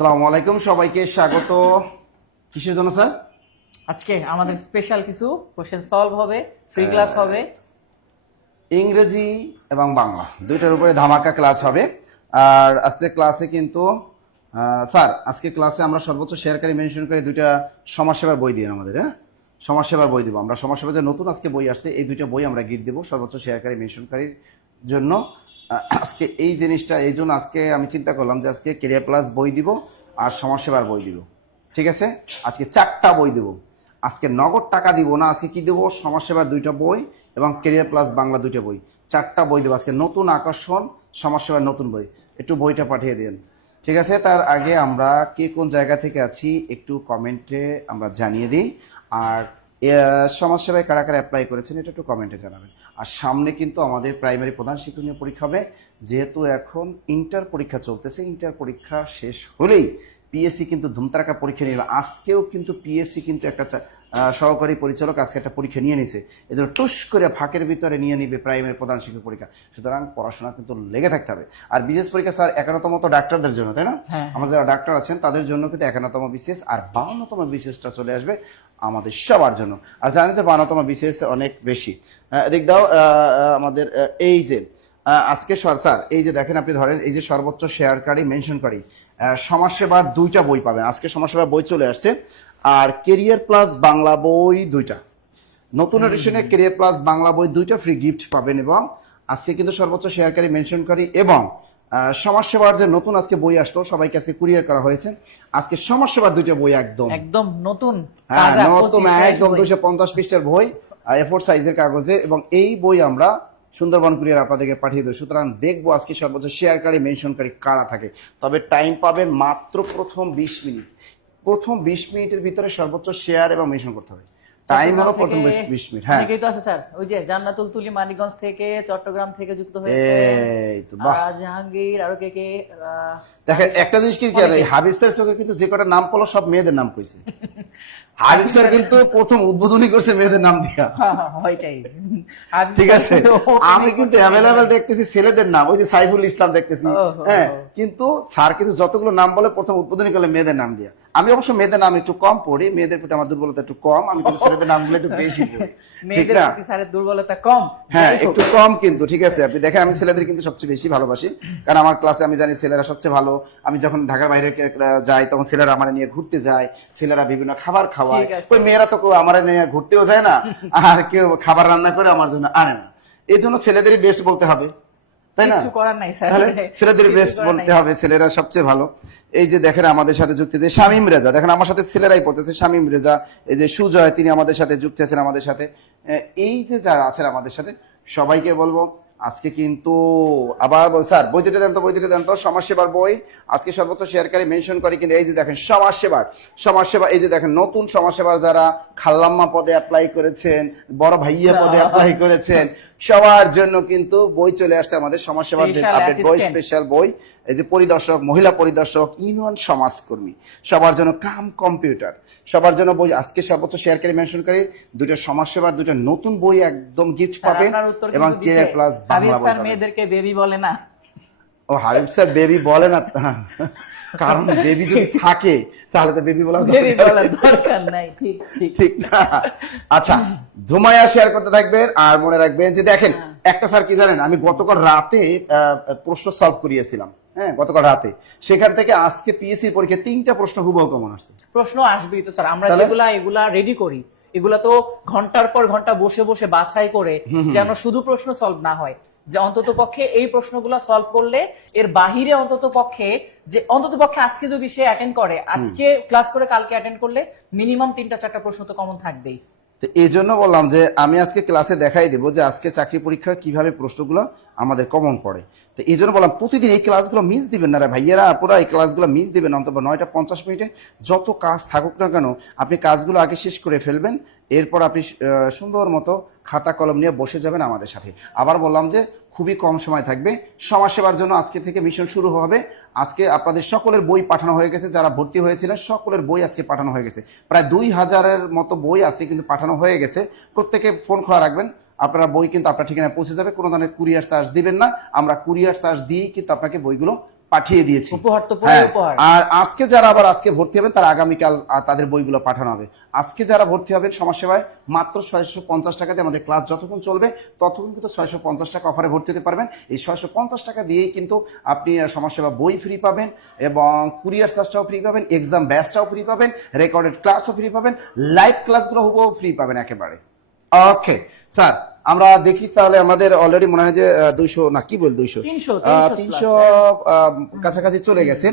আসসালামু আলাইকুম, সবাইকে স্বাগত। কিসের জন্য স্যার? আজকে আমাদের স্পেশাল কিছু কোশ্চেন সলভ হবে, ফ্রি ক্লাস হবে। ইংরেজি এবং বাংলা দুইটার উপরে ধামাকা ক্লাস হবে। আর আজকে ক্লাসে কিন্তু স্যার আজকে ক্লাসে আমরা সর্বোচ্চ শেয়ারকারী মেনশন করে দুইটা সমাজসেবার বই দিই আমাদের। হ্যাঁ, সমাজসেবার বই দিব আমরা। সমাজসেবার যে নতুন আজকে বই আসছে, এই দুইটা বই আমরা গিফট দেবো সর্বোচ্চ শেয়ারকারী মেনশনকারীর জন্য। আজকে এই জিনিসটা এই জন্য আজকে আমি চিন্তা করলাম যে আজকে কেরিয়ার প্লাস বই দিব আর সমাজসেবার বই দিব। ঠিক আছে, আজকে 4টা বই দেবো। আজকে নগদ টাকা দিব না, আজকে কি দেবো? সমাজসেবার 2টা বই এবং কেরিয়ার প্লাস বাংলা 2টা বই, 4টা বই দেবো আজকে। নতুন আকর্ষণ সমাজসেবার নতুন বই, একটু বইটা পাঠিয়ে দিন। ঠিক আছে, তার আগে আমরা কে কোন জায়গা থেকে আছি একটু কমেন্টে আমরা জানিয়ে দিই। আর সমাজসেবায় কারা কারা অ্যাপ্লাই করেছেন এটা একটু কমেন্টে জানাবেন। আর সামনে কিন্তু আমাদের প্রাইমারি প্রধান শিক্ষণীয় পরীক্ষা হবে, যেহেতু এখন ইন্টার পরীক্ষা চলতেছে। ইন্টার পরীক্ষা শেষ হলেই পিএসসি কিন্তু ধুমতারাকা পরীক্ষা নিয়ে আজকেও কিন্তু পিএসসি কিন্তু একটা সহকারী পরিচালক আজকে একটা পরীক্ষা নিয়ে নিছে। এই জন্য টুস করে ফাঁকের ভিতরে নিয়ে নিবে প্রাইমারি প্রধান শিক্ষক পরীক্ষা। সুতরাং পড়াশোনা কিন্তু লেগে থাকতে হবে। আর বিশেষ পরীক্ষা স্যার 51তম তো ডাক্তারদের জন্য, তাই না? আমাদের যারা ডাক্তার আছেন তাদের জন্য কিন্তু 51তম বিশেষ আর 52তম বিশেষটা চলে আসবে আমাদের সবার জন্য। আর জানেন তো 52তম বিশেষ অনেক বেশি। দেখ দাও আমাদের এই যে আজকে স্যার এই যে দেখেন, আপনি ধরেন এই যে সর্বোচ্চ শেয়ারকারী মেনশনকারী সমাজসেবার 2টা বই পাবেন আজকে। সমাজসেবার বই চলে আসছে। আর কেরিয়ার প্লাস বাংলা বই 2টা নতুন এডিশনের কেরিয়ার প্লাস বাংলা বই 2টা ফ্রি গিফট পাবেন। এবং আজকে কিন্তু সর্বোচ্চ শেয়ারকারী মেনশনকারী এবং সমাজসেবার যে নতুন আজকে বই আসলো সবাইকে আজকে কুরিয়ার করা হয়েছে। আজকে সমাজসেবার 2টা বই একদম একদম নতুন, হ্যাঁ নতুন, একদম 250 পৃষ্ঠার বই, A4 সাইজের কাগজে। এবং এই বই আমরা সুন্দরবন কুরিয়ার আপনাদেরকে পাঠিয়ে দেবো। সুতরাং দেখবো আজকে সর্বোচ্চ শেয়ারকারী মেনশনকারী কারা থাকে। তবে টাইম পাবেন মাত্র প্রথম 20 মিনিট। প্রথম 20 মিনিটের ভিতরে সর্বোচ্চ শেয়ার এবং মেনশন করতে হবে। টাইম হলো প্রথম 20 মিনিট। হ্যাঁ, অনেকেই তো আছে স্যার, ওই যে জান্নাতুল তুলি মানিকগঞ্জ থেকে, চট্টগ্রাম থেকে যুক্ত হয়েছে। এই তো বাহ, জাহাঙ্গীর আরো কে কে। দেখেন একটা জিনিস কি হাবিব স্যার চোখে কিন্তু যে কটা নাম পড়লো সব মেয়েদের নাম কইছে। হাবিব স্যার কিন্তু প্রথম উদ্বোধনী করছে মেয়েদের নাম দিয়া। ঠিক আছে, আমি কিন্তু অ্যাভেলেবেল দেখতেছি ছেলেদের নাম, ওই যে সাইফুল ইসলাম দেখতেছি। হ্যাঁ, কিন্তু স্যার কিন্তু যতগুলো নাম বলে প্রথম উদ্বোধনী করলে মেয়েদের নাম দিয়া। আমি অবশ্য মেয়েদের নাম একটু কম পড়ি, মেয়েদের প্রতি আমার দুর্বলতা একটু কম, আমি কিন্তু ছেলেদের নামগুলো একটু বেশি পড়ি। ঠিক না? দুর্বলতা কম, হ্যাঁ একটু কম কিন্তু। ঠিক আছে, আপনি দেখেন আমি ছেলেদের কিন্তু সবচেয়ে বেশি ভালোবাসি, কারণ আমার ক্লাসে আমি জানি ছেলেরা সবচেয়ে ভালো। আমি যখন ঢাকার বাইরে যাই তখন ছেলেরা আমার নিয়ে ঘুরতে যায়, ছেলেরা বিভিন্ন খাবার খাওয়ায়। ওই মেয়েরা তো কেউ আমার নিয়ে ঘুরতেও যায় না, আর কেউ খাবার রান্না করে আমার জন্য আনে না। এই জন্য ছেলেদেরই বেস্ট বলতে হবে, তাই না? ছেলেদের বেস্ট বলতে হবে, ছেলেরা সবচেয়ে ভালো। এই যে দেখেন আমাদের সাথে যুক্ত যে শামীম রেজা, দেখেন আমার সাথে ছেলেরাই পড়তেছে। শামীম রেজা, এই যে সুজয়, তিনি আমাদের সাথে যুক্ত আছেন আমাদের সাথে। এই যে যারা আছেন আমাদের সাথে সবাইকে বলবো আজকে কিন্তু আবার স্যার বই দুটো দেন তো, বই দুটো দেন তো। সমাজসেবার বই আজকে সর্বোচ্চ শেয়ারকারী মেনশন করে কিন্তু এই যে দেখেন সমাজসেবা এই যে দেখেন নতুন সমাজসেবার যারা খাল্লাম্মা পদে অ্যাপ্লাই করেছেন, বড় ভাইয়া পদে অ্যাপ্লাই করেছেন, সবার জন্য কিন্তু বই চলে আসছে আমাদের সমাজসেবার আপডেট বই, স্পেশাল বই। এই যে পরিদর্শক, মহিলা পরিদর্শক, ইউনিয়ন সমাজকর্মী, সবার জন্য কাম কম্পিউটার, সবার জন্য বই আজকে সর্বোচ্চ শেয়ারকারী মেনশনকারী 2টা সমাজসেবার 2টা নতুন বই একদম গিফট পাবেন। এবং কেরিয়ার প্লাস বাংলা বই পাবেন। মেয়েদেরকে বেবি বলে না। ও হাবিব স্যার বেবি বলে না, কারণ বেবি যদি থাকে তাহলে তো বেবি বলার দরকার নাই। ঠিক ঠিক ঠিক না? আচ্ছা, ধুমায়া শেয়ার করতে থাকবেন। আর মনে রাখবেন যে দেখেন একটা স্যার কি জানেন, আমি গতকাল রাতে প্রশ্ন সলভ করিয়েছিলাম। হ্যাঁ, গতকাল রাতে, সেখান থেকে আজকে পিএসসি পরীক্ষা 3টা প্রশ্ন হুবহু কমন আসছে। প্রশ্ন আসবেই তো স্যার, আমরা এগুলা রেডি করি। এগুলা তো ঘন্টার পর ঘন্টা বসে বসে বাছাই করে, যেন শুধু প্রশ্ন সলভ না হয়, যে অন্তত পক্ষে এই প্রশ্নগুলো সলভ করলে এর বাহিরে অন্তত পক্ষে আজকে যদি সে অ্যাটেন্ড করে, আজকে ক্লাস করে কালকে অ্যাটেন্ড করলে মিনিমাম 3-4টা প্রশ্ন তো কমন থাকবেই। তো এই জন্য বললাম যে আমি আজকে ক্লাসে দেখাই দেবো যে আজকে চাকরি পরীক্ষা কিভাবে প্রশ্নগুলো আমাদের কমন পড়ে। তো এই জন্য বললাম প্রতিদিন এই ক্লাসগুলো মিস দিবেন না রে ভাইয়েরা, পুরো এই ক্লাসগুলো মিস দিবেন। অন্তত 9টা 50 মিনিটে যত কাজ থাকুক না কেন আপনি কাজগুলো আগে শেষ করে ফেলবেন। এরপর আপনি সুন্দর মতো খাতা কলম নিয়ে বসে যাবেন আমাদের সাথে। আবার বললাম যে খুবই কম সময় থাকবে। সমাজসেবার জন্য আজকে থেকে মিশন শুরু হবে। আজকে আপনাদের সকলের বই পাঠানো হয়ে গেছে, যারা ভর্তি হয়েছিলেন সকলের বই আজকে পাঠানো হয়ে গেছে। প্রায় 2000-এর মতো বই আছে কিন্তু পাঠানো হয়ে গেছে। প্রত্যেকে ফোন খোলা রাখবেন, আপনারা বই কিন্তু আপনার ঠিকানায় পৌঁছে যাবে। কোনো ধরনের কুরিয়ার চার্জ দিবেন না, আমরা কুরিয়ার চার্জ দিয়েই কিন্তু আপনাকে বইগুলো পাঠিয়ে দিয়েছি। উপহার তো পুরো হ্যাঁ, উপহার। আর আজকে যারা আবার আজকে ভর্তি হবেন তারা আগামীকাল তাদের বইগুলো পাঠানো হবে। আজকে যারা ভর্তি হবেন সমাজসেবায় মাত্র 650 টাকা দিয়ে আমাদের ক্লাস যতক্ষণ চলবে ততক্ষণ কিন্তু 650 টাকা অফারে ভর্তি হতে পারবেন। এই 650 টাকা দিয়েই কিন্তু আপনি সমাজসেবা বই ফ্রি পাবেন এবং কুরিয়ার চার্জটাও ফ্রি পাবেন, এক্সাম ব্যাচটাও ফ্রি পাবেন, রেকর্ডেড ক্লাসও ফ্রি পাবেন, লাইভ ক্লাসগুলো হুবহু ফ্রি পাবেন একেবারে। ওকে স্যার, আমরা দেখি তাহলে আমাদের অলরেডি মনে হয় যে 200 না কি বল 200 300 কাছাকাছি চলে গেছে।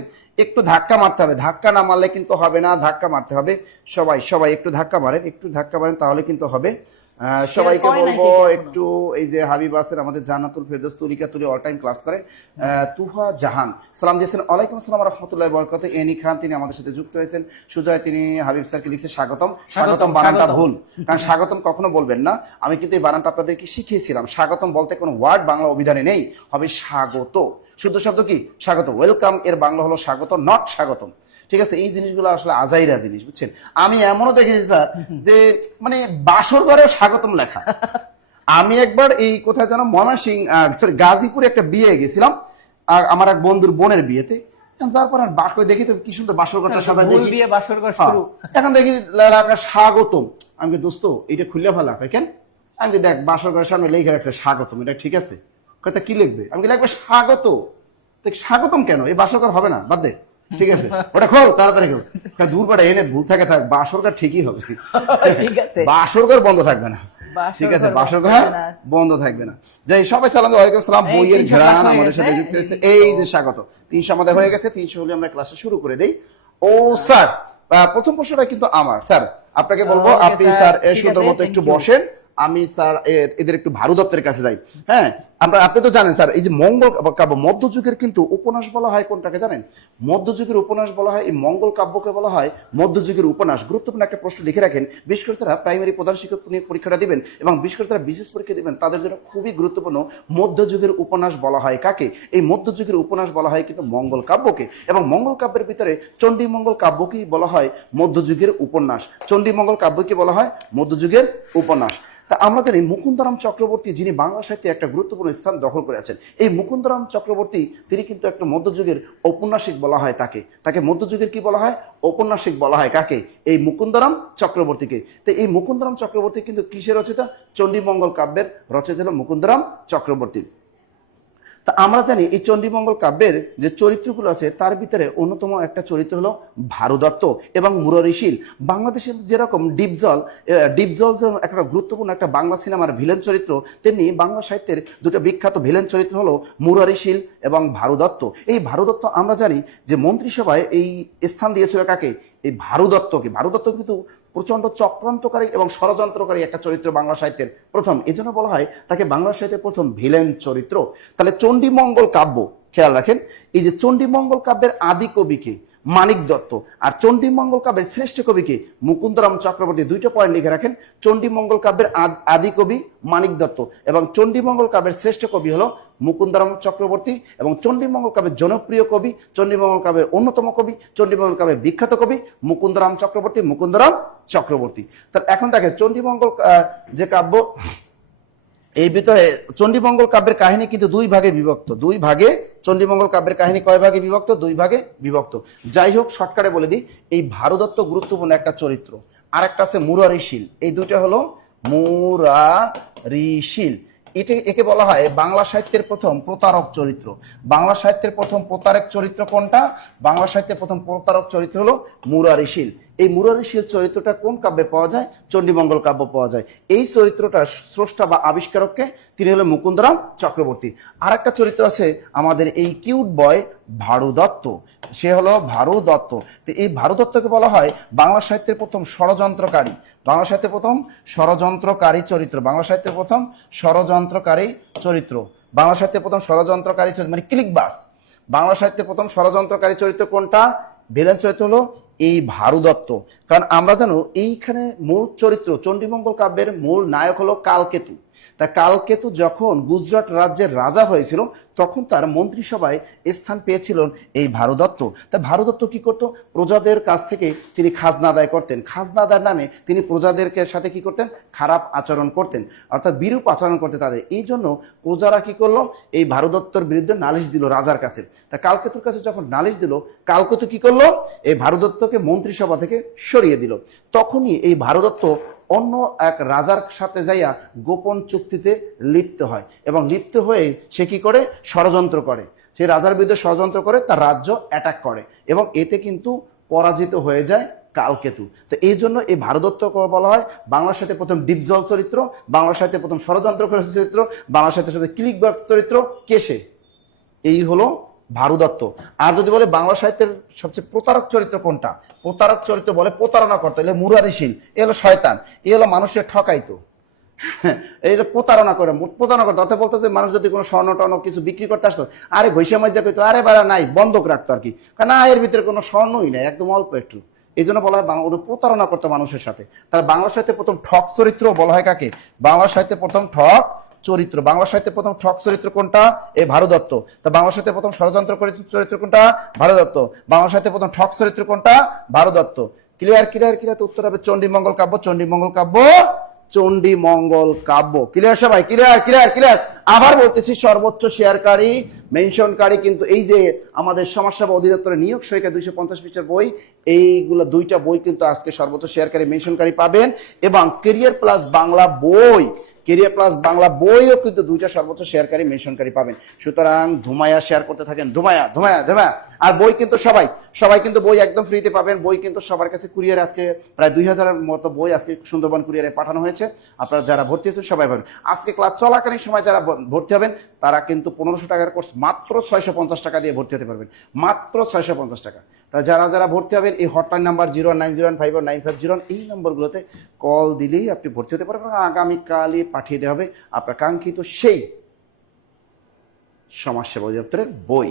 একটু ধাক্কা মারতে হবে, ধাক্কা না মারলে কিন্তু হবে না, ধাক্কা মারতে হবে। সবাই সবাই একটু ধাক্কা মারেন, একটু ধাক্কা মারেন তাহলে কিন্তু হবে। সবাইকে বলবো একটু, এই যে হাবিব আছেন আমাদের, জান্নাতুল ফেরদৌস, তুলিকা তুলি অল টাইম ক্লাস করে, তুহা জাহান সালাম দিয়েছেন, ওয়ালাইকুম আসসালাম রাহমাতুল্লাহি ওয়া বারাকাতুহু। এনি খান তিনি আমাদের সাথে যুক্ত হয়েছেন। সুজয় তিনি হাবিব স্যারকে লিখছে স্বাগতম। স্বাগতম বানানটা ভুল, কারণ স্বাগতম কখনো বলবেন না, আমি কিন্তু এই বানানটা আপনাদেরকে শিখিয়েছিলাম। স্বাগতম বলতে কোনো ওয়ার্ড বাংলা অভিধানে নেই, হবে স্বাগত। শুদ্ধ শব্দ কি? স্বাগত। ওয়েলকাম এর বাংলা হলো স্বাগত, নট স্বাগতম। ঠিক আছে, এই জিনিসগুলো আসলে আজাইরা জিনিস, বুঝছেন। আমি এমনও দেখেছি স্যার যে মানে বাসর ঘরেও স্বাগতম লেখা। আমি একবার এই কোথায় যেন ময়মনসিংহ সরি গাজীপুরে একটা বিয়ে গেছিলাম, আমার এক বন্ধুর বোনের বিয়েতে। যার পর বাসর দেখি তো কি সুন্দর বাসর ঘরটা সাজা, দেখি দিয়ে বাসর ঘর শুরু। এখন দেখি লেখা স্বাগতম। আমি কি দোস্ত এটা খুললে ভালো হয় কেন? আমি কি দেখ বাসর ঘরের সামনে লিখে রাখছে স্বাগতম, এটা ঠিক আছে? কথা কি লিখবে? আমি কি লিখবে স্বাগত? স্বাগতম কেন? এই বাসর ঘর হবে না, বাদ দে। ঠিক আছে, ওটা খোল তাড়াতাড়ি খোল। দূর পাড়া এনে ভুল থাকে থাক, বাসরঘর ঠিকই হবে। ঠিক আছে, বাসরঘর বন্ধ থাকবে না। ঠিক আছে, বাসরঘর বন্ধ থাকবে না। যাই সবাই সালাম, ওয়ালাইকুম আসসালাম। বইয়ের ঘেরান আমাদের সাথে যুক্ত হয়েছে। এই যে স্বাগত, 300 আমাদের হয়ে গেছে। 300 হলে আমরা ক্লাসটা শুরু করে দেই। ও স্যার, প্রথম প্রশ্নটা কিন্তু আমার। স্যার আপনাকে বলবো, আপনি স্যার সুন্দর মতো একটু বসেন। আমি স্যার এদের একটু ভারু দত্তের কাছে যাই। হ্যাঁ, আপনি তো জানেন স্যার, এই যে মঙ্গল কাব্য মধ্যযুগের কিন্তু উপন্যাস বলা হয় কোনটাকে জানেন? মধ্যযুগের উপন্যাস বলা হয় এই মঙ্গল কাব্যকে বলা হয় মধ্যযুগের উপন্যাস। গুরুত্বপূর্ণ একটা প্রশ্ন লিখে রাখেন, বিশেষ করে তারা প্রাইমারি প্রধান শিক্ষক পরীক্ষাটা দিবেন এবং বিশেষ করে তারা বিশেষ পরীক্ষা দিবেন, তাদের জন্য খুবই গুরুত্বপূর্ণ। মধ্যযুগের উপন্যাস বলা হয় কাকে? এই মধ্যযুগের উপন্যাস বলা হয় কিন্তু মঙ্গল কাব্যকে। এবং মঙ্গল কাব্যের ভিতরে চণ্ডীমঙ্গল কাব্যকেই বলা হয় মধ্যযুগের উপন্যাস। চণ্ডীমঙ্গল কাব্যকে বলা হয় মধ্যযুগের উপন্যাস। তা আমরা জানি মুকুন্দরাম চক্রবর্তী, যিনি বাংলা সাহিত্যে একটা গুরুত্বপূর্ণ স্থান দখল করে আছেন, এই মুকুন্দরাম চক্রবর্তী তিনি কিন্তু একটা মধ্যযুগের ঔপন্যাসিক বলা হয় তাকে। তাকে মধ্যযুগের কি বলা হয়? ঔপন্যাসিক বলা হয় কাকে? এই মুকুন্দরাম চক্রবর্তীকে। তো এই মুকুন্দরাম চক্রবর্তী কিন্তু কিসের রচিতা? চণ্ডীমঙ্গল কাব্যের রচিত হলো মুকুন্দরাম চক্রবর্তী। তা আমরা জানি এই চণ্ডীমঙ্গল কাব্যের যে চরিত্রগুলো আছে তার ভিতরে অন্যতম একটা চরিত্র হলো ভারু দত্ত এবং মুরারিশীল। বাংলাদেশে যেরকম ডিপজল একটা গুরুত্বপূর্ণ একটা বাংলা সিনেমার ভিলেন চরিত্র, তেমনি বাংলা সাহিত্যের দুটো বিখ্যাত ভিলেন চরিত্র হলো মুরারিশীল এবং ভারু দত্ত। এই ভারু দত্ত আমরা জানি যে মন্ত্রিসভায় এই স্থান দিয়েছিল কাকে? এই ভারু দত্তকে। ভারু দত্ত কিন্তু প্রচন্ড চক্রান্তকারী এবং ষড়যন্ত্রকারী একটা চরিত্র বাংলা সাহিত্যের প্রথম, এজন্য বলা হয় তাকে বাংলা সাহিত্যের প্রথম ভিলেন চরিত্র। তাহলে চণ্ডীমঙ্গল কাব্য খেয়াল রাখেন, এই যে চণ্ডীমঙ্গল কাব্যের আদি কবিকে মানিক দত্ত, আর চণ্ডীমঙ্গল কাব্যের শ্রেষ্ঠ কবিকে মুকুন্দরাম চক্রবর্তী। দুইটা পয়েন্ট লিখে রাখেন, চণ্ডীমঙ্গল কাব্যের আদি কবি মানিক দত্ত এবং চণ্ডীমঙ্গল কাব্যের শ্রেষ্ঠ কবি হলো মুকুন্দরাম চক্রবর্তী। এবং চণ্ডীমঙ্গল কাব্যের জনপ্রিয় কবি, চণ্ডীমঙ্গল কাব্যের অন্যতম কবি, চণ্ডীমঙ্গল কাব্যের বিখ্যাত কবি মুকুন্দরাম চক্রবর্তী, মুকুন্দরাম চক্রবর্তী। তাহলে এখন দেখে চণ্ডীমঙ্গল যে কাব্য, এর ভিতরে চণ্ডীমঙ্গল কাব্যের কাহিনী কিন্তু দুই ভাগে বিভক্ত। দুই ভাগে চণ্ডীমঙ্গল কাব্যের কাহিনী কয় ভাগে বিভক্ত? দুই ভাগে বিভক্ত। যাই হোক, শর্টকাটে বলে দিই, এই ভারু দত্ত গুরুত্বপূর্ণ একটা চরিত্র, আর একটা আছে মুরারিশীল। এই দুইটা হলো মুরারিশীল। একে বলা হয় বাংলা সাহিত্যের প্রথম প্রতারক চরিত্র। বাংলা সাহিত্যের প্রথম প্রতারক চরিত্র কোনটা? বাংলা সাহিত্যের প্রথম প্রতারক চরিত্র হলো মুরারিশীল। এই মুরারিশীল চরিত্রটা কোন কাব্যে পাওয়া যায়? চণ্ডীমঙ্গল কাব্য পাওয়া যায়। এই চরিত্রটা স্রষ্টা বা আবিষ্কারককে, তিনি হলো মুকুন্দরাম চক্রবর্তী। আর একটা চরিত্র আছে আমাদের এই কিউট বয় ভারু দত্ত, সে হলো ভারু দত্ত। তো এই ভারু দত্তকে বলা হয় বাংলা সাহিত্যের প্রথম ষড়যন্ত্রকারী। বাংলা সাহিত্যের প্রথম ষড়যন্ত্রকারী চরিত্র। বাংলা সাহিত্যের প্রথম ষড়যন্ত্রকারী চরিত্র। বাংলা সাহিত্যের প্রথম ষড়যন্ত্রকারী চরিত্র মানে ক্লিকবাস। বাংলা সাহিত্যের প্রথম ষড়যন্ত্রকারী চরিত্র কোনটা? ভিলেন চরিত্র হলো এই ভারু দত্ত। কারণ আমরা জানো এইখানে মূল চরিত্র চণ্ডীমঙ্গল কাব্যের মূল নায়ক হলো কালকেতু। তা কালকেতু যখন গুজরাট রাজ্যের রাজা হয়েছিল তখন তার মন্ত্রিসভায় স্থান পেয়েছিলেন এই ভারদত্ত। তা ভারদত্ত কি করত? প্রজাদের কাছ থেকে তিনি খাজনা আদায় করতেন। খাজনা আদায়ের নামে তিনি প্রজাদেরকে সাথে কি করতেন? খারাপ আচরণ করতেন, অর্থাৎ বিরূপ আচরণ করতে তাদের। এই জন্য প্রজারা কি করলো? এই ভারদত্তর বিরুদ্ধে নালিশ দিল রাজার কাছে। তা কালকেতুর কাছে যখন নালিশ দিল, কালকেতু কি করলো? এই ভারদত্তকে মন্ত্রিসভা থেকে সরিয়ে দিল। তখনই এই ভারদত্ত অন্য এক রাজার সাথে যাইয়া গোপন চুক্তিতে লিপ্ত হয় এবং লিপ্ত হয়ে সে কি করে? ষড়যন্ত্র করে। সে রাজার বিরুদ্ধে ষড়যন্ত্র করে, তার রাজ্য অ্যাটাক করে এবং এতে কিন্তু পরাজিত হয়ে যায় কালকেতু। তো এই জন্য এই ভারদত্ত বলা হয় বাংলা সাহিত্যে প্রথম ডিপজল চরিত্র, বাংলা সাহিত্যে প্রথম ষড়যন্ত্র চরিত্র, বাংলা সাহিত্যের সাথে ক্লিকবার্গ চরিত্র। কে সে? এই হলো ভারদত্ত। আর যদি বলে বাংলা সাহিত্যের সবচেয়ে প্রতারক চরিত্র কোনটা? প্রতারক চরিত্র বলে প্রতারণা করতে, এলে মুরারিশীল, এ হলো শয়তান, এ হলো মানুষের ঠকাইতো। এই যে প্রতারণা করতো, অর্থাৎ বলতো যে মানুষ যদি কোনো স্বর্ণ টর্ণ কিছু বিক্রি করতে আসতো, আরে ঘষে মাইজা কইতো আরে বাড়া নাই, বন্ধক রাখতো আর কি, না এর ভিতরে কোনো স্বর্ণই নাই, একদম অল্প একটু। এই জন্য বলা হয় বাংলা প্রতারণা করতো মানুষের সাথে। তার বাংলা সাহিত্যে প্রথম ঠক চরিত্র বলা হয় কাকে? বাংলা সাহিত্যে প্রথম ঠক চরিত্র। বাংলা সাহিত্যে প্রথম ঠক চরিত্র কোনটা? এই ভারদত্ত। তা বাংলা সাহিত্যে প্রথম ষড়যন্ত্র চরিত্র কোনটা? ভারদত্ত। বাংলা সাহিত্যে প্রথম ঠক চরিত্র কোনটা? ভারদত্ত। Clear clear clear. উত্তর হবে চণ্ডীমঙ্গল কাব্য, চণ্ডীমঙ্গল কাব্য, চণ্ডীমঙ্গল কাব্য। ক্লিয়ার সবাই? Clear clear clear. আবার বলতেছি, সর্বোচ্চ শেয়ারকারী মেনশনকারী কিন্তু এই যে আমাদের সমাজসেবা অধিদপ্তরের নিয়োগ সহায়িকা 250 পৃষ্ঠার বই, এইগুলো দুইটা বই কিন্তু আজকে সর্বোচ্চ শেয়ারকারী মেনশনকারী পাবেন। এবং কেরিয়ার প্লাস বাংলা বই, কেরিয়ার প্লাস বাংলা বইও কিন্তু দুইটা সর্বোচ্চ শেয়ারকারী মেনশনকারী পাবেন। সুতরাং ধুমায়া শেয়ার করতে থাকেন, ধুমায়া ধুমায়া ধুমায়া। আর বই কিন্তু সবাই কিন্তু বই একদম ফ্রিতে পাবেন। বই কিন্তু সবার কাছে কুরিয়ারে আজকে প্রায় 2000-এর মতো বই আজকে সুন্দরবন কুরিয়ারে পাঠানো হয়েছে। আপনারা যারা ভর্তি হয়েছেন সবাই পাবেন। আজকে ক্লাস চলাকালীন সময় যারা ভর্তি হবেন তারা কিন্তু 1500 টাকার কোর্স মাত্র 650 টাকা দিয়ে ভর্তি হতে পারবেন, মাত্র 650 টাকা। তা যারা যারা ভর্তি হবেন এই হটলাইন নাম্বার 09015959501 এই নম্বরগুলোতে কল দিলেই আপনি ভর্তি হতে পারবেন। আগামীকালই পাঠিয়ে দেওয়া হবে আপনার কাঙ্ক্ষিত সেই সমাজসেবা অধিদপ্তরের বই।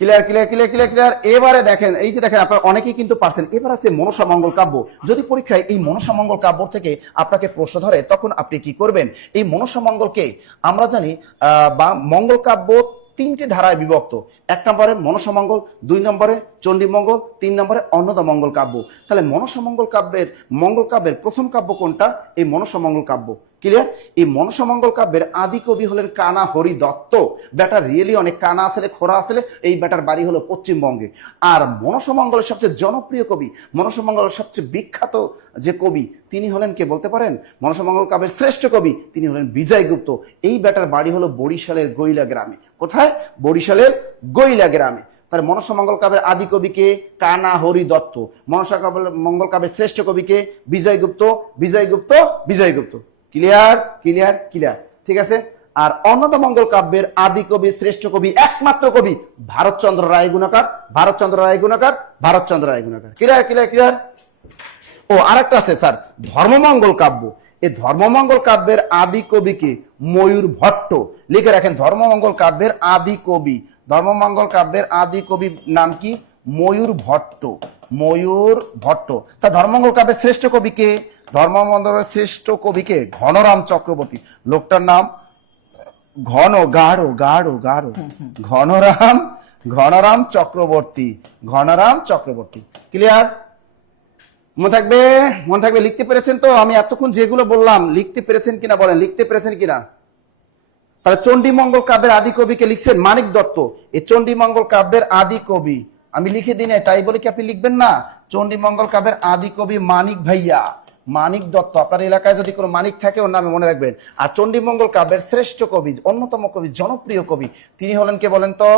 Clear clear clear clear clear. এবারে দেখেন, এই যে দেখেন আপনারা অনেকেই কিন্তু পারছেন। এবার আছে মনসা মঙ্গল কাব্য। যদি পরীক্ষায় এই মনসা মঙ্গল কাব্য থেকে আপনাকে প্রশ্ন ধরে তখন আপনি কি করবেন? এই মনসা মঙ্গলকে আমরা জানি বা মঙ্গল কাব্য 3টি ধারায় বিভক্ত। 1 নম্বরে মনসা মঙ্গল, 2 নম্বরে চণ্ডীমঙ্গল, 3 নম্বরে অন্নদা মঙ্গল কাব্য। তাহলে মনসা মঙ্গল কাব্যের প্রথম কাব্য কোনটা? এই মনসা মঙ্গল কাব্য। ক্লিয়ার? এই মনসা মঙ্গল কাব্যের আদি কবি হলেন কানা হরি দত্ত। ব্যাটার রিয়েলি অনেক কানা আসলে, খোরা আসলে, এই ব্যাটার বাড়ি হলো পশ্চিমবঙ্গে। আর মনসা মঙ্গলের সবচেয়ে জনপ্রিয় কবি, মনসা মঙ্গলের সবচেয়ে বিখ্যাত যে কবি তিনি হলেন কে বলতে পারেন? মনসা মঙ্গল কাব্যের শ্রেষ্ঠ কবি তিনি হলেন বিজয়গুপ্ত। এই ব্যাটার বাড়ি হলো বরিশালের গৈলা গ্রামে। কোথায়? বরিশালের গৈলা গ্রামে। তাহলে মনসা মঙ্গল কাব্যের আদি কবিকে কানা হরি দত্ত, মনসা মঙ্গল কাব্যের শ্রেষ্ঠ কবিকে Bijay Gupta, Bijay Gupta, Bijay Gupta. Clear clear clear. ঠিক আছে। আর অন্নদা মঙ্গল কাব্যের আদি কবি, শ্রেষ্ঠ কবি, একমাত্র কবি Bharatchandra Ray Gunakar, Bharatchandra Ray Gunakar, Bharatchandra Ray Gunakar. Clear clear clear. ও আরেকটা আছে স্যার, ধর্মমঙ্গল কাব্য। এই ধর্মমঙ্গল কাব্যের আদি কবিকে ময়ূর ভট্ট। লিখে রাখেন, ধর্মমঙ্গল কাব্যের আদি কবি, ধর্মমঙ্গল কাব্যের আদি কবি নাম কি? ময়ূর ভট্ট, ময়ূর ভট্ট। তা ধর্মমঙ্গল কাব্যের শ্রেষ্ঠ কবিকে, ধর্মমঙ্গলের শ্রেষ্ঠ কবিকে ঘনরাম চক্রবর্তী। লোকটার নাম ঘনরাম চক্রবর্তী, ঘনরাম চক্রবর্তী। ক্লিয়ার? মনে থাকবে, মনে থাকবে। লিখতে পেরেছেন তো? আমি এতক্ষণ যেগুলো বললাম লিখতে পেরেছেন কিনা বলেন, লিখতে পেরেছেন কিনা? তাহলে চণ্ডীমঙ্গল কাব্যের আদি কবিকে লিখছেন মানিক দত্ত। এই চণ্ডীমঙ্গল কাব্যের আদি কবি আমি লিখে দিই না, তাই বলে কি আপনি লিখবেন না? চণ্ডীমঙ্গল কাব্যের আদি কবি মানিক ভাইয়া, মানিক দত্ত। আপনার এলাকায় যদি কোনো মানিক থাকে ওর নামে মনে রাখবেন। আর চণ্ডীমঙ্গল কাব্যের শ্রেষ্ঠ কবি, অন্যতম কবি, জনপ্রিয় কবি তিনি হলেন কে বলেন তো?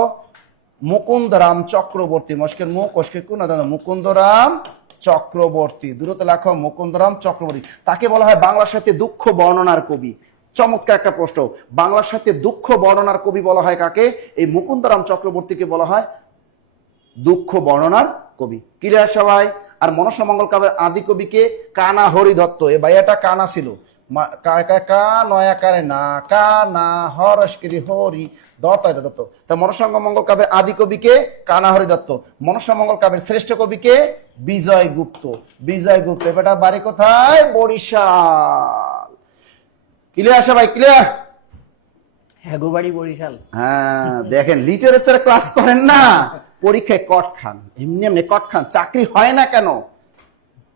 মুকুন্দরাম চক্রবর্তী। মস্কের মুখ কষ্কের কোন, মুকুন্দরাম চক্রবর্তী। দূরত লেখো মুকুন্দরাম চক্রবর্তী। তাকে বলা হয় বাংলা সাহিত্যে দুঃখ বর্ণনার কবি। চমৎকার একটা প্রশ্ন। বাংলা সাহিত্যে দুঃখ বর্ণনার কবি বলা হয় কাকে? এই মুকুন্দরাম চক্রবর্তীকে বলা হয় দুঃখ বর্ণনার কবি। ক্লিয়ার সবাই? আর মনসা মঙ্গল কাব্যের আদি কবিকে কানা হরি দত্ত। এ ভাইয়াটা কানা ছিল, কা নয়াকারে না, কানা হরস্কৃতি হরি দত্ত। তা মনসা মঙ্গল কাব্যের আদি কবিকে কানা হরি দত্ত। মনসা মঙ্গল কাব্যের শ্রেষ্ঠ কবিকে বিজয়গুপ্ত, বিজয়গুপ্ত। বেটা বাড়ি কোথায়? বরিশাল। ক্লিয়ার সবাই, ক্লিয়ার? হ্যাঁ গো বাড়ি বরিশাল। হ্যাঁ দেখেন, লিটারেচার ক্লাস করেন না, পরীক্ষায় কট খান, এমনি এমনি কট খান, চাকরি হয় না কেন?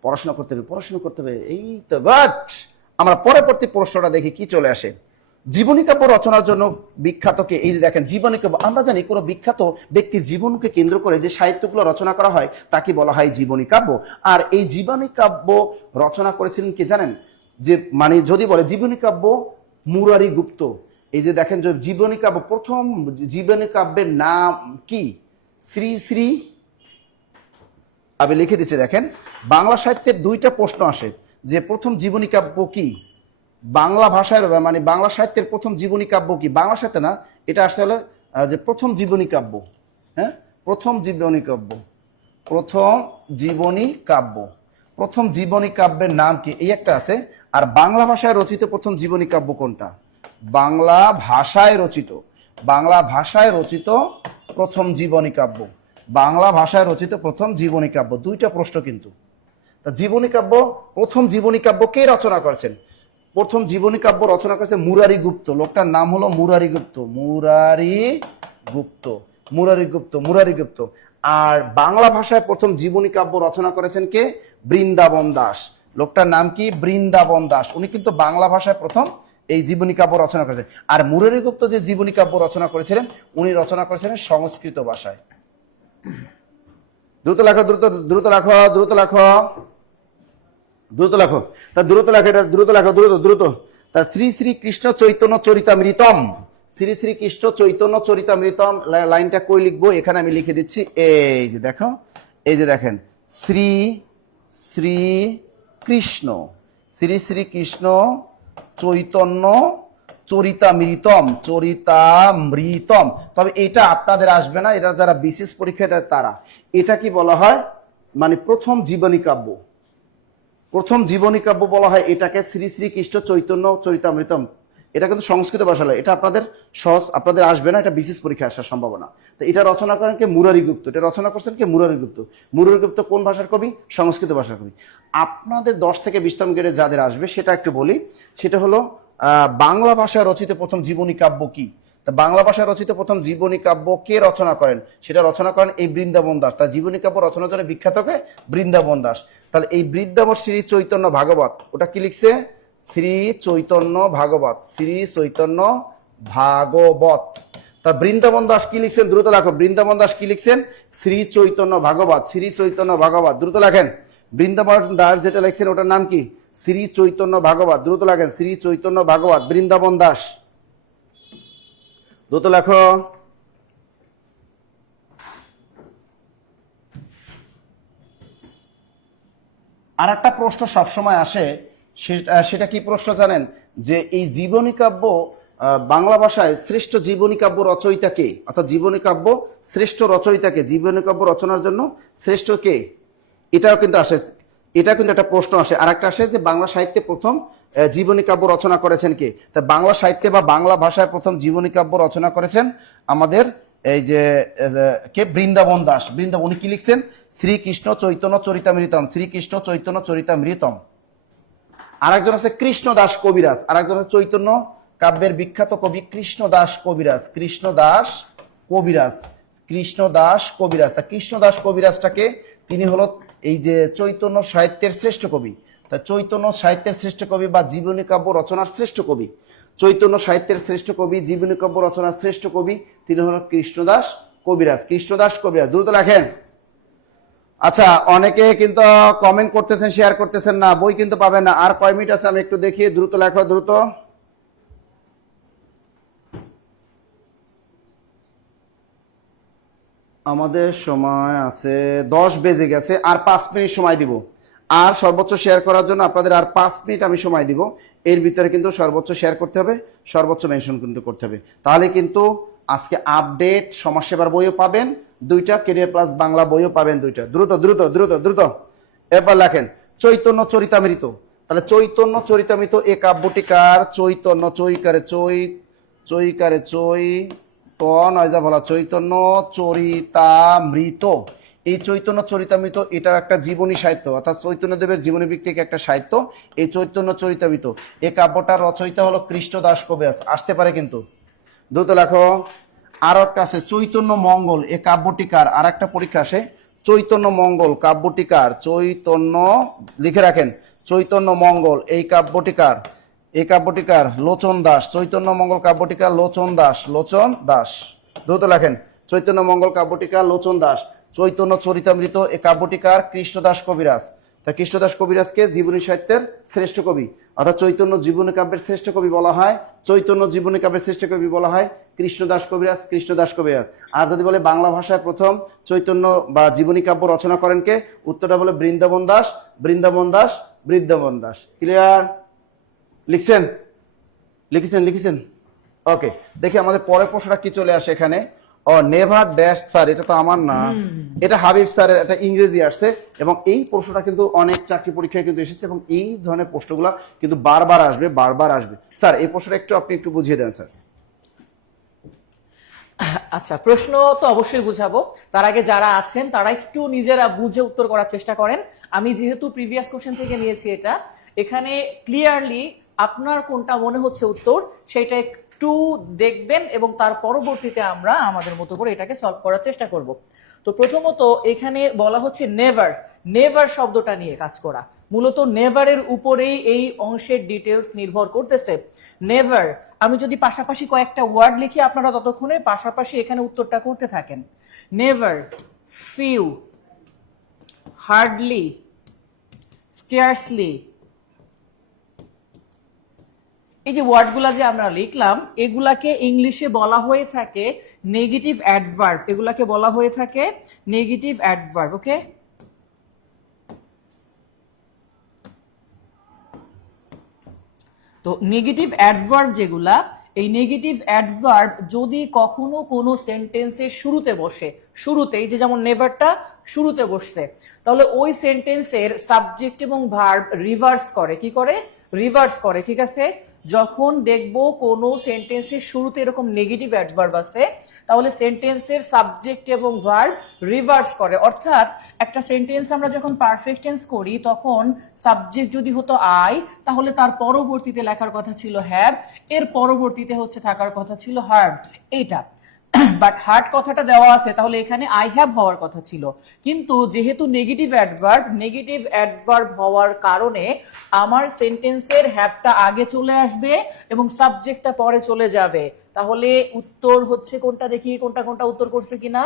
পড়াশোনা করতে হবে, পড়াশোনা করতে হবে। এই তো গট। আমরা পরবর্তী প্রশ্নটা দেখি কি চলে আসে। জীবনী কাব্য রচনার জন্য বিখ্যাত কে? এই যে দেখেন, জীবনী কাব্য, আমরা জানি কোনো বিখ্যাত ব্যক্তির জীবনকে কেন্দ্র করে যে সাহিত্যগুলো রচনা করা হয় তাকে বলা হয় জীবনী কাব্য। আর এই জীবনী কাব্য রচনা করেছিলেন কি জানেন? যে মানে যদি বলে জীবনী কাব্য মুরারি গুপ্ত। এই যে দেখেন, যে জীবনী কাব্য, প্রথম জীবনী কাব্যের নাম কি? শ্রী শ্রী, আমি লিখে দিচ্ছি দেখেন, বাংলা সাহিত্যের দুইটা প্রশ্ন আসে যে প্রথম জীবনী কাব্য কি, বাংলা ভাষায়, মানে বাংলা সাহিত্যের প্রথম জীবনী কাব্য কি? বাংলা সাহিত্য না, এটা আসলে যে প্রথম জীবনী কাব্য। হ্যাঁ, প্রথম জীবনী কাব্য, প্রথম জীবনী কাব্য, প্রথম জীবনী কাব্যের নাম কি? এই একটা আছে। আর বাংলা ভাষায় রচিত প্রথম জীবনী কাব্য কোনটা? বাংলা ভাষায় রচিত, বাংলা ভাষায় রচিত প্রথম জীবনী কাব্য, বাংলা ভাষায় রচিত প্রথম জীবনী কাব্য। দুইটা প্রশ্ন কিন্তু। তা জীবনী কাব্য, প্রথম জীবনী কাব্য কে রচনা করেছেন? প্রথম জীবনী কাব্য রচনা করেছে মুরারি গুপ্ত। লোকটার নাম হলো মুরারি গুপ্ত, মুরারি গুপ্ত, মুরারি গুপ্ত, মুরারি গুপ্ত। আর বাংলা ভাষায় প্রথম জীবনী কাব্য রচনা করেছেন কে? বৃন্দাবন দাস। লোকটার নাম কি? বৃন্দাবন দাস। উনি কিন্তু বাংলা ভাষায় প্রথম এই জীবনী কাব্য রচনা করেছেন। আর মুরারি গুপ্ত যে জীবনী কাব্য রচনা করেছিলেন, উনি রচনা করেছিলেন সংস্কৃত ভাষায়। দ্রুত লেখো, দ্রুত দ্রুত লেখো, দ্রুত লেখো, দ্রুত লেখো। তা দ্রুত লেখো, এটা দ্রুত লেখো, দ্রুত দ্রুত। তা শ্রী শ্রী কৃষ্ণ চৈতন্য চরিতামৃতম, শ্রী শ্রী কৃষ্ণ চৈতন্য চরিতামৃতম, লাইনটা কই লিখবো? এখানে আমি লিখে দিচ্ছি। এই যে দেখো, এই যে দেখেন, শ্রী শ্রী কৃষ্ণ, শ্রী শ্রী কৃষ্ণ চৈতন্য চরিতামৃতম, চরিতামৃতম। তবে এটা আপনাদের আসবে না, এটা যারা বিশেষ পরীক্ষা দেয় তারা। এটা কি বলা হয়? মানে প্রথম জীবনী কাব্য, প্রথম জীবনী কাব্য বলা হয় এটাকে শ্রী শ্রী কৃষ্ণ চৈতন্য চরিতামৃতম। এটা কিন্তু সংস্কৃত ভাষা, এটা আপনাদের সহজ, আপনাদের আসবে না, এটা বিশেষ পরীক্ষা আসার সম্ভাবনা। তো এটা রচনা করেন কে? মুরারি গুপ্ত। এটা রচনা করছেন কে? মুরারি গুপ্ত। মুরারি গুপ্ত কোন ভাষার কবি? সংস্কৃত ভাষার কবি। আপনাদের 10 থেকে 20তম গ্রেডে যাদের আসবে সেটা একটু বলি। সেটা হলো বাংলা ভাষায় রচিত প্রথম জীবনী কাব্য কি? তা বাংলা ভাষায় রচিত প্রথম জীবনী কাব্য কে রচনা করেন? সেটা রচনা করেন এই বৃন্দাবন দাস। তার জীবনী কাব্য রচনার জন্য বিখ্যাত কে? বৃন্দাবন দাস। তাহলে এই বৃন্দাবন শ্রী চৈতন্য ভাগবত, ওটা কি লিখছে? শ্রী চৈতন্য ভাগবত, শ্রী চৈতন্য ভাগবত। তা বৃন্দাবন দাস কি লিখছেন? দ্রুত লেখো, বৃন্দাবন দাস কি লিখছেন? শ্রী চৈতন্য ভাগবত, শ্রী চৈতন্য ভাগবত। দ্রুত লেখেন, বৃন্দাবন দাস যেটা লিখছেন ওটার নাম কি? শ্রী চৈতন্য ভাগবত। দ্রুত লেখেন, শ্রী চৈতন্য ভাগবত, বৃন্দাবন দাস। দ্রুত লেখো। আর একটা প্রশ্ন সবসময় আসে, সেটা কি প্রশ্ন জানেন? যে এই জীবনী কাব্য বাংলা ভাষায় শ্রেষ্ঠ জীবনী কাব্য রচয়িতা কে? অর্থাৎ জীবনী কাব্য শ্রেষ্ঠ রচয়িতা কে? জীবনী কাব্য রচনার জন্য শ্রেষ্ঠ কে? এটাও কিন্তু আসে, এটা কিন্তু একটা প্রশ্ন আসে। আর একটা আসে যে বাংলা সাহিত্যে প্রথম জীবনী কাব্য রচনা করেছেন কে? তা বাংলা সাহিত্যে বা বাংলা ভাষায় প্রথম জীবনী কাব্য রচনা করেছেন আমাদের এই যে কে? বৃন্দাবন দাস। বৃন্দাবন, উনি কি লিখছেন? শ্রীকৃষ্ণ চৈতন্য চরিতামৃতম, শ্রীকৃষ্ণ চৈতন্য চরিতামৃতম। আরেকজন আছে কৃষ্ণ দাস কবিরাজ, আরেকজন আছে চৈতন্য কাব্যের বিখ্যাত কবি কৃষ্ণ দাস কবিরাজ, কৃষ্ণ দাস কবিরাজ, কৃষ্ণ দাস কবিরাজ। তা কৃষ্ণ দাস কবিরাজটাকে, তিনি হলো এই যে চৈতন্য সাহিত্যের শ্রেষ্ঠ কবি। তা চৈতন্য সাহিত্যের শ্রেষ্ঠ কবি বা জীবনী কাব্য রচনার শ্রেষ্ঠ কবি, চৈতন্য সাহিত্যের শ্রেষ্ঠ কবি, জীবনী কাব্য রচনার শ্রেষ্ঠ কবি, তিনি হলো কৃষ্ণদাস কবিরাজ, কৃষ্ণদাস কবিরাজ। দ্রুত লেখেন। আচ্ছা, অনেকে কিন্তু কমেন্ট করতেছেন, শেয়ার করতেছেন না, বই কিন্তু পাবেন না। আর কয় মিনিট আছে আমি একটু দেখি, দ্রুত লেখো, দ্রুত। আমাদের সময় আছে, 10 বেজে গেছে, আর 5 মিনিট সময় দিব। আর সর্বোচ্চ শেয়ার করার জন্য আপনাদের আর 5 মিনিট আমি সময় দিব। এর ভিতরে কিন্তু সর্বোচ্চ শেয়ার করতে হবে, সর্বোচ্চ মেনশন কিন্তু করতে হবে। তাহলে কিন্তু আজকে আপডেট সমাজসেবার বইও পাবেন 2টা, ক্যারিয়ার প্লাস বাংলা বইও পাবেন 2টা। দ্রুত দ্রুত দ্রুত দ্রুত। এবার লেখেন চৈতন্য চরিতামৃত। তাহলে চৈতন্য চরিতামৃত এ কাব্যটি কার? চৈতন্য, চৈকারে চৈ, চৈকারে চৈ, তো নয় যা বলা, চৈতন্য চরিতামৃত। এই চৈতন্য চরিতামৃত এটা একটা জীবনী সাহিত্য, অর্থাৎ চৈতন্যদেবের জীবনী ভিত্তিক একটা সাহিত্য। এই চৈতন্য চরিতামৃত এই কাব্যটার রচয়িতা হলো কৃষ্ণদাস কবিরাজ। আসতে পারে কিন্তু দ্রুত লেখো। আর একটা আছে চৈতন্য মঙ্গল, এ কাব্যটিকার আর একটা পরীক্ষা আসে। চৈতন্য মঙ্গল কাব্যটিকার, চৈতন্য লিখে রাখেন, চৈতন্য মঙ্গল এই কাব্যটিকার লোচন দাস। চৈতন্য মঙ্গল কাব্যটিকার লোচন দাস। দ্রুত লেখেন, চৈতন্য মঙ্গল কাব্যটিকার লোচন দাস। চৈতন্য চরিতামৃত এ কাব্যটিকার কৃষ্ণদাস কবিরাজ। তা কৃষ্ণদাস কবিরাজকে জীবনী সাহিত্যের শ্রেষ্ঠ কবি, অর্থাৎ চৈতন্য জীবনী কাব্যের শ্রেষ্ঠ কবি বলা হয়, চৈতন্য জীবনী কাব্যের শ্রেষ্ঠ কবি বলা হয় কৃষ্ণদাস কবিরাজ। আর যদি বলে বাংলা ভাষায় প্রথম চৈতন্য বা জীবনী কাব্য রচনা করেন কে, উত্তরটা বলে বৃন্দাবন দাস। ক্লিয়ার? লিখেছেন? ওকে, দেখি আমাদের পরের প্রশ্নটা কি চলে আসে এখানে। নেভার ড্যাশ স্যার, এটা তো আমার না, এটা হাবিব স্যারের, এটা ইংরেজি আসছে। এবং এই প্রশ্নটা কিন্তু অনেক চাকরি পরীক্ষায় কিন্তু এসেছে, এবং এই ধরনের প্রশ্নগুলো কিন্তু বারবার আসবে। স্যার এই প্রশ্নটা আপনি একটু বুঝিয়ে দেন স্যার। আচ্ছা, প্রশ্ন তো অবশ্যই বুঝাবো। তার আগে যারা আছেন তারা একটু নিজেরা বুঝে উত্তর করার চেষ্টা করেন। আমি যেহেতু প্রিভিয়াস কোশ্চেন থেকে নিয়েছি, এখানে ক্লিয়ারলি আপনার কোনটা মনে হচ্ছে উত্তর সেটা একটু দেখবেন, এবং তার পরবর্তীতে আমরা আমাদের মতো করে এটাকে সলভ করার চেষ্টা করব। তো প্রথমত এখানে বলা হচ্ছে নেভার শব্দটা নিয়ে কাজ করা। মূলত নেভারের উপরেই এই অংশের ডিটেলস নির্ভর করতেছে। নেভার, আমি যদি পাশাপাশি কয়েকটা ওয়ার্ড লিখি, আপনারা ততক্ষণে পাশাপাশি এখানে উত্তরটা করতে থাকেন। নেভার, ফিউ, হার্ডলি, স্কেয়ারসলি, এই যে ওয়ার্ডগুলা যে আমরা লিখলাম, এগুলাকে ইংলিশে বলা হয়ে থাকে নেগেটিভ অ্যাডভার্ব। এগুলাকে বলা হয়ে থাকে নেগেটিভ অ্যাডভার্ব। ওকে, তো নেগেটিভ অ্যাডভার্ব যেগুলা, এই নেগেটিভ অ্যাডভার্ব যদি কখনো কোনো সেন্টেন্সের শুরুতে বসে, শুরুতেই যে যেমন নেভারটা শুরুতে বসছে, তাহলে ওই সেন্টেন্সের সাবজেক্ট এবং ভার্ব রিভার্স করে। কি করে? রিভার্স করে। ঠিক আছে, যখন দেখব কোনো সেন্টেন্সের শুরুতে এরকম নেগেটিভ অ্যাডভার্ব আছে, তাহলে সেন্টেন্সের সাবজেক্ট এবং ভার্ব রিভার্স করে। অর্থাৎ একটা সেন্টেন্স আমরা যখন পারফেক্ট টেন্স করি, তখন সাবজেক্ট যদি হতো আই, তাহলে তার পরবর্তীতে লেখার কথা ছিল হ্যাভ, এর পরবর্তীতে হচ্ছে থাকার কথা ছিল হার্ড। এইটা বাট হার্ড কথাটা দেওয়া আছে, তাহলে এখানে আই হ্যাভ হওয়ার কথা ছিল। কিন্তু যেহেতু নেগেটিভ অ্যাডভার্ব হওয়ার কারণে আমার সেন্টেন্সের হ্যাভটা আগে চলে আসবে এবং সাবজেক্টটা পরে চলে যাবে। তাহলে উত্তর হচ্ছে কোনটা? দেখি কোনটা উত্তর করছে কিনা।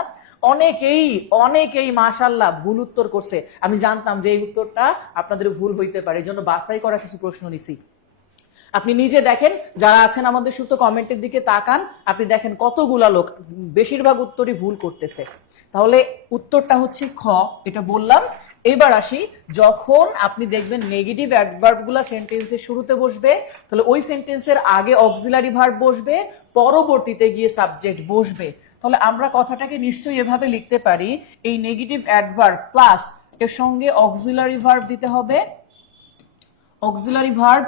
অনেকেই মাশাআল্লাহ ভুল উত্তর করছে। আমি জানতাম যে এই উত্তরটা আপনাদের ভুল হইতে পারে, এই জন্য বাছাই করা কিছু প্রশ্ন নিছি। আপনি নিজে দেখেন, যারা আছেন আমাদের সুস্থ কমেন্টের দিকে তাকান, আপনি দেখেন কতগুলা লোক বেশিরভাগ উত্তরই ভুল করতেছে। তাহলে উত্তরটা হচ্ছে খ, এটা বললাম। এবার আসি, যখন আপনি দেখবেন নেগেটিভ অ্যাডভার্ব গুলা সেন্টেন্সের শুরুতে বসবে, তাহলে ওই সেন্টেন্সের আগে অক্সিলারি ভার্ব বসবে, পরবর্তীতে গিয়ে সাবজেক্ট বসবে। তাহলে আমরা কথাটাকে নিশ্চয়ই এভাবে লিখতে পারি, এই নেগেটিভ অ্যাডভার্ব প্লাস এর সঙ্গে অক্সিলারি ভার্ব দিতে হবে, অক্সিলারি ভার্ব,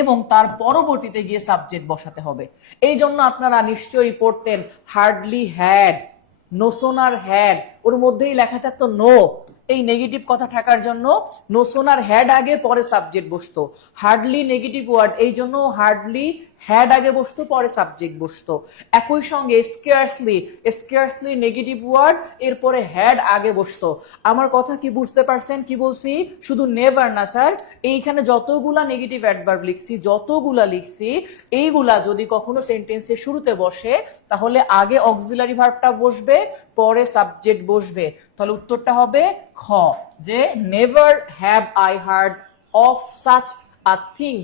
এবং তার পরবর্তীতে গিয়ে সাবজেক্ট বসাতে হবে। এই জন্য আপনারা নিশ্চয়ই পড়তেন hardly had, no sooner had, ওর মধ্যেই লেখা থাকতো নো। এই নেগেটিভ কথা থাকার জন্য নো সোনার হ্যাড আগে, পরে সাবজেক্ট বসতো। হার্ডলি নেগেটিভ ওয়ার্ড, এই জন্য হার্ডলি হ্যাড আগে বসতো, পরে সাবজেক্ট বসতো। একই সঙ্গে স্কেয়ারসলি নেগেটিভ ওয়ার্ড, এরপরে হ্যাড আগে বসতো। আমার কথা কি বুঝতে পারছেন কি বলছি? শুধু নেভার না স্যার, এইখানে যতগুলা নেগেটিভ অ্যাডভার্ব লিখছি, এইগুলা যদি কখনো সেন্টেন্সের শুরুতে বসে, তাহলে আগে অক্সিলারি ভার্বটা বসবে, পরে সাবজেক্ট বসবে। তাহলে উত্তরটা হবে খ, যে never have I hard of such a thing,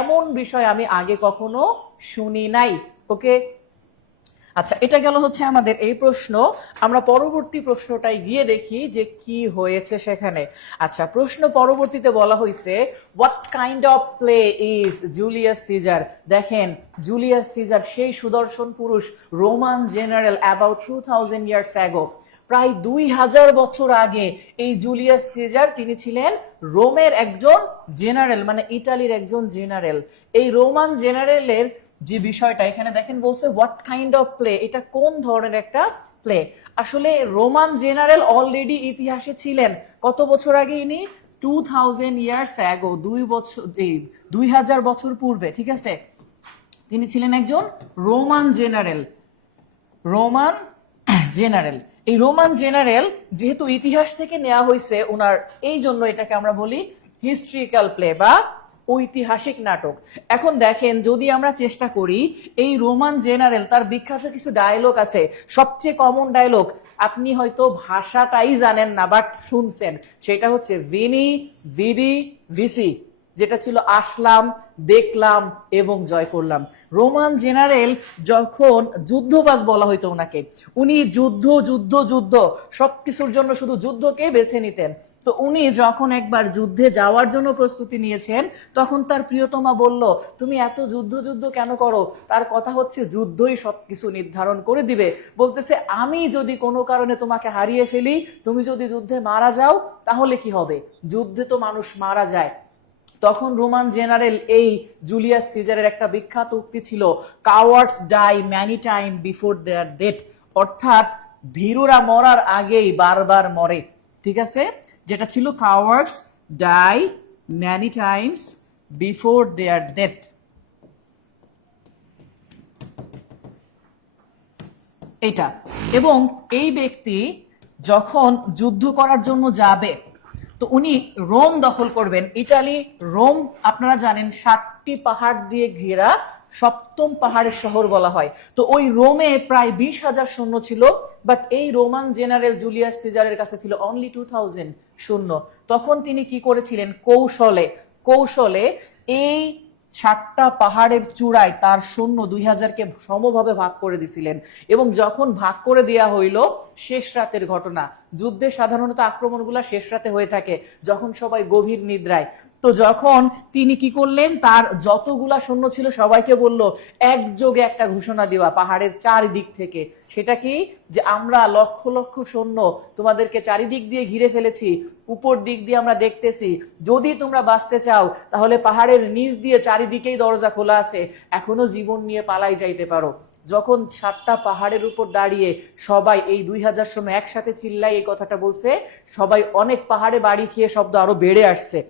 এমন বিষয় আমি আগে কখনো শুনি নাই। ওকে, আচ্ছা, এটা গেল হচ্ছে আমাদের এই প্রশ্ন। আমরা পরবর্তী প্রশ্নটাই গিয়ে দেখি যে কি হয়েছে সেখানে। আচ্ছা, প্রশ্ন পরবর্তীতে বলা হয়েছে what kind of play is Julius Caesar. দেখেন, জুলিয়াস সিজার সেই সুদর্শন পুরুষ, Roman general, about 2000 years ago, প্রায় 2000 বছর আগে এই জুলিয়াস সিজার, তিনি ছিলেন রোমের একজন জেনারেল, মানে ইতালির একজন জেনারেল। এই রোমান জেনারেলের যে বিষয়টা এখানে দেখেন বলছে হোয়াট কাইন্ড অফ প্লে, এটা কোন ধরনের একটা প্লে। আসলে রোমান জেনারেল অলরেডি ইতিহাসে ছিলেন কত বছর আগে, ইনি 2000 ইয়ার্স অ্যাগো, 2000 বছর পূর্বে, ঠিক আছে। তিনি ছিলেন একজন রোমান জেনারেল। রোমান জেনারেল, এই রোমান জেনারেল যেহেতু ইতিহাস থেকে নেওয়া হয়েছে ওনার, এই জন্য এটাকে আমরা বলি হিস্ট্রিক্যাল প্লে বা ঐতিহাসিক নাটক। এখন দেখেন যদি আমরা চেষ্টা করি, এই রোমান জেনারেল তার বিখ্যাত কিছু ডায়লগ আছে, সবচেয়ে কমন ডায়লগ, আপনি হয়তো ভাষাটাই জানেন না বাট শুনছেন, সেটা হচ্ছে ভিনি ভিডি ভিসি, যেটা ছিল আসলাম, দেখলাম এবং জয় করলাম। রোমান জেনারেল যখন যুদ্ধবাজ বলা হইতো ওনাকে, উনি যুদ্ধ যুদ্ধ যুদ্ধ সবকিছুর জন্য শুধু যুদ্ধকে বেছে নিতেন। তো উনি যখন একবার যুদ্ধে যাওয়ার জন্য প্রস্তুতি নিয়েছেন, তখন তার প্রিয়তমা বলল, তুমি এত যুদ্ধ যুদ্ধ কেন করো? তার কথা হচ্ছে যুদ্ধই সবকিছু নির্ধারণ করে দিবে। বলতেছে আমি যদি কোনো কারণে তোমাকে হারিয়ে ফেলি, তুমি যদি যুদ্ধে মারা যাও, তাহলে কি হবে? যুদ্ধে তো মানুষ মারা যায়। তখন রোমান জেনারেল এই জুলিয়াস সিজারের একটা বিখ্যাত উক্তি ছিল, cowards die many time before their death, অর্থাৎ ভীরুরা মরার আগেই বারবার মরে, ঠিক আছে, যেটা ছিল cowards die many times before their death. এটা, এবং এই ব্যক্তি যখন যুদ্ধ করার জন্য যাবে, তো উনি রোম দখল করবেন। ইটালি রোম আপনারা জানেন 7টি পাহাড় দিয়ে ঘেরা সপ্তম পাহাড়ের শহর বলা হয়। তো ওই রোমে প্রায় 20,000 সৈন্য ছিল, বাট এই রোমান জেনারেল জুলিয়াস সিজারের কাছে ছিল অনলি 2000 সৈন্য। তখন তিনি কি করেছিলেন, কৌশলে কৌশলে এই 7টা পাহাড়ের চূড়ায় তার সৈন্য 2000কে সমভাবে ভাগ করে দিছিলেন। এবং যখন ভাগ করে দেয়া হইল, শেষ রাতের ঘটনা, যুদ্ধে সাধারণত আক্রমণগুলো শেষ রাতে হয়ে থাকে যখন সবাই গভীর নিদ্রায়। তো যখন তিনি কি করলেন, তার যতগুলা সৈন্য ছিল সবাইকে বলল একযোগে একটা ঘোষণা দেওয়া পাহাড়ের চারিদিক থেকে। সেটা কি, যে আমরা লক্ষ লক্ষ সৈন্য তোমাদেরকে চারিদিক দিয়ে ঘিরে ফেলেছি, উপর দিক দিয়ে আমরা দেখতেছি, যদি তোমরা বাঁচতে চাও তাহলে পাহাড়ের নিচ দিয়ে চারিদিকেই দরজা খোলা আছে, এখনো জীবন নিয়ে পালাই যাইতে পারো। যখন 7টা পাহাড়ের উপর দাঁড়িয়ে সবাই এই 2000 সৈন্য একসাথে চিল্লাই এই কথাটা বলছে, সবাই অনেক পাহাড়ে বাড়ি খেয়ে শব্দ আরো বেড়ে আসছে।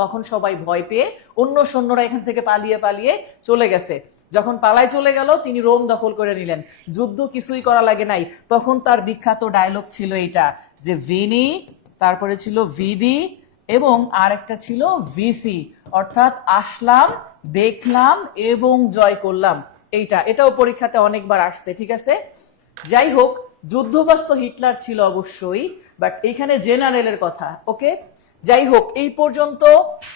তখন সবাই ভয় পেয়ে অন্য সৈন্যরা এখান থেকে পালিয়ে পালিয়ে চলে গেছে। যখন পালাই চলে গেল, তিনি রোম দখল করে নিলেন, যুদ্ধ কিছুই করা লাগে নাই। তখন তার বিখ্যাত ডায়লগ ছিল এটা, যে ভিনি, তারপরে ছিল ভিডি এবং আর একটা ছিল ভিসি, অর্থাৎ আসলাম, দেখলাম এবং জয় করলাম। এটাও পরীক্ষাতে অনেকবার আসছে, ঠিক আছে। যাই হোক, যুদ্ধবাজ তো হিটলার ছিল অবশ্যই, বাট এইখানে জেনারেলের কথা, ওকে। যাই হোক, এই পর্যন্ত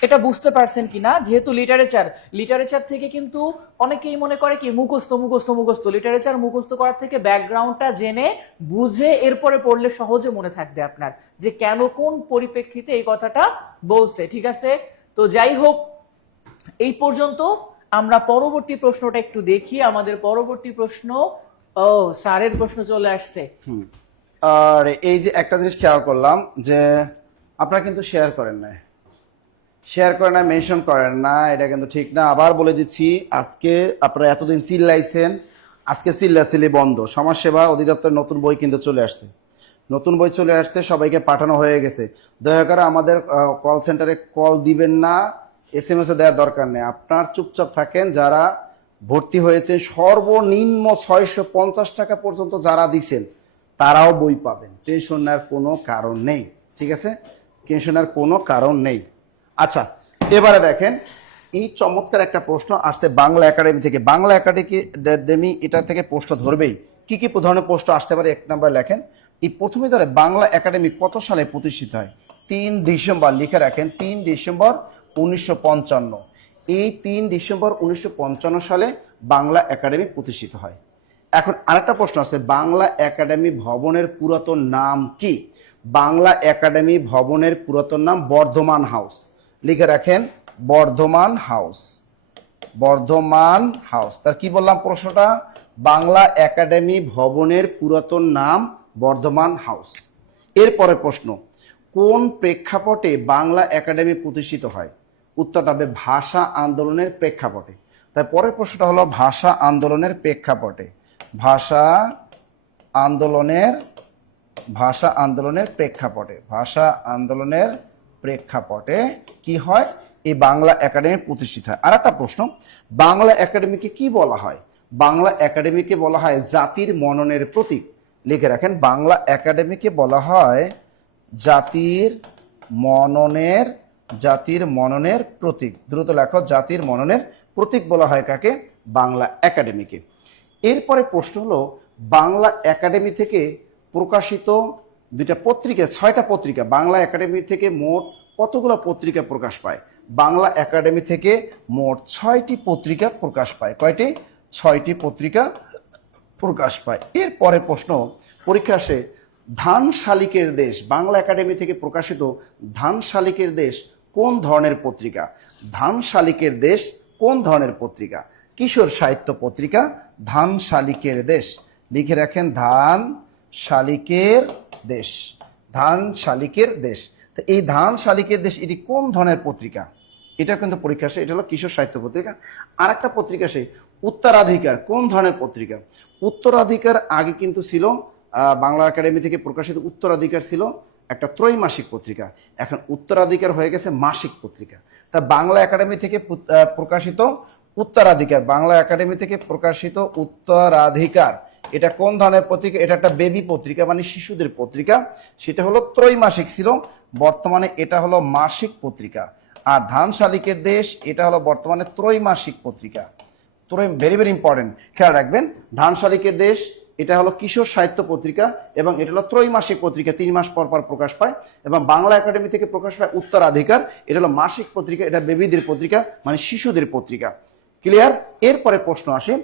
এটা বুঝতে পারছেন কিনা, যেহেতু লিটারেচার থেকে কিন্তু অনেকেই মনে করে কি মুখস্থ মুখস্থ মুখস্থ, লিটারেচার মুখস্থ করার থেকে ব্যাকগ্রাউন্ডটা জেনে বুঝে এরপরে পড়লে সহজে মনে থাকবে আপনার, যে কেন কোন পরিপ্রেক্ষিতে এই কথাটা বলছে, ঠিক আছে। তো যাই হোক, এই পর্যন্ত আমরা পরবর্তী প্রশ্নটা একটু দেখি। আমাদের পরবর্তী প্রশ্ন, ও স্যারের প্রশ্ন চলে আসছে। আর এই যে একটা জিনিস খেয়াল করলাম, যে আপনারা কিন্তু শেয়ার করেন না, মেনশন করেন না, এটা কিন্তু ঠিক না। আবার বলে দিচ্ছি, আজকে আপনারা এতদিন চিল্লাইছেন, আজকে চিল্লাচিল্লি বন্ধ। সমাজসেবা অধিদপ্তর নতুন বই কিন্তু চলে আসছে, সবাইকে পাঠানো হয়ে গেছে। দয়া করে আমাদের কল সেন্টারে কল দিবেন না, SMS দেওয়ার দরকার নেই। আপনার চুপচাপ থাকেন। যারা ভর্তি হয়েছে সর্বনিম্ন 650 টাকা পর্যন্ত যারা দিচ্ছেন, তারাও বই পাবেন। টেনশন নেওয়ার কোনো কারণ নেই, ঠিক আছে, টেনশনের কোনো কারণ নেই। এবারে দেখেন, এই চমৎকার একটা প্রশ্ন আসছে বাংলা একাডেমি থেকে। বাংলা একাডেমি এটা থেকে প্রশ্ন ধরবেই। কি কি ধরনের প্রশ্ন আসতে পারে, 1 নাম্বার লেখেন। এই প্রথমে ধরে বাংলা একাডেমি কত সালে প্রতিষ্ঠিত হয়? 3 ডিসেম্বর লিখে রাখেন, 3 ডিসেম্বর 1955। এই 3 ডিসেম্বর 1955 সালে বাংলা একাডেমি প্রতিষ্ঠিত হয়। এখন আরেকটা প্রশ্ন আছে, বাংলা একাডেমি ভবনের পুরাতন নাম কি? বাংলা একাডেমি ভবনের পুরাতন নাম বর্ধমান হাউস। লিখে রাখেন, বর্ধমান হাউস। তার কি বললাম প্রশ্নটা? বাংলা একাডেমি ভবনের পুরাতন নাম বর্ধমান হাউস। এরপরে প্রশ্ন, কোন প্রেক্ষাপটে বাংলা একাডেমি প্রতিষ্ঠিত হয়? উত্তরটা হবে ভাষা আন্দোলনের প্রেক্ষাপটে। তাই পরের প্রশ্নটা হলো ভাষা আন্দোলনের প্রেক্ষাপটে। ভাষা আন্দোলনের প্রেক্ষাপটে কি হয়, এই বাংলা একাডেমি প্রতিষ্ঠিত হয়। আর একটা প্রশ্ন, বাংলা একাডেমিকে কি বলা হয়? বাংলা একাডেমিকে বলা হয় জাতির মননের প্রতীক। লিখে রাখেন, বাংলা একাডেমিকে বলা হয় জাতির মননের প্রতীক। দ্রুত লেখো, জাতির মননের প্রতীক বলা হয় কাকে? বাংলা একাডেমিকে। এরপরে প্রশ্ন হলো, বাংলা একাডেমি থেকে প্রকাশিত দুইটা পত্রিকা, 6টা পত্রিকা, বাংলা একাডেমি থেকে মোট কতগুলো পত্রিকা প্রকাশ পায়? বাংলা একাডেমি থেকে মোট 6টি পত্রিকা প্রকাশ পায়। কয়টি? 6টি পত্রিকা প্রকাশ পায়। এরপরে প্রশ্ন পরীক্ষা আসে, ধান শালিকের দেশ, বাংলা একাডেমি থেকে প্রকাশিত ধান শালিকের দেশ কোন ধরনের পত্রিকা? ধান শালিকের দেশ কোন ধরনের পত্রিকা? কিশোর সাহিত্য পত্রিকা ধান শালিকের দেশ। লিখে রাখেন, ধান শালিকের দেশ। তো এই ধান শালিকের দেশ এটি কোন ধরনের পত্রিকা? এটা কিন্তু পরীক্ষা আসে, এটা হলো কিশোর সাহিত্য পত্রিকা। আর একটা পত্রিকা আসে উত্তরাধিকার, কোন ধরনের পত্রিকা? উত্তরাধিকার আগে কিন্তু ছিল বাংলা একাডেমি থেকে প্রকাশিত উত্তরাধিকার ছিল একটা ত্রৈমাসিক পত্রিকা, এখন উত্তরাধিকার হয়ে গেছে মাসিক পত্রিকা। তা বাংলা একাডেমি থেকে প্রকাশিত উত্তরাধিকার, বাংলা একাডেমি থেকে প্রকাশিত উত্তরাধিকার এটা কোন ধরনের পত্রিকা? এটা একটা বেবি পত্রিকা, মানে শিশুদের পত্রিকা। সেটা হলো ত্রৈমাসিক ছিল, বর্তমানে এটা হলো মাসিক পত্রিকা। আর ধান শালিকের দেশ এটা হলো বর্তমানে ত্রৈমাসিক পত্রিকা। ভেরি ভেরি ইম্পর্টেন্ট, খেয়াল রাখবেন। ধান শালিকের দেশ এটা হলো কিশোর সাহিত্য পত্রিকা এবং এটা হলো ত্রৈমাসিক পত্রিকা, 3 মাস পর পর প্রকাশ পায়। এবং বাংলা একাডেমি থেকে প্রকাশ পায় উত্তরাধিকার, এটা হলো মাসিক পত্রিকা, এটা বেবিদের পত্রিকা, মানে শিশুদের পত্রিকা। ক্লিয়ার? এরপরে প্রশ্ন আসে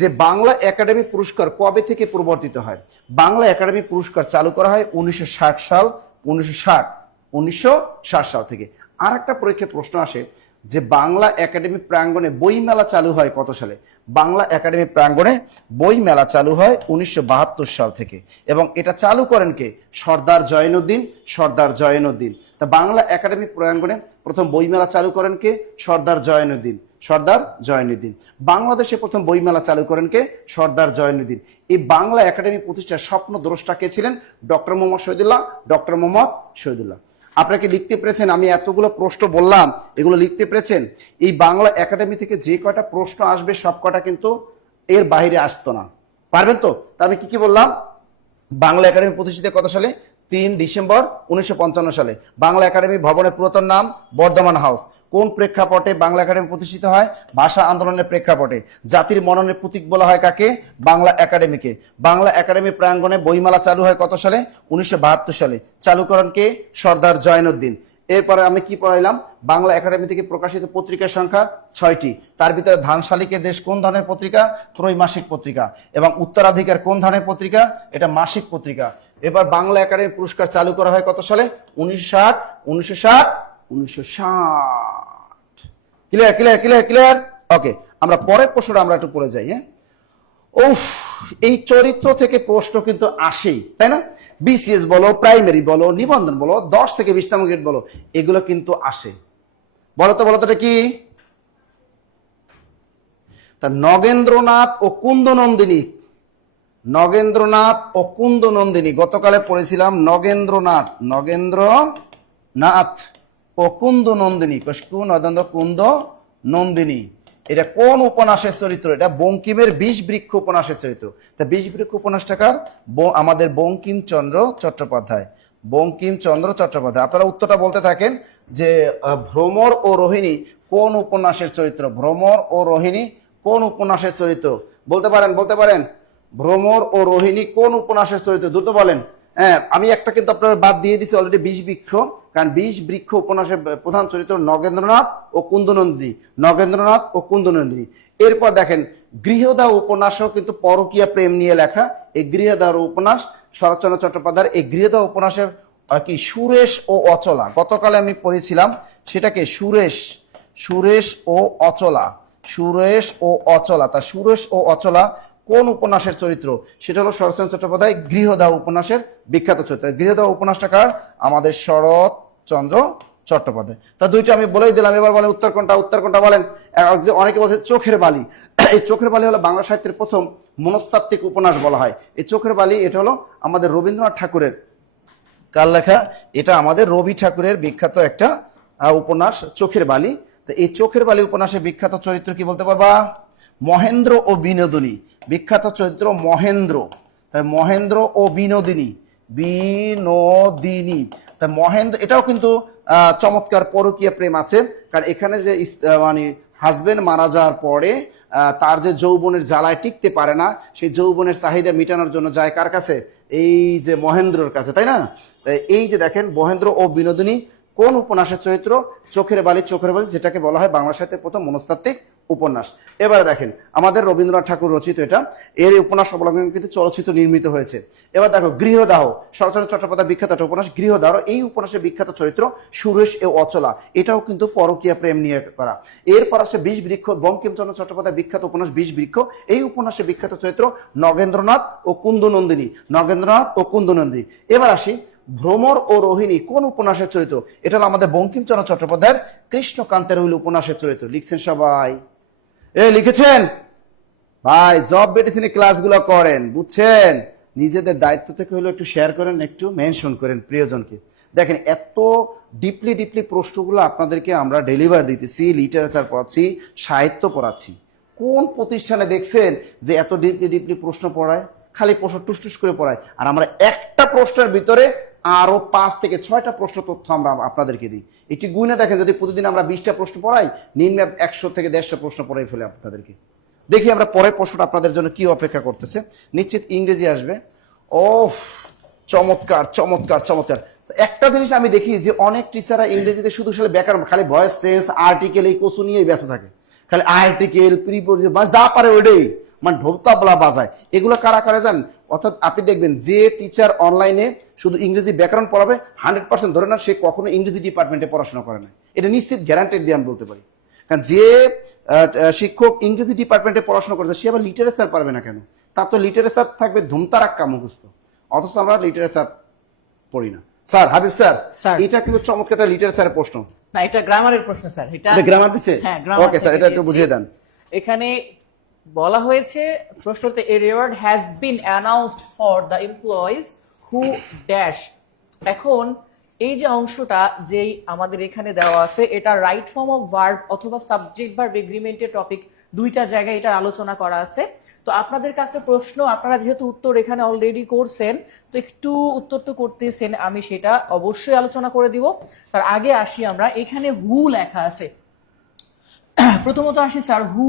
যে বাংলা একাডেমি পুরস্কার কবে থেকে প্রবর্তিত হয়? বাংলা একাডেমি পুরস্কার চালু করা হয় 1960 সাল থেকে। আর একটা পরীক্ষায় প্রশ্ন আসে যে বাংলা একাডেমি প্রাঙ্গণে বই মেলা চালু হয় কত সালে? বাংলা একাডেমি প্রাঙ্গণে বই মেলা চালু হয় 1972 সাল থেকে, এবং এটা চালু করেন কে? সর্দার জয়নুদ্দিন। তা বাংলা একাডেমি প্রাঙ্গণে প্রথম বই মেলা চালু করেন কে? সর্দার জয়নুদ্দিন। বাংলাদেশে প্রথম বই মেলা চালু করেন কে? সর্দার জয়নুদ্দিন। এই বাংলা একাডেমি প্রতিষ্ঠার স্বপ্ন দ্রষ্টা কে ছিলেন? ডক্টর মোহাম্মদ শহীদুল্লাহ। আপনাকে লিখতে পেরেছেন? আমি এতগুলো প্রশ্ন বললাম, এগুলো লিখতে পেরেছেন? এই বাংলা একাডেমি থেকে যে কয়টা প্রশ্ন আসবে সব কয়টা কিন্তু এর বাইরে আসতো না। পারবেন তো? তার আমি কি বললাম? বাংলা একাডেমি প্রতিষ্ঠিত কত সালে? 3 ডিসেম্বর 1955 সালে। বাংলা একাডেমি ভবনের পুরাতন নাম বর্ধমান হাউস। কোন প্রেক্ষাপটে বাংলা একাডেমি প্রতিষ্ঠিত হয়? ভাষা আন্দোলনের প্রেক্ষাপটে। জাতির মননের প্রতীক বলা হয় কাকে? বাংলা একাডেমিকে। বাংলা একাডেমি প্রাঙ্গণে বইমেলা চালু হয় কত সালে? 1972 সালে। চালু করেন কে? সর্দার জয়নুদ্দিন। এরপরে আমি কি পড়াইলাম? বাংলা একাডেমি থেকে প্রকাশিত পত্রিকার সংখ্যা 6টি। তার ভিতরে ধান শালিকের দেশ কোন ধরনের পত্রিকা? ত্রৈমাসিক পত্রিকা। এবং উত্তরাধিকার কোন ধরনের পত্রিকা? এটা মাসিক পত্রিকা। এবার বাংলা একাডেমি পুরস্কার চালু করা হয় কত সালে? 1960। ক্লিয়ার? ওকে, আমরা পরের প্রশ্নটা আমরা একটু পড়ে যাই। এই চরিত্র থেকে প্রশ্ন কিন্তু আসেই, তাই না? বিসিএস বলো, প্রাইমারি বলো, নিবন্ধন বলো, 10 থেকে 20তম গ্রেড বলো, এগুলো কিন্তু আসে। বলো তো এটা কি? তা নগেন্দ্রনাথ ও কুন্দনন্দিনী, গতকালে পড়েছিলাম নগেন্দ্রনাথ ও কুন্দনন্দিনী, কুন্দনন্দিনী, এটা কোন উপন্যাসের চরিত্র? এটা বঙ্কিমের 20 বৃক্ষ উপন্যাসের চরিত্র। তা 20 বৃক্ষ উপন্যাসটাকার আমাদের বঙ্কিমচন্দ্র চট্টোপাধ্যায়। আপনারা উত্তরটা বলতে থাকেন যে ভ্রমর ও রোহিণী কোন উপন্যাসের চরিত্র? ভ্রমর ও রোহিণী কোন উপন্যাসের চরিত্র? বলতে পারেন ভ্রমর ও রোহিণী কোন উপন্যাসের চরিত্র? দ্রুত বলেন। হ্যাঁ, আমি একটা কিন্তু আপনার বাদ দিয়ে দিছি অলরেডি, 20 বৃক্ষ, কারণ 20 বৃক্ষ উপন্যাসের প্রধান চরিত্র নগেন্দ্রনাথ ও কুন্দনন্দিনী। এরপর দেখেন গৃহদাহ উপন্যাসও কিন্তু পরকীয়া প্রেম নিয়ে লেখা। এই গৃহদাহ উপন্যাস শরৎচন্দ্র চট্টোপাধ্যায়ের। এই গৃহদাহ উপন্যাসের কি সুরেশ ও অচলা, গতকালে আমি পড়েছিলাম সেটাকে সুরেশ ও অচলা। তা সুরেশ ও অচলা কোন উপন্যাসের চরিত্র? সেটা হলো শরৎচন্দ্র চট্টোপাধ্যায় গৃহদাহ উপন্যাসের বিখ্যাত চরিত্র। গৃহদাহ উপন্যাসটা কার? আমাদের শরৎচন্দ্র চট্টোপাধ্যায়। তা দুইটা আমি বলেই দিলাম, এবার বলেন উত্তর কোনটা, উত্তর কোনটা বলেন। যে অনেকে বলছে চোখের বালি, এই চোখের বালি হলো বাংলা সাহিত্যের প্রথম মনস্তাত্ত্বিক উপন্যাস বলা হয়। এই চোখের বালি এটা হলো আমাদের রবীন্দ্রনাথ ঠাকুরের কার লেখা, এটা আমাদের রবি ঠাকুরের বিখ্যাত একটা উপন্যাস চোখের বালি। তো এই চোখের বালি উপন্যাসের বিখ্যাত চরিত্র কি বলতে পারবা? মহেন্দ্র ও বিনোদিনী, বিখ্যাত চরিত্র মহেন্দ্র। তাই মহেন্দ্র ও বিনোদিনী, বিনোদিনী। তা মহেন্দ্র এটাও কিন্তু চমৎকার পরকীয়া প্রেম আছে, কারণ এখানে যে মানে হাজবেন্ড মারা যাওয়ার পরে তার যে যৌবনের জ্বালায় টিকতে পারে না, সেই যৌবনের চাহিদা মেটানোর জন্য যায় কার কাছে? এই যে মহেন্দ্রর কাছে, তাই না? এই যে দেখেন মহেন্দ্র ও বিনোদিনী কোন উপন্যাসের চরিত্র? চোখের বালি, চোখের বালি যেটাকে বলা হয় বাংলা সাহিত্যের প্রথম মনস্তাত্ত্বিক উপন্যাস। এবারে দেখেন আমাদের রবীন্দ্রনাথ ঠাকুর রচিত এটা, এর উপন্যাস অবলম্বনে কিন্তু চলচ্চিত্র নির্মিত হয়েছে। এবার দেখো গৃহদাহ, শরৎচন্দ্র চট্টোপাধ্যায় বিখ্যাত একটা উপন্যাস গৃহদাহ। এই উপন্যাসের বিখ্যাত চরিত্র সুরেশ ও অচলা, এটাও কিন্তু পরকীয়া প্রেম নিয়ে করা। এরপর আসে বিষ বৃক্ষ, বঙ্কিমচন্দ্র চট্টোপাধ্যায় বিখ্যাত উপন্যাস বিষ বৃক্ষ। এই উপন্যাসের বিখ্যাত চরিত্র নগেন্দ্রনাথ ও কুন্দনন্দিনী, নগেন্দ্রনাথ ও কুন্দনন্দিনী। এবার আসি ভ্রমর ও রোহিণী কোন উপন্যাসের চরিত্র? এটা হলো আমাদের বঙ্কিমচন্দ্র চট্টোপাধ্যায়ের কৃষ্ণকান্তের রহিল উপন্যাসের চরিত্র। লিখছেন সবাই? লিখেছেন ভাই? জব বেটিসিনি ক্লাসগুলো করেন, বুঝছেন? নিজেদের দায়িত্ব থেকে হলো একটু শেয়ার করেন, একটু মেনশন করেন প্রিয়জনকে। দেখেন এত ডিপলি প্রশ্নগুলো আপনাদেরকে আমরা ডেলিভার দিতেছি, লিটারেচার পড়াচ্ছি, সাহিত্য পড়াচ্ছি। কোন প্রতিষ্ঠানে দেখছেন যে এত ডিপলি প্রশ্ন পড়ায়? খালি প্রশ্ন টুস করে পড়ায়, আর আমরা একটা প্রশ্নের ভিতরে আরো 5 থেকে 6টা প্রশ্ন তথ্য আমরা আপনাদেরকে দিই। এটি গুণে দেখেন, যদি প্রতিদিন আমরা 20টা প্রশ্ন পড়াই, নিম্ন 100 থেকে 150 প্রশ্ন পড়াই ফেলে আপনাদেরকে। দেখি আমরা পরের প্রশ্নটা আপনাদের জন্য কি অপেক্ষা করতেছে। নিশ্চিত ইংরেজি আসবে। ও চমৎকার চমৎকার চমৎকার। একটা জিনিস আমি দেখি যে অনেক টিচাররা ইংরেজিতে শুধু ব্যাকরণ, খালি ভয়েস চেঞ্জ, আর্টিকেল, এই কোশ্চেন নিয়েই ব্যস্ত থাকে। খালি আর্টিকেল, প্রিপোজিশন, যা পারে ওইটাই মানে ঢোলতাবলা বাজায়। এগুলো কারা করে জান? অর্থাৎ আপনি দেখবেন যে টিচার অনলাইনে শুধু ইংরেজি ব্যাকরণ পড়াবে, 100% ধরে না সে কখনো ইংরেজি ডিপার্টমেন্টে পড়াশোনা করে না। এটা নিশ্চিত গ্যারান্টেড দিয়ে আমি বলতে পারি। কারণ যে শিক্ষক ইংরেজি ডিপার্টমেন্টে পড়াশোনা করছে সে আবার লিটারেচার পারবে না কেন? তার তো লিটারেচার থাকবে ধুমতারাক্কা মুখস্থ, অথচ আমরা লিটারেচার পড়ি না। স্যার হাবিব স্যার, এটা কিন্তু চমৎকার একটা লিটারেচারের প্রশ্ন না, এটা গ্রামারের প্রশ্ন স্যার। এটা গ্রামার দিছে? হ্যাঁ, ওকে স্যার, এটা একটু বুঝিয়ে দেন। এখানে বলা হয়েছে প্রশ্নতে a reward has been announced for the employees who dash. এখন এই যে অংশটা যেই আমাদের এখানে দেওয়া আছে, এটা রাইট ফর্ম অফ ভার্ব অথবা সাবজেক্ট ভার্ব এগ্রিমেন্টের টপিক, দুইটা জায়গায় এটা আলোচনা করা আছে। তো আপনাদের কাছে প্রশ্ন, আপনারা যেহেতু উত্তর এখানে অলরেডি করছেন, তো একটু উত্তর তো করতেছেন, আমি সেটা অবশ্যই আলোচনা করে দিব। তার আগে আসি আমরা, এখানে হু লেখা আছে। প্রথমত আসি স্যার হু,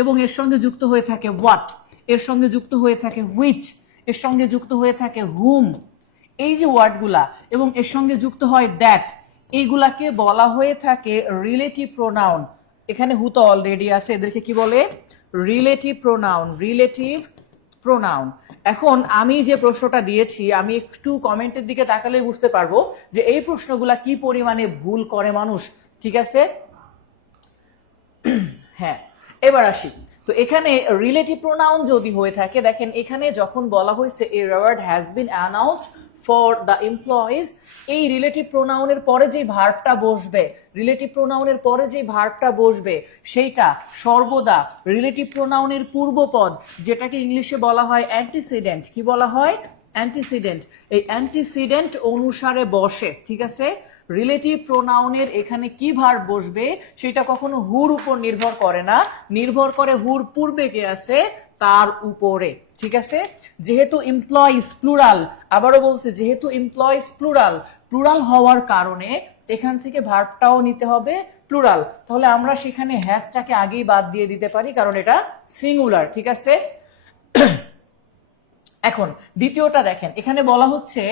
এবং এর সঙ্গে যুক্ত হয়ে থাকে হোয়াট, এর সঙ্গে যুক্ত হয়ে থাকে হুইচ, এর সঙ্গে যুক্ত হয়ে থাকে হুম। এই যে ওয়ার্ডগুলা এবং এর সঙ্গে যুক্ত হয় দ্যাট, এইগুলাকে বলা হয়ে থাকে রিলেটিভ প্রোনাউন। এখানে হু তো অলরেডি আছে, এদেরকে কি বলে? Relative pronoun, relative pronoun. এখন আমি যে প্রশ্নটা দিয়েছি, আমি একটু কমেন্টের দিকে তাকালে বুঝতে পারবো যে এই প্রশ্নগুলা কি পরিমাণে ভুল করে মানুষ। ঠিক আছে, হ্যাঁ এবার আসি। তো এখানে রিলেটিভ প্রোনাউন যদি হয়ে থাকে, দেখেন এখানে যখন বলা হয়েছে এ reward has been announced for the employees, এই রিলেটিভ প্রোনাউনের পরে যে ভার্বটা বসবে, রিলেটিভ প্রোনাউনের পরে যে ভার্বটা বসবে সেইটা সর্বদা রিলেটিভ প্রোনাউনের পূর্বপদ, যেটাকে ইংলিশে বলা হয় অ্যান্টিসিডেন্ট। কি বলা হয়? অ্যান্টিসিডেন্ট। এই অ্যান্টিসিডেন্ট অনুসারে বসে। ঠিক আছে, রিলেটিভ প্রোনাউনের এখানে কি ভার্ব বসবে সেটা কখনো হুর উপর নির্ভর করে না, নির্ভর করে হুর পূর্বে কে আছে তার উপরে। ঠিক আছে, যেহেতু এমপ্লয়িজ প্লুরাল, আবারও বলছে যেহেতু এমপ্লয়িজ প্লুরাল, প্লুরাল হওয়ার কারণে এখান থেকে ভার্বটাও নিতে হবে প্লুরাল। তাহলে আমরা সেখানে হ্যাজটাকে আগেই বাদ দিয়ে দিতে পারি, কারণ এটা সিঙ্গুলার। ঠিক আছে, এখন দ্বিতীয়টা দেখেন, এখানে বলা হচ্ছে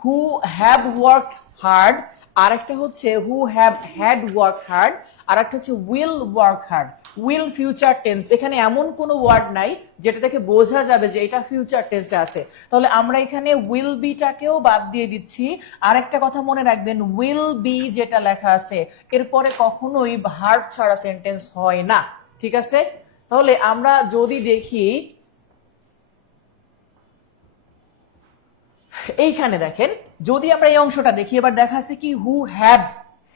হু হ্যাভ ওয়ার্কড হার্ড, আর একটা হচ্ছে who have had work hard, আর একটা হচ্ছে will work hard. Will future tense, এখানে এমন কোনো ওয়ার্ড নাই যেটা থেকে বোঝা যাবে যে এটা ফিউচার টেন্সে আছে, তাহলে আমরা এখানে উইল বিটাকেও বাদ দিয়ে দিচ্ছি। আর একটা কথা মনে রাখবেন, উইল বি যেটা লেখা আছে এরপরে কখনোই ভার্ব ছাড়া সেন্টেন্স হয় না। ঠিক আছে, তাহলে আমরা যদি দেখি এইখানে দেখেন, যদি আমরা এই অংশটা দেখি, এবার দেখা আছে কি হু হ্যাভ,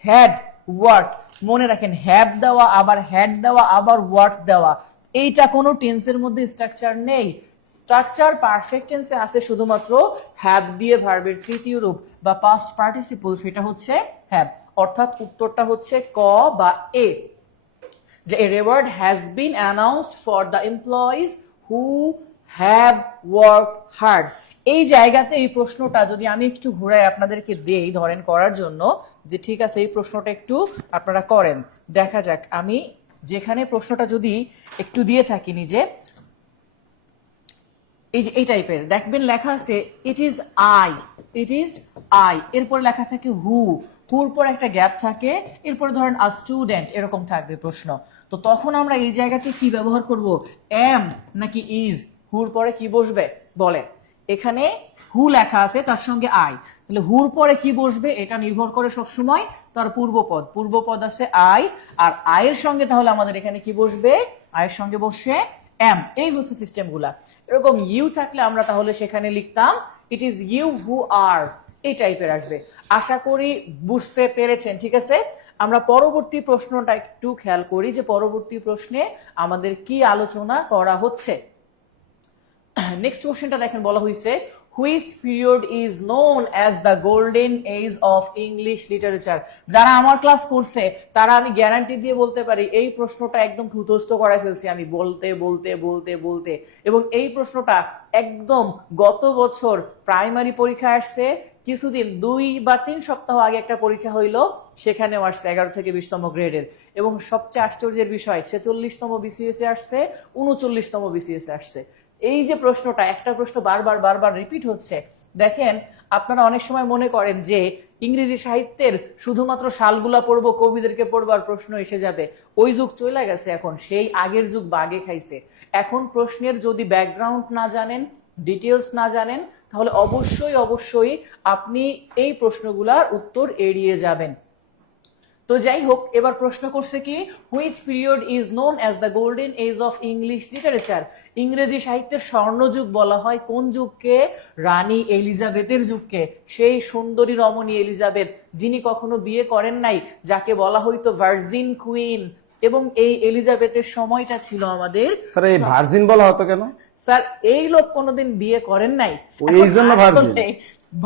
হ্যাড ওয়াট, মনে রাখেন হ্যাভ দেওয়া আবার হ্যাড দেওয়া আবার ওয়াট দেওয়া, এইটা কোনো টেন্সের মধ্যে স্ট্রাকচার নেই। স্ট্রাকচার পারফেক্ট টেন্সে আছে শুধুমাত্র হ্যাভ দিয়ে ভার্বের তৃতীয় রূপ বা পাস্ট পার্টিসিপল, সেটা হচ্ছে হ্যাভ। অর্থাৎ উত্তরটা হচ্ছে ক বা এ, যে a reward has been announced for the employees who have worked hard। এই জায়গাতে এই প্রশ্নটা যদি আমি একটু ঘুরাই আপনাদেরকে দেই ধরেন করার জন্য, যে ঠিক আছে এই প্রশ্নটা একটু আপনারা করেন, দেখা যাক আমি যেখানে প্রশ্নটা যদি একটু দিয়ে থাকি নিজে, এই যে এই টাইপের দেখবেন লেখা আছে ইট ইজ আই, এরপর লেখা থাকে হুর পর একটা গ্যাপ থাকে, এরপর ধরেন আ স্টুডেন্ট এরকম থাকবে প্রশ্ন। তো তখন আমরা এই জায়গাতে কি ব্যবহার করব, এম নাকি ইজ, হুর পরে কি বসবে বলেন। এখানে হু লেখা আছে তার সঙ্গে আই, তাহলে হুর পরে কি বসবে এটা নির্ভর করে সবসময় তার পূর্বপদ আছে আই, আর আয়ের সঙ্গে তাহলে আমাদের এখানে কি বসবে, আয়ের সঙ্গে বসে এম। এই হচ্ছে সিস্টেম গুলা। এরকম ইউ থাকলে আমরা তাহলে সেখানে লিখতাম ইট ইজ ইউ হু আর, এই টাইপের আসবে। আশা করি বুঝতে পেরেছেন, ঠিক আছে। আমরা পরবর্তী প্রশ্নটা একটু খেয়াল করি যে পরবর্তী প্রশ্নে আমাদের কি আলোচনা করা হচ্ছে। নেক্সট কোশ্চেনটা দেখেন বলা হয়েছে which period is known as the golden age of English literature. যারা আমার ক্লাস করছে তারা আমি গ্যারান্টি দিয়ে বলতে পারি এই প্রশ্নটা একদম ঠুতস্থ করে ফেলছি আমি বলতে বলতে বলতে বলতে, এবং এই প্রশ্নটা একদম গত বছর প্রাইমারি পরীক্ষা আসছে, কিছুদিন 2 বা 3 সপ্তাহ আগে একটা পরীক্ষা হইলো, সেখানেও আসছে 11 থেকে 20তম গ্রেডের, এবং সবচেয়ে আশ্চর্যের বিষয় 46তম বিসিএস এ আসছে, 39তম বিসিএস এ আসছে। এই যে প্রশ্নটা, একটা প্রশ্ন বারবার রিপিট হচ্ছে। দেখেন আপনারা অনেক সময় মনে করেন যে ইংরেজি সাহিত্যের শুধুমাত্র সালগুলা পড়বো, কবিদেরকে পড়বো আর প্রশ্ন এসে যাবে, ওই যুগ চলে গেছে, এখন সেই আগের যুগ বাগে খাইছে। এখন প্রশ্নের যদি ব্যাকগ্রাউন্ড না জানেন, ডিটেলস না জানেন, তাহলে অবশ্যই আপনি এই প্রশ্নগুলার উত্তর এড়িয়ে যাবেন। তো যাই হোক, এবার প্রশ্ন করছে কি which period is known as the golden age of English literature. ইংরেজি সাহিত্যের স্বর্ণযুগ বলা হয় কোন যুগকে, রানী এলিজাবেথের যুগকে, সেই সুন্দরী রমণী এলিজাবেথ যিনি কখনো বিয়ে করেন নাই, যাকে বলা হইতো ভার্জিন কুইন। এবং এই এলিজাবেথের সময়টা ছিল আমাদের, স্যার এই ভার্জিন বলা হতো কেন? স্যার এই লোক কোনোদিন বিয়ে করেন নাই, এই জন্য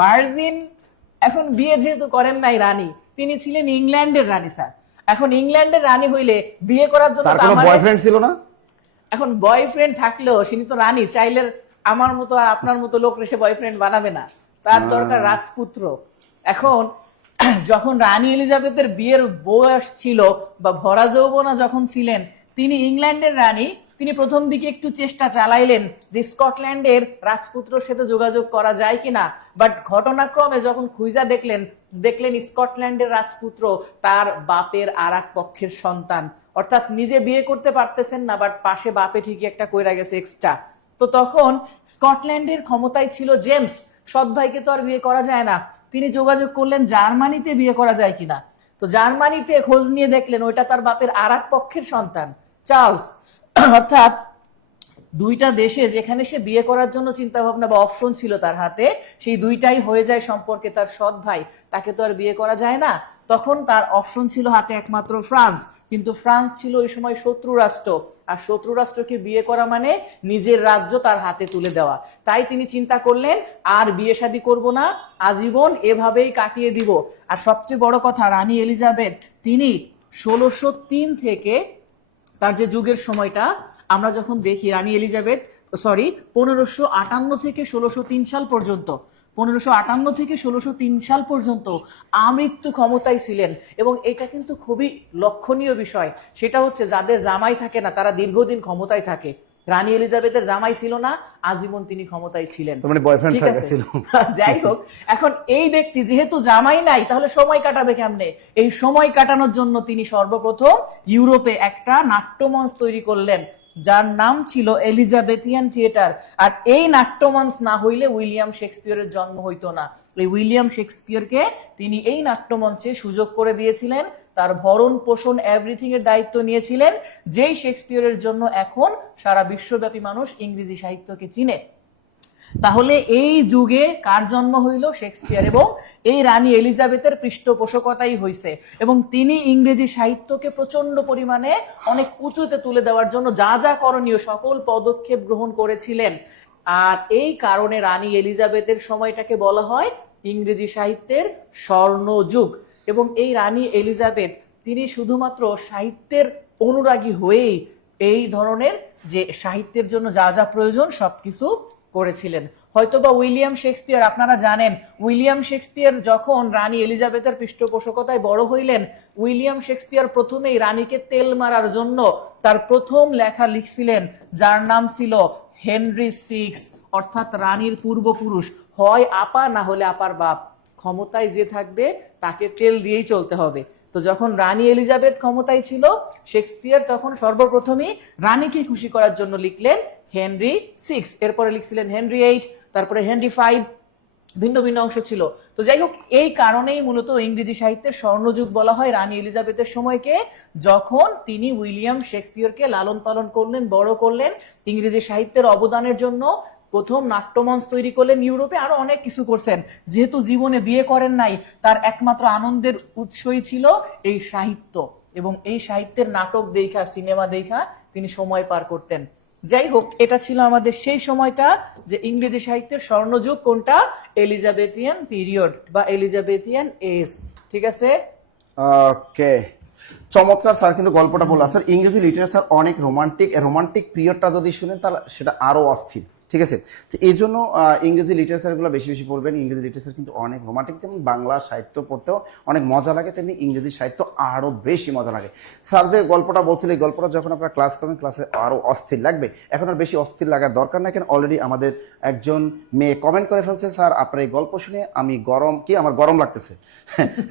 ভার্জিন। এখন বিয়ে যেহেতু করেন নাই রানী, তিনি ছিলেন ইংল্যান্ডের রানী স্যার। এখন ইংল্যান্ডের রানী হইলে বিয়ে করার জন্য তার কোনো বয়ফ্রেন্ড ছিল না? এখন বয়ফ্রেন্ড থাকলেও তিনি তো রানী, চাইলে আমার মতো আর আপনার মতো লোক রেসে বয়ফ্রেন্ড বানাবে না, তার দরকার রাজপুত্র। এখন যখন রানী এলিজাবেথের বিয়ের বয়স ছিল বা ভরা যৌবনা যখন ছিলেন, তিনি ইংল্যান্ডের রানী, তিনি প্রথম দিকে একটু চেষ্টা চালাইলেন যে স্কটল্যান্ডের রাজপুত্রের সাথে যোগাযোগ করা যায় কিনা, বাট ঘটনাক্রমে যখন খুঁজা দেখলেন স্কটল্যান্ডের রাজপুত্র তার বাপের আরেক পক্ষের সন্তান, অর্থাৎ নিজে বিয়ে করতে পারতেছেন না, বাট পাশে বাপে ঠিকই একটা কইরা গেছে এক্সট্রা। তো তখন স্কটল্যান্ডের ক্ষমতায় ছিল জেমস, সৎ ভাইকে তো আর বিয়ে করা যায় না, তিনি যোগাযোগ করলেন জার্মানিতে বিয়ে করা যায় কিনা। তো জার্মানিতে খোঁজ নিয়ে দেখলেন ওইটা তার বাপের আরেক পক্ষের সন্তান চার্লস। অর্থাৎ দুইটা দেশে যেখানে সে বিয়ে করার জন্য চিন্তা ভাবনা বা অপশন ছিল তার হাতে, সেই দুইটাই হয়ে যায় সম্পর্কে তার সৎ ভাই, তাকে তো আর বিয়ে করা যায় না। তখন তার অপশন ছিল হাতে একমাত্র ফ্রান্স, কিন্তু ফ্রান্স ছিল ওই সময় শত্রু রাষ্ট্র, আর শত্রু রাষ্ট্রকে বিয়ে করা মানে নিজের রাজ্য তার হাতে তুলে দেওয়া। তাই তিনি চিন্তা করলেন আর বিয়ে শাদী করবো না, আজীবন এভাবেই কাটিয়ে দিব। আর সবচেয়ে বড় কথা, রানী এলিজাবেথ তিনি 1603 থেকে, তার যে যুগের সময়টা আমরা যখন দেখি, রানী এলিজাবেথ 1558 থেকে 1603 সাল পর্যন্ত, 1558 থেকে 1603 সাল পর্যন্ত আমৃত্যু ক্ষমতায় ছিলেন। এবং এটা কিন্তু খুবই লক্ষণীয় বিষয়, সেটা হচ্ছে যাদের জামাই থাকে না তারা দীর্ঘদিন ক্ষমতায় থাকে। রানী এলিজাবেথের জামাই ছিল না, আজীবন তিনি ক্ষমতায় ছিলেন। বয়ফ্রেন্ড ছিল। যাই হোক, এখন এই ব্যক্তি যেহেতু জামাই নাই, তাহলে সময় কাটাবে কেমনে? এই সময় কাটানোর জন্য তিনি সর্বপ্রথম ইউরোপে একটা নাট্যমঞ্চ তৈরি করলেন, যার নাম ছিল এলিজাবেথিয়ান থিয়েটার। আর এই নাট্যমঞ্চ না হইলে উইলিয়াম শেক্সপিয়রের জন্ম হইতো না। এই উইলিয়াম শেক্সপিয়রকে তিনি এই নাট্যমঞ্চে সুযোগ করে দিয়েছিলেন, তার ভরণ পোষণ এভরিথিং এর দায়িত্ব নিয়েছিলেন, যেই শেক্সপিয়রের জন্য এখন সারা বিশ্বব্যাপী মানুষ ইংরেজি সাহিত্যকে চিনে। তাহলে এই যুগে কার জন্ম হইল? শেক্সপিয়ার। এবং এই রানী এলিজাবেথের পৃষ্ঠপোষকতাই হইছে, এবং তিনি ইংরেজি সাহিত্যকে প্রচন্ড পরিমাণে অনেক উঁচুতে তুলে দেওয়ার জন্য যা যা করণীয় সকল পদক্ষেপ গ্রহণ করেছিলেন। আর এই কারণে রানী এলিজাবেথের সময়টাকে বলা হয় ইংরেজি সাহিত্যের স্বর্ণযুগ। এবং এই রানী এলিজাবেথ তিনি শুধুমাত্র সাহিত্যের অনুরাগী হয়েই এই ধরনের যে সাহিত্যের জন্য যা যা প্রয়োজন সবকিছু করেছিলেন। হয়তোবা উইলিয়াম শেক্সপিয়ার, আপনারা জানেন উইলিয়াম শেক্সপিয়ার যখন রানী এলিজাবেথের পৃষ্ঠপোষকতায় বড় হইলেন, উইলিয়াম শেক্সপিয়ার প্রথমেই রানীকে তেল মারার জন্য তার প্রথম লেখা লিখছিলেন, যার নাম ছিল হেনরি সিক্স, অর্থাৎ রানীর পূর্বপুরুষ। হয় আপা, না হলে আপার বাপ, ক্ষমতায় যে থাকবে তাকে তেল দিয়েই চলতে হবে। তো যখন রানী এলিজাবেথ ক্ষমতায় ছিল, শেক্সপিয়ার তখন সর্বপ্রথমেই রানীকে খুশি করার জন্য লিখলেন হেনরি সিক্স, এরপরে লিখছিলেন হেনরি এইট, তারপরে হেনরি ফাইভ, ভিন্ন ভিন্ন অংশ ছিল। তো যাই হোক, এই কারণেই মূলত ইংরেজি সাহিত্যের স্বর্ণযুগ বলা হয় রানী এলিজাবেথের সময়কে, যখন তিনি উইলিয়াম শেক্সপিয়ারকে লালন পালন করলেন, বড় করলেন, ইংরেজি সাহিত্যের অবদানের জন্য প্রথম নাট্যমঞ্চ তৈরি করলেন ইউরোপে, আরো অনেক কিছু করছেন। যেহেতু জীবনে বিয়ে করেন নাই, তার একমাত্র আনন্দের উৎসই ছিল এই সাহিত্য, এবং এই সাহিত্যের নাটক দেখা, সিনেমা দেখা তিনি সময় পার করতেন। যাই হোক, এটা ছিল আমাদের সেই সময়টা যে ইংরেজি সাহিত্যের স্বর্ণযুগ কোনটা? এলিজাবেথিয়ান পিরিয়ড বা এলিজাবেথিয়ান এজ। ঠিক আছে, ওকে, চমৎকার স্যার। কিন্তু গল্পটা বললাম স্যার, ইংরেজি লিটারেচার অনেক রোমান্টিক, রোমান্টিক পিরিয়ডটা যদি শুনেন তাহলে সেটা আরো অস্থির। ঠিক আছে, তো এই জন্য ইংরেজি লিটারেচারগুলো বেশি বেশি পড়বেন। ইংরেজি লিটারেচার কিন্তু অনেক রোমান্টিক, যেমন বাংলা সাহিত্য পড়তেও অনেক মজা লাগে, তেমনি ইংরেজি সাহিত্য আরও বেশি মজা লাগে। স্যার যে গল্পটা বলছিল, এই গল্পটা যখন আপনারা ক্লাস করবেন, ক্লাসে আরও অস্থির লাগবে। এখন আর বেশি অস্থির লাগার দরকার নাই, কেন অলরেডি আমাদের একজন মেয়ে কমেন্ট করে ফেলছে, স্যার আপনার এই গল্প শুনে আমি আমার গরম লাগতেছে।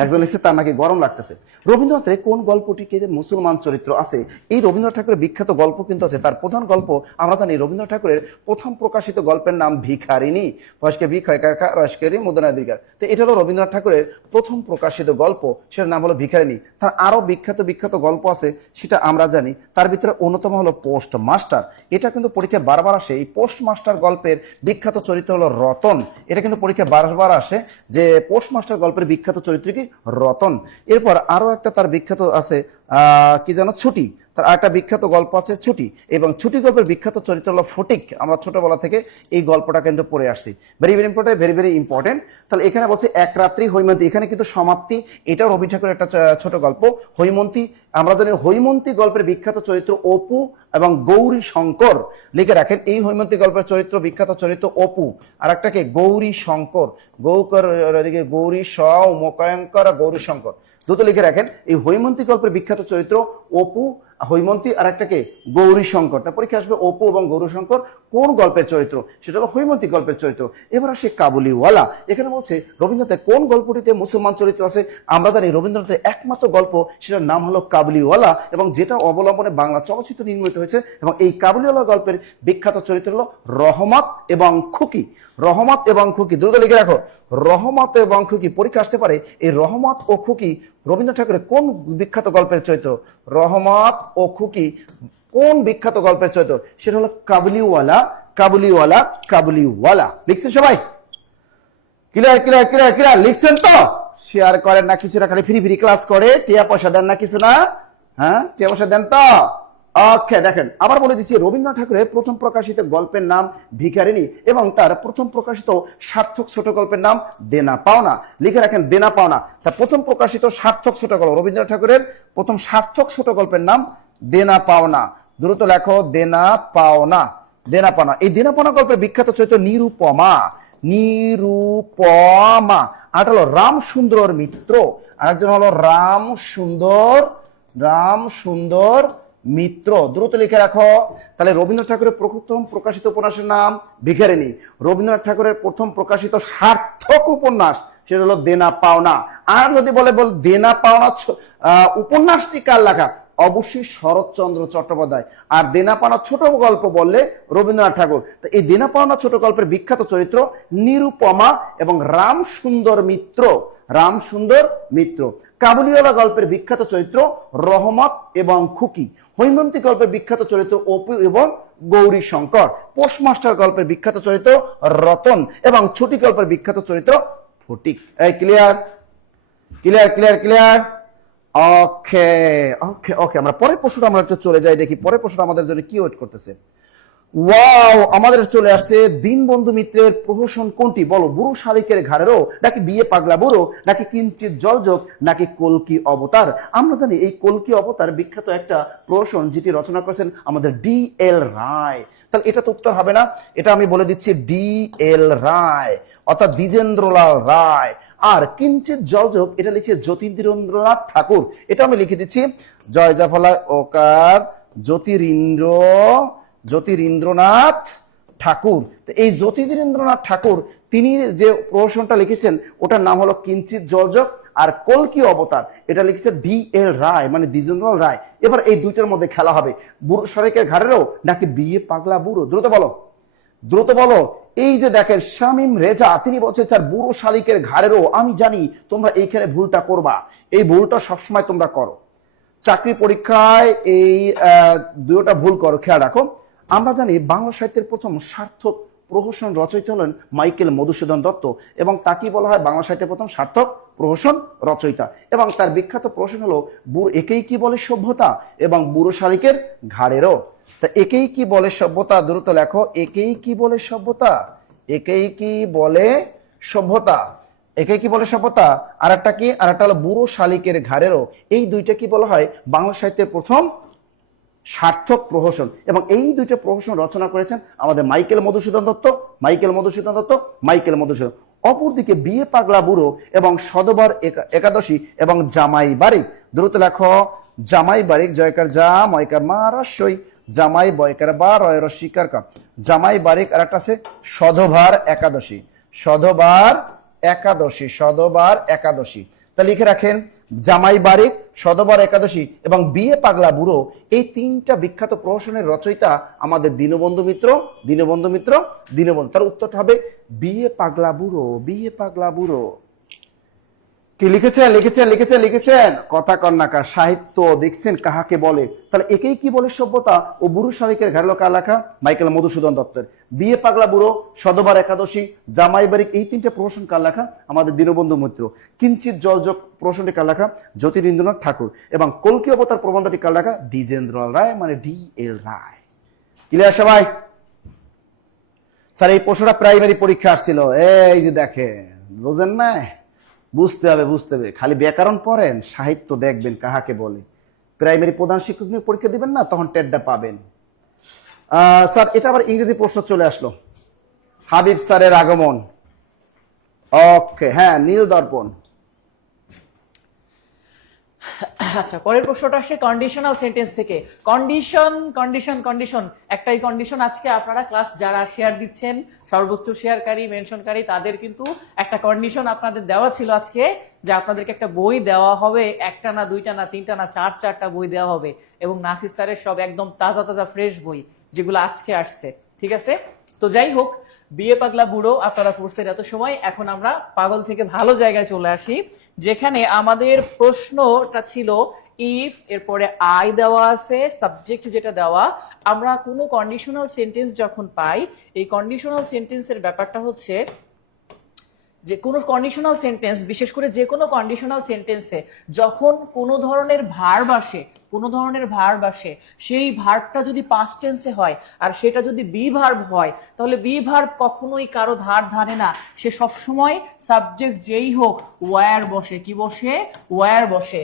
একজন লিখছে তার নাকি গরম লাগতেছে। রবীন্দ্রনাথের কোন গল্পটিকে মুসলমান চরিত্র আছে? এই রবীন্দ্রনাথ ঠাকুরের বিখ্যাত গল্প কিন্তু আছে। তার প্রধান গল্প আমরা জানি, রবীন্দ্রনাথ ঠাকুরের প্রথম প্রকাশিত গল্পের নাম ভিখারিণী, বয়স্কে রসকেরি মুদনাদিকার। তো এটা হলো রবীন্দ্রনাথ ঠাকুরের প্রথম প্রকাশিত গল্প, সেটার নাম হলো ভিখারিণী। তার আরো বিখ্যাত বিখ্যাত গল্প আছে, সেটা আমরা জানি। তার ভিতরে অন্যতম হলো পোস্ট মাস্টার। এটা কিন্তু পরীক্ষায় বারবার আসে। এই পোস্ট মাস্টার গল্পের বিখ্যাত চরিত্র হলো রতন। এটা কিন্তু পরীক্ষায় বারবার আসে যে পোস্ট মাস্টার গল্পের বিখ্যাত চরিত্র কি? রতন। এরপর আরো একটা তার বিখ্যাত আছে কি জানো, ছুটি। তার একটা বিখ্যাত গল্প আছে ছুটি, এবং ছুটি গল্পের বিখ্যাত চরিত্র হলো ফটিক। আমরা ছোটবেলা থেকে এই গল্পটা কিন্তু পড়ে আসছি। Very very important, very very important. তাহলে এখানে বলছে এক রাত্রি হৈমন্তী, এখানে কিন্তু সমাপ্তি। এটাও রবি ঠাকুরের একটা ছোট গল্প, হৈমন্তী। আমরা জানি হৈমন্তী গল্পের বিখ্যাত চরিত্র অপু এবং গৌরী শঙ্কর। লিখে রাখেন, এই হৈমন্তী গল্পের চরিত্র, বিখ্যাত চরিত্র অপু, আর একটাকে গৌরী শঙ্কর। গৌরী মকয়ঙ্কর, গৌরী শঙ্কর, দুটো লিখে রাখেন। এই হৈমন্তী গল্পের বিখ্যাত চরিত্র অপু, হৈমন্তী, আর একটাকে গৌরী শঙ্কর। তার পরীক্ষা আসবে অপু এবং গৌরী শঙ্কর কোন গল্পের চরিত্র? সেটা হলো হৈমন্তী গল্পের চরিত্র। এবার আসে কাবুলিওয়ালা। এখানে বলছে রবীন্দ্রনাথের কোন গল্পটিতে মুসলমান চরিত্র আছে? আমরা জানি রবীন্দ্রনাথের একমাত্র গল্প, সেটার নাম হলো কাবুলিওয়ালা, এবং যেটা অবলম্বনে বাংলা চলচ্চিত্র নির্মিত হয়েছে। এবং এই কাবুলিওয়ালা গল্পের বিখ্যাত চরিত্র হলো রহমত এবং খুকি। রহমত এবং খুকি, দ্রুত লিখে রাখো, রহমত এবং খুকি। পরীক্ষা আসতে পারে এই রহমত ও খুকি রবীন্দ্রনাথ ঠাকুরের কোন বিখ্যাত গল্পের চরিত্র? রহমত ও খুকি কোন বিখ্যাত গল্পের চরিত্র? সেটা হলো কাবুলিওয়ালা, কাবুলিওয়ালা, কাবুলিওয়ালা। লিখছেন সবাই? ক্লিয়ার ক্লিয়ার ক্লিয়ার ক্লিয়ার, লিখছেন তো? শেয়ার করেন না কিছু না, খালি ফ্রি ফ্রি ক্লাস করে টিয়া পয়সা দেন না কিছু না? হ্যাঁ, টিয়া পয়সা দেন তো? ওকে, দেখেন আবার বলে দিচ্ছি, রবীন্দ্রনাথ ঠাকুরের প্রথম প্রকাশিত গল্পের নাম ভিখারিণী, এবং তার প্রথম প্রকাশিত সার্থক ছোট গল্পের নাম দেনা পাওনা। লিখে রাখেন, দেনা পাওনা। তার প্রথম প্রকাশিত সার্থক ছোট গল্প, রবীন্দ্রনাথ ঠাকুরের প্রথম সার্থক ছোট গল্পের নাম দেনা পাওনা। দ্রুত লেখো, দেনা পাওনা, দেনা পাওনা। এই দেনা পাওনা গল্পের বিখ্যাত চরিত্র নিরুপমা, নিরুপমা। আর হলো রাম সুন্দর মিত্র, আরেকজন হলো রাম সুন্দর মিত্র। দ্রুত লিখে রাখো। তাহলে রবীন্দ্রনাথ ঠাকুরের প্রথম প্রকাশিত উপন্যাসের নাম ভিখারিণী। রবীন্দ্রনাথ ঠাকুরের প্রথম প্রকাশিত সার্থক উপন্যাস, সেটা হলো দেনা পাওনা। আর যদি বলে দেনা পাওনা উপন্যাসটি কার লেখা? অবশ্যই শরৎচন্দ্র চট্টোপাধ্যায়। আর দেনা পাওনা ছোট গল্প বললে রবীন্দ্রনাথ ঠাকুর। তো এই দেনা পাওনা ছোট গল্পের বিখ্যাত চরিত্র নিরুপমা এবং রাম সুন্দর মিত্র। রাম সুন্দর মিত্র। কাবুলিওয়ালা গল্পের বিখ্যাত চরিত্র রহমত এবং খুকি। হৈমন্তী গল্পের বিখ্যাত চরিত্র অপু এবং গৌরী শঙ্কর। পোস্টমাস্টার গল্পের বিখ্যাত চরিত্র রতন এবং ছুটি গল্পের বিখ্যাত চরিত্র ফটিক। এই ক্লিয়ার ক্লিয়ার ক্লিয়ার ক্লিয়ার। ওকে ওকে ওকে, আমরা পরের প্রশ্নটা আমরা চলে যাই, দেখি পরের প্রশ্নটা আমাদের জন্য কি ওয়েট করতেছে। ওয়াও, আমাদের চলে আসছে দীনবন্ধু মিত্রের প্রহসন কোনটি বলো? বুড়ো শালিকের ঘাড়েরও, নাকি বিয়ে পাগলা বুড়ো, নাকি কিঞ্চিত জলযোগ, নাকি কল্কি অবতার? আমরা জানি এই কল্কি অবতার বিখ্যাত একটা প্রহসন যেটি রচনা করেছেন আমাদের D.L. রায়। তাহলে এটা তো উত্তর হবে না, এটা আমি বলে দিচ্ছি D.L. রায় অর্থাৎ দ্বিজেন্দ্রলাল রায়। আর কিঞ্চিত জলযোগ এটা লিখছে জ্যোতিরিন্দ্রনাথ ঠাকুর। এটা আমি লিখে দিচ্ছি জয় জাফলা ওকার জ্যোতিরিন্দ্রনাথ ঠাকুর। তো এই জ্যোতিরিন্দ্রনাথ ঠাকুর তিনি যে প্রহসনটা লিখেছেন ওটার নাম হলো কিঞ্চিত জলযোগ, আর কল্কি অবতার এটা লিখেছে D.L. রায় মানে দ্বিজেন্দ্রলাল রায়। এবার এই দুইটার মধ্যে খেলা হবে, বুড়ো শালিকের ঘাড়েরও নাকি বিয়ে পাগলা বুড়ো? দ্রুত বলো দ্রুত বলো। এই যে দেখেন শামীম রেজা তিনি বলছে স্যার বুড়ো শালিকের ঘাড়েরও। আমি জানি তোমরা এইখানে ভুলটা করবা, এই ভুলটা সবসময় তোমরা করো চাকরি পরীক্ষায়, এই দুটোটা ভুল করো। খেয়াল রাখো, আমরা জানি বাংলা সাহিত্যের প্রথম সার্থক প্রহসন রচয়িতা হলেন মাইকেল মধুসূদন দত্ত, এবং তাকেই বলা হয় বাংলা সাহিত্যের প্রথম সার্থক প্রহসন রচয়িতা। এবং তার বিখ্যাত প্রহসন হলো একেই কি বলে সভ্যতা এবং বুড়ো শালিকের ঘাড়েরও। তা একেই কি বলে সভ্যতা, দ্রুত লেখো, একেই কি বলে সভ্যতা, একেই কি বলে সভ্যতা, একে কি বলে সভ্যতা। আর একটা কি, আর একটা হলো বুড়ো শালিকের ঘাড়েরও। এই দুইটা কি বলা হয় বাংলা সাহিত্যের প্রথম সার্থক প্রহসন, এবং এই দুইটা প্রহসন রচনা করেছেন আমাদের মাইকেল মধুসূদন দত্ত। অপরদিকে বিয়ে পাগলা বুড়ো এবং সদবার একাদশী এবং জামাই বারিক, দ্রুত লেখো জামাই বারিক, জয়কার যা ময়কার মা রস্যই, জামাই বয়কার বা রয় রস্যিকার কা, জামাই বারিক। আর একটা আছে সধবার একাদশী। তা লিখে রাখেন জামাই বারিক, সদবার একাদশী এবং বিয়ে পাগলা বুড়ো, এই তিনটা বিখ্যাত প্রহসনের রচয়িতা আমাদের দীনবন্ধু মিত্র। তার উত্তরটা হবে বিয়ে পাগলা বুড়ো। কি লিখেছেন কথা কন্যাকা সাহিত্য দেখছেন কাহাকে বলে। তাহলে একেই কি বলে সভ্যতা ও বুড়ো শালিকের ঘাড়েরও কার লেখা? মাইকেল মধুসূদন দত্তের। বিয়ে পাগলা বুড়ো, সদবার একাদশী, জামাই বারিক, এই তিনটে প্রহসন কার লেখা? আমাদের দীনবন্ধু মিত্র। কিঞ্চিত জলযোগ প্রহসনটি কার লেখা? জ্যোতিরিন্দ্রনাথ ঠাকুর। এবং কল্কি অবতার প্রবন্ধটি কার লেখা? দ্বিজেন্দ্রলাল রায় মানে D.L. রায়। ক্লিয়ার সবাই? স্যার এই প্রশ্নটা প্রাইমারি পরীক্ষা আসছিল, এই যে দেখেন, বুঝেন না? বুঝতে হবে খালি ব্যাকরণ পড়েন, সাহিত্য দেখবেন কাহাকে বলে। প্রাইমারি প্রধান শিক্ষক নিয়ে পরীক্ষা দিবেন না, তখন টেটটা পাবেন। স্যার এটা আবার ইংরেজি প্রশ্ন চলে আসলো, হাবিব স্যারের আগমন। ওকে, হ্যাঁ, নীল দর্পণ। আচ্ছা, পরের প্রশ্নটা আসে কন্ডিশনাল সেন্টেন্স থেকে। কন্ডিশন একটাই কন্ডিশন। আজকে আপনারা ক্লাস যারা শেয়ার দিচ্ছেন, সর্বোচ্চ শেয়ারকারী, মেনশনকারী, তাদের কিন্তু একটা কন্ডিশন আপনাদের দেওয়া ছিল আজকে, যে আপনাদেরকে একটা বই দেওয়া হবে, একটা না, দুইটা না, তিনটা না, চারটা বই দেওয়া হবে, এবং নাসির স্যারের সব একদম তাজা ফ্রেশ বই যেগুলো আজকে আসছে। ঠিক আছে, তো যাই হোক, বিয়ে পাগলা বুড়ো আপনারা পড়ছেন এত সময়। এখন আমরা পাগল থেকে ভালো জায়গায় চলে আসি, যেখানে আমাদের প্রশ্নটা ছিল ইফ, এরপরে আই দেওয়া আছে, সাবজেক্ট যেটা দেওয়া। আমরা কোনো কন্ডিশনাল সেন্টেন্স যখন পাই, এই কন্ডিশনাল সেন্টেন্সের ব্যাপারটা হচ্ছে যে কোনো কন্ডিশনাল সেন্টেন্স, বিশেষ করে যে কোনো কন্ডিশনাল সেন্টেন্সে যখন কোনো ধরনের ভার্ব আসে, সেই ভার্বটা যদি পাস্ট টেন্সে হয় আর সেটা যদি বি ভার্ব হয়, তাহলে বি ভার্ব কখনোই কারো ধার ধারে না। সে সবসময় সাবজেক্ট যেই হোক ওয়্যার বসে। কি বসে? ওয়্যার বসে।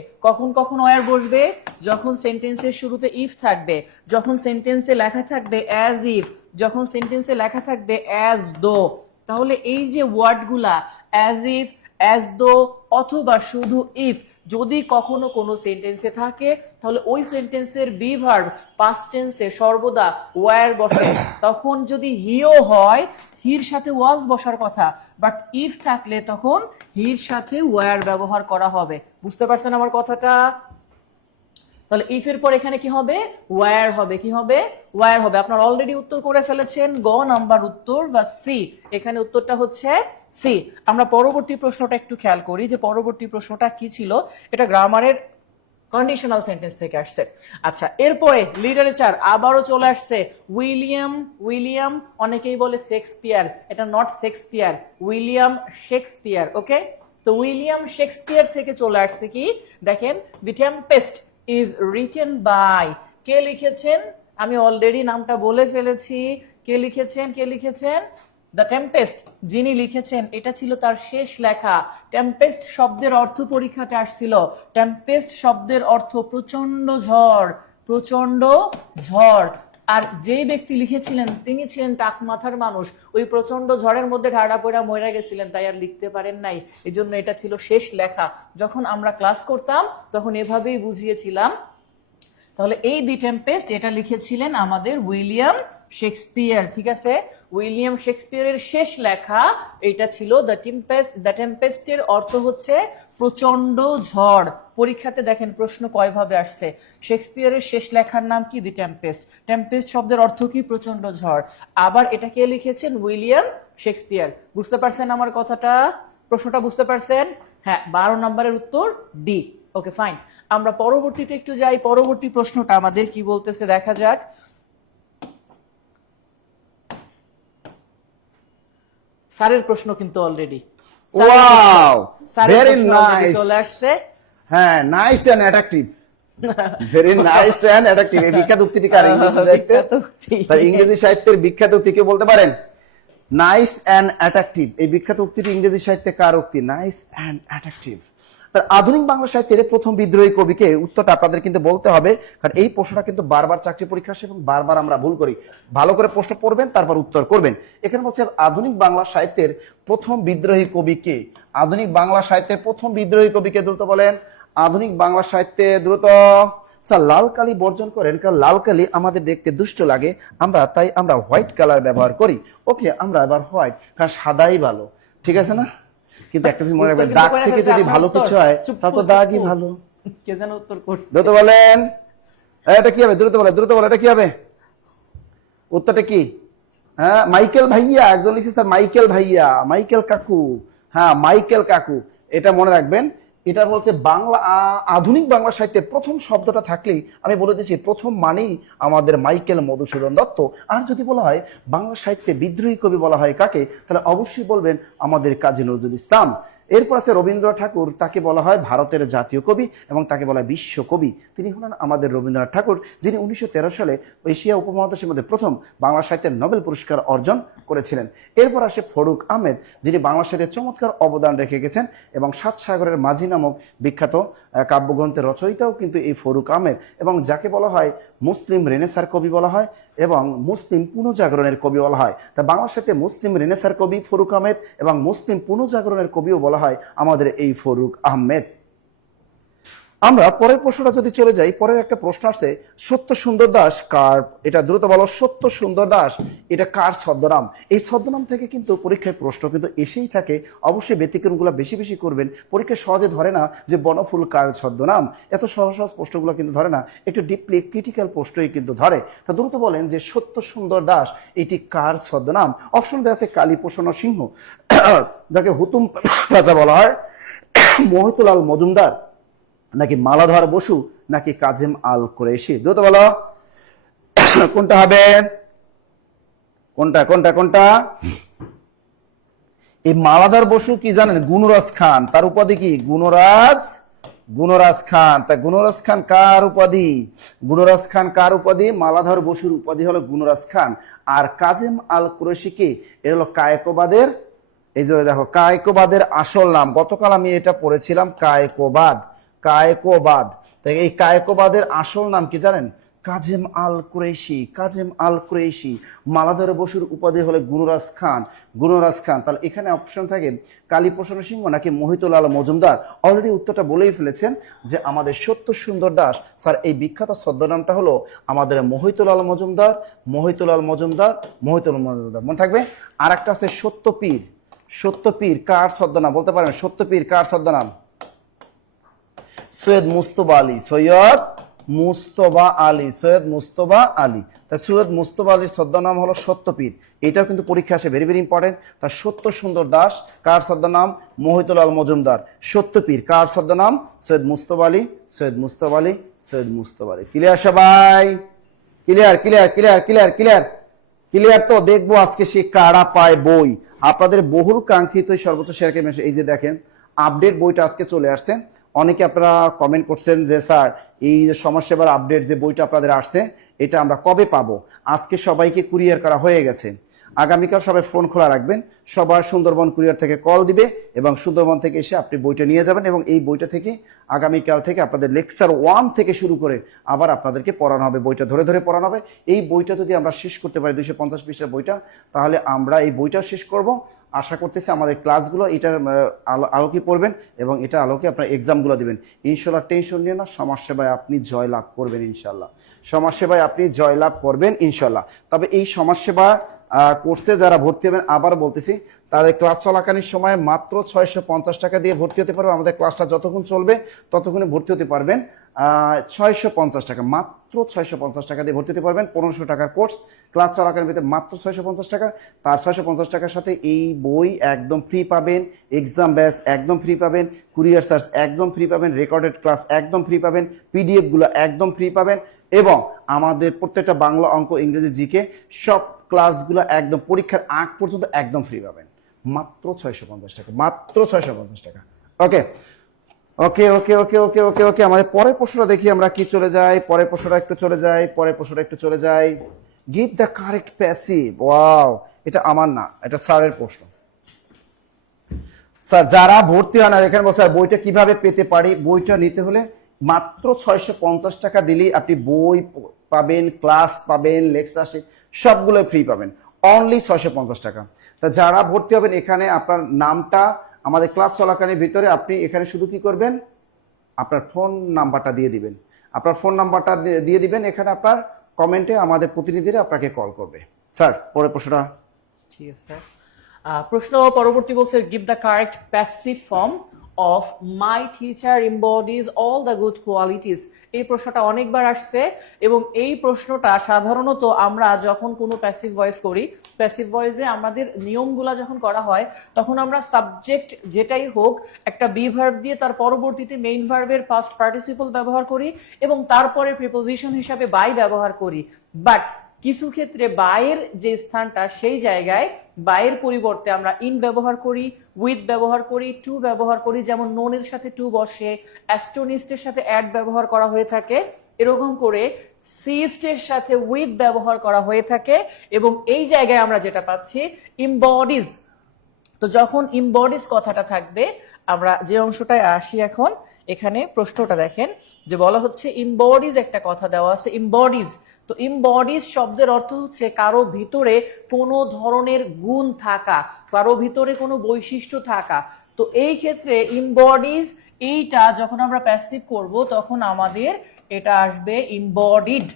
কখন ওয়্যার বসবে? যখন সেন্টেন্সের শুরুতে ইফ থাকবে, যখন সেন্টেন্সে লেখা থাকবে অ্যাজ ইফ, যখন সেন্টেন্সে লেখা থাকবে অ্যাজ দো। তাহলে এই যে ওয়ার্ডগুলা অ্যাজ ইফ, অ্যাজ দো অথবা শুধু ইফ যদি কখনো কোনো সেন্টেন্সে থাকে, তাহলে ওই সেন্টেন্সের বি ভার্ব পাস্ট টেন্সে সর্বদা ওয়্যার বসে। তখন যদি হিও হয়, হির সাথে ওয়াজ বসার কথা, বাট ইফ থাকলে তখন হির সাথে ওয়্যার ব্যবহার করা হবে। বুঝতে পারছেন আমার কথাটা? তাহলে ইফ এর পর এখানে কি হবে, ওয়্যার হবে, কি হবে, ওয়্যার হবে। আপনারা অলরেডি উত্তর করে ফেলেছেন, গ নাম্বার উত্তর বা সি, এখানে উত্তরটা হচ্ছে সি। আমরা পরবর্তী প্রশ্নটা একটু খেয়াল করি যে পরবর্তী প্রশ্নটা কি ছিল, এটা গ্রামারের কন্ডিশনাল সেন্টেন্স থেকে আসছে। আচ্ছা, এরপরে লিটারেচার আবারও চলে আসছে, উইলিয়াম, উইলিয়াম অনেকেই বলে শেক্সপিয়ার, এটা নট শেক্সপিয়ার, উইলিয়াম শেক্সপিয়ার। ওকে, তো উইলিয়াম শেক্সপিয়ার থেকে চলে আসছে কি, দেখেন, দি টেম্পেস্ট ইজ রিটেন বাই, কে লিখেছেন, আমি অলরেডি নামটা বলে ফেলেছি, কে লিখেছেন, কে লিখেছেন, দ্য টেম্পেস্ট যিনি লিখেছেন, এটা ছিল তার শেষ লেখা। টেম্পেস্ট শব্দের অর্থ পরীক্ষাতে আসছিল, টেম্পেস্ট শব্দের অর্থ প্রচন্ড ঝড়, প্রচন্ড ঝড়। আর যে ব্যক্তি লিখেছিলেন তিনি ছিলেন টাক মাথার মানুষ, ওই প্রচন্ড ঝড়ের মধ্যে ঢাড়া পড়া মরে গেছিলেন, তাই আর লিখতে পারেন নাই, এই জন্য এটা ছিল শেষ লেখা। যখন আমরা ক্লাস করতাম তখন এভাবেই বুঝিয়েছিলাম। তাহলে এই দি টেম্পেস্ট এটা লিখেছিলেন আমাদের উইলিয়াম শেক্সপিয়ার, ঠিক আছে, উইলিয়াম শেক্সপিয়ারের শেষ লেখা এটা ছিল দ্য টেম্পেস্ট। দ্য টেম্পেস্টের অর্থ হচ্ছে প্রচন্ড ঝড়। পরীক্ষাতে দেখেন প্রশ্ন কয়ভাবে আসছে, শেক্সপিয়ারের শেষ লেখার নাম কি, দি টেম্পেস্ট, টেম্পেস্ট শব্দের অর্থ কি, প্রচন্ড ঝড়, আবার এটা কে লিখেছেন, উইলিয়াম শেক্সপিয়ার। বুঝতে পারছেন আমার কথাটা, প্রশ্নটা বুঝতে পারছেন? হ্যাঁ, 12 নম্বরের উত্তর ডি। ওকে ফাইন, আমরা পরবর্তীতে একটু যাই, পরবর্তী প্রশ্নটা আমাদের কি বলতেছে দেখা যাক। স্যারের প্রশ্ন কিন্তু অলরেডি ওয়াও, ভেরি নাইস, চলে আসছে। হ্যাঁ, nice and attractive, very nice and attractive. এই বিখ্যাত উক্তিটি কার? ইংরেজি সাহিত্যের বিখ্যাত উক্তি, কে বলতে পারেন? নাইস এন্ড অ্যাট্রাকটিভ, এই বিখ্যাত উক্তিটি ইংরেজি সাহিত্যে কার উক্তি? Nice and attractive. তার আধুনিক বাংলা সাহিত্যের প্রথম বিদ্রোহী কবিকে, উত্তরটা আপনাদের কিন্তু বলতে হবে, কারণ এই প্রশ্নটা কিন্তু বারবার চাকরি পরীক্ষা আসে এবং বারবার আমরা ভুল করি। ভালো করে প্রশ্ন পড়বেন, তারপর উত্তর করবেন। এখানে বলছে আধুনিক বাংলা সাহিত্যের প্রথম বিদ্রোহী কবিকে, আধুনিক বাংলা সাহিত্যের প্রথম বিদ্রোহী কবিকে দ্রুত বলেন। আধুনিক বাংলা সাহিত্যে দ্রুত, স্যার লাল কালি বর্জন করেন, কারণ লাল কালি আমাদের দেখতে দুষ্ট লাগে, তাই আমরা হোয়াইট কালার ব্যবহার করি। ওকে, আমরা এবার হোয়াইট, কারণ সাদাই ভালো, ঠিক আছে না? কিন্তু একটা জিনিস মনে রাখবেন, দাগ থেকে যদি ভালো কিছু হয় তাহলে তো দাগই ভালো। কে যেন উত্তর করছে, দ্রুত বলেন, এটা কি হবে? দ্রুত বলে, দ্রুত বলে, এটা কি হবে? উত্তরটা কি? হ্যাঁ, মাইকেল ভাইয়া, একজন লিখছে স্যার মাইকেল ভাইয়া, মাইকেল কাকু, হ্যাঁ মাইকেল কাকু, এটা মনে রাখবেন। এটা বলছে বাংলা, আধুনিক বাংলা সাহিত্যে প্রথম শব্দটা থাকলেই আমি বলে দিচ্ছি প্রথম মানেই আমাদের মাইকেল মধুসূদন দত্ত। আর যদি বলা হয় বাংলা সাহিত্যে বিদ্রোহী কবি বলা হয় কাকে, তাহলে অবশ্যই বলবেন আমাদের কাজী নজরুল ইসলাম। এরপর আছে রবীন্দ্রনাথ ঠাকুর, তাকে বলা হয় ভারতের জাতীয় কবি এবং তাকে বলা হয় বিশ্বকবি। তিনি হলেন আমাদের রবীন্দ্রনাথ ঠাকুর, যিনি 1913 সালে এশিয়া উপমহাদেশের মধ্যে প্রথম বাংলা সাহিত্যের নোবেল পুরস্কার অর্জন করেছিলেন। এরপর আসে ফরুক আহমেদ, যিনি বাংলা সাহিত্যে চমৎকার অবদান রেখে গেছেন এবং সাত সাগরের মাঝি নামক বিখ্যাত কাব্যগ্রন্থের রচয়িতাও কিন্তু এই ফরুক আহমেদ, এবং যাকে বলা হয় মুসলিম রেনেসার কবি বলা হয় এবং মুসলিম পুনর্জাগরণের কবি বলা হয়। তা বাংলা সাহিত্যে মুসলিম রেনেসার কবি ফরুক আহমেদ এবং মুসলিম পুনর্জাগরণের কবিও বলা হয় আমাদের এই ফরুক আহমেদ। আমরা পরের প্রশ্নটা যদি চলে যাই, পরের একটা প্রশ্ন আসছে, সত্য সুন্দর দাস কার? এটা দ্রুত বলো, সত্য সুন্দর দাস এটা কার ছদ্মনাম? এই ছদ্মনাম থেকে কিন্তু পরীক্ষায় প্রশ্ন কিন্তু এসেই থাকে, অবশ্যই ব্যতিক্রমগুলো বেশি বেশি করবেন। পরীক্ষায় সহজে ধরে না যে বনফুল কার ছদ্মনাম, এত সহজ সহজ প্রশ্নগুলো কিন্তু ধরে না, একটু ডিপলি ক্রিটিক্যাল প্রশ্নই কিন্তু ধরে। তা দ্রুত বলেন যে সত্য সুন্দর দাস এটি কার ছদ্মনাম? অপশন দেওয়া আছে কালীপ্রসন্ন সিংহ, যাকে হুতুম রাজা বলা হয়, মহিতুলাল মজুমদার, নাকি মালাধর বসু, নাকি কাজেম আল কুরেশি? দ্রুত বলো কোনটা হবে, কোনটা কোনটা কোনটা? এই মালাধর বসু কি জানেন? গুণরাজ খান, তার উপাধি কি? গুণরাজ, গুণরাজ খান। তা গুণরাজ খান কার উপাধি? গুণরাজ খান কার উপাধি? মালাধর বসুর উপাধি হলো গুণরাজ খান। আর কাজেম আল কুরেশি কি? এটা হলো কায়কোবাদের, এই যে দেখো কায়কোবাদের আসল নাম, গতকাল আমি এটা পড়েছিলাম, কায়কোবাদ, কায়কোবাদ। তাই এই কায়কোবাদের আসল নাম কি জানেন? কাজেম আল কুরেশি, কাজেম আল কুরেশি। মালাধর বসুর উপাধি হলো গুণরাজ খান, গুণরাজ খান। তাহলে এখানে অপশন থাকে কালীপ্রসন্ন সিংহ নাকি মহিতুলাল মজুমদার। অলরেডি উত্তরটা বলেই ফেলেছেন যে আমাদের সত্য সুন্দর দাস, স্যার এই বিখ্যাত ছদ্মনামটা হলো আমাদের মহিতুলাল মজুমদার, মহিতুলাল মজুমদার, মহিতুলাল মজুমদার। মনে থাকবে। আর একটা আছে সত্যপীর, সত্যপীর কার ছদ্মনাম বলতে পারেন? সত্যপীর কার ছদ্মনাম? সৈয়দ মুস্তফা আলী, সৈয়দ মুস্তফা আলী, সৈয়দ মুস্তফা আলী। তা সৈয়দ মুস্তফা আলীর ছদ্মনাম হলো সত্যপীর। এটাও কিন্তু পরীক্ষা আসে, ভেরি ভেরি ইম্পর্টেন্ট। তার সত্য সুন্দর দাস, কার ছদ্মনাম? মহিতুলাল মজুমদার। সত্যপীর কার ছদ্মনাম? সৈয়দ মুস্তফা আলী, সৈয়দ মুস্তফা আলী, সৈয়দ মুস্তফা আলী। ক্লিয়ার সবাই? Clear clear clear clear clear clear. তো দেখবো আজকে সে কারা পায় বই। আপনাদের বহুল কাঙ্ক্ষিত সর্বোচ্চ শেয়ার করে, এই যে দেখেন আপডেট বইটা আজকে চলে আসছে। অনেকে আপনারা কমেন্ট করছেন যে স্যার এই যে সমাজসেবার আপডেট যে বইটা আপনাদের আসছে এটা আমরা কবে পাবো? আজকে সবাইকে কুরিয়ার করা হয়ে গেছে। আগামীকাল সবাই ফোন খোলা রাখবেন, সবার সুন্দরবন কুরিয়ার থেকে কল দিবে এবং সুন্দরবন থেকে এসে আপনি বইটা নিয়ে যাবেন এবং এই বইটা থেকে আগামীকাল থেকে আপনাদের লেকচার 1 থেকে শুরু করে আবার আপনাদেরকে পড়ানো হবে, বইটা ধরে ধরে পড়ানো হবে। এই বইটা যদি আমরা শেষ করতে পারি 250 পৃষ্ঠার বইটা, তাহলে আমরা এই বইটা শেষ করব। আশা করতেছি আমাদের ক্লাসগুলো এটার আলোকে পড়বেন এবং এটা আলোকে আপনার এক্সামগুলো দিবেন ইনশাল্লাহ। টেনশন নিয়ে না, সমাজসেবায় আপনি জয়লাভ করবেন ইনশাল্লাহ, সমাজসেবায় আপনি জয়লাভ করবেন ইনশাল্লাহ। তবে এই সমাজসেবা কোর্সে যারা ভর্তি হবেন, আবার বলতেছি, তাদের ক্লাস চলাকালীন সময় মাত্র 650 টাকা দিয়ে ভর্তি হতে পারবেন। আমাদের ক্লাসটা যতক্ষণ চলবে ততক্ষণে ভর্তি হতে পারবেন 650 টাকা, মাত্র 650 টাকা দিয়ে ভর্তি হতে পারবেন। 1500 টাকার কোর্স, ক্লাস চলাকালীন ভিতরে মাত্র 650 টাকা। তার 650 টাকার সাথে এই বই একদম ফ্রি পাবেন, এক্সাম ব্যাচ একদম ফ্রি পাবেন, কুরিয়ার সার্চ একদম ফ্রি পাবেন, রেকর্ডেড ক্লাস একদম ফ্রি পাবেন, পিডিএফ গুলো একদম ফ্রি পাবেন এবং আমাদের প্রত্যেকটা বাংলা, অঙ্ক, ইংরেজি, জিকে সব ক্লাসগুলো একদম পরীক্ষার আগ পর্যন্ত একদম ফ্রি পাবেন মাত্র 650 টাকা, মাত্র 650 টাকা। ওকে ওকে ওকে ওকে ওকে ওকে ওকে আমাদের পরের প্রশ্নটা দেখি আমরা কি চলে যাই, পরের প্রশ্নটা একটু চলে যাই, পরের প্রশ্নটা একটু চলে যাই। Give the correct passive. Wow, এটা আমার না, এটা স্যারের প্রশ্ন। স্যার যারা ভর্তি হয় না, এখানে বলছে বইটা কিভাবে পেতে পারি? বইটা নিতে হলে মাত্র 650 টাকা দিলেই আপনি বই পাবেন, ক্লাস পাবেন, লেকচার সবগুলো ফ্রি পাবেন, অনলি 650 টাকা। তা যারা ভর্তি হবেন এখানে আপনার নামটা আমাদের ক্লাস চলাকালীন ভিতরে আপনি এখানে শুধু কি করবেন, আপনার ফোন নাম্বারটা দিয়ে দিবেন, আপনার ফোন নাম্বারটা দিয়ে দিবেন। এখানে আপনার কমেন্টে আমাদের প্রতিনিধিরা আপনাকে কল করবে। স্যার পরের প্রশ্নটা। ঠিক আছে স্যার। প্রশ্ন পরবর্তী বলছে give the correct passive form of my teacher embodies all the good qualities. এই প্রশ্নটা অনেকবার আসছে এবং এই প্রশ্নটা সাধারণত আমরা যখন কোনো প্যাসিভ ভয়েস করি, প্যাসিভ ভয়েসে আমাদের নিয়মগুলা যখন করা হয় তখন আমরা সাবজেক্ট যেটাই হোক একটা বি ভার্ব দিয়ে তার পরবর্তীতে মেইন ভার্বের পাস্ট পার্টিসিপল ব্যবহার করি এবং তারপরে প্রিপোজিশন হিসাবে বাই ব্যবহার করি। বাট কিছু ক্ষেত্রে বাইয়ের যে স্থানটা সেই জায়গায় বাইয়ের পরিবর্তে আমরা ইন ব্যবহার করি, উইথ ব্যবহার করি, টু ব্যবহার করি, যেমন নোনের সাথে টু বসে, অ্যাস্টোনিস্টের সাথে অ্যাড ব্যবহার করা হয়ে থাকে, এরকম করে সিস্টের সাথে উইথ ব্যবহার করা হয়ে থাকে এবং এই জায়গায় আমরা যেটা পাচ্ছি ইমবডিজ। তো যখন ইমবডিজ কথাটা থাকবে, আমরা যে অংশটায় আসি এখন, এখানে প্রশ্নটা দেখেন যে বলা হচ্ছে ইমবডিজ, একটা কথা দেওয়া আছে ইমবডিজ। তো ইমবডিজ শব্দের অর্থ হচ্ছে কারো ভিতরে কোনো ধরনের গুণ থাকা, কারো ভিতরে কোনো বৈশিষ্ট্য থাকা। তো এই ক্ষেত্রে ইমবডিজ এইটা যখন আমরা প্যাসিভ করব তখন আমাদের এটা আসবে ইমবডিড।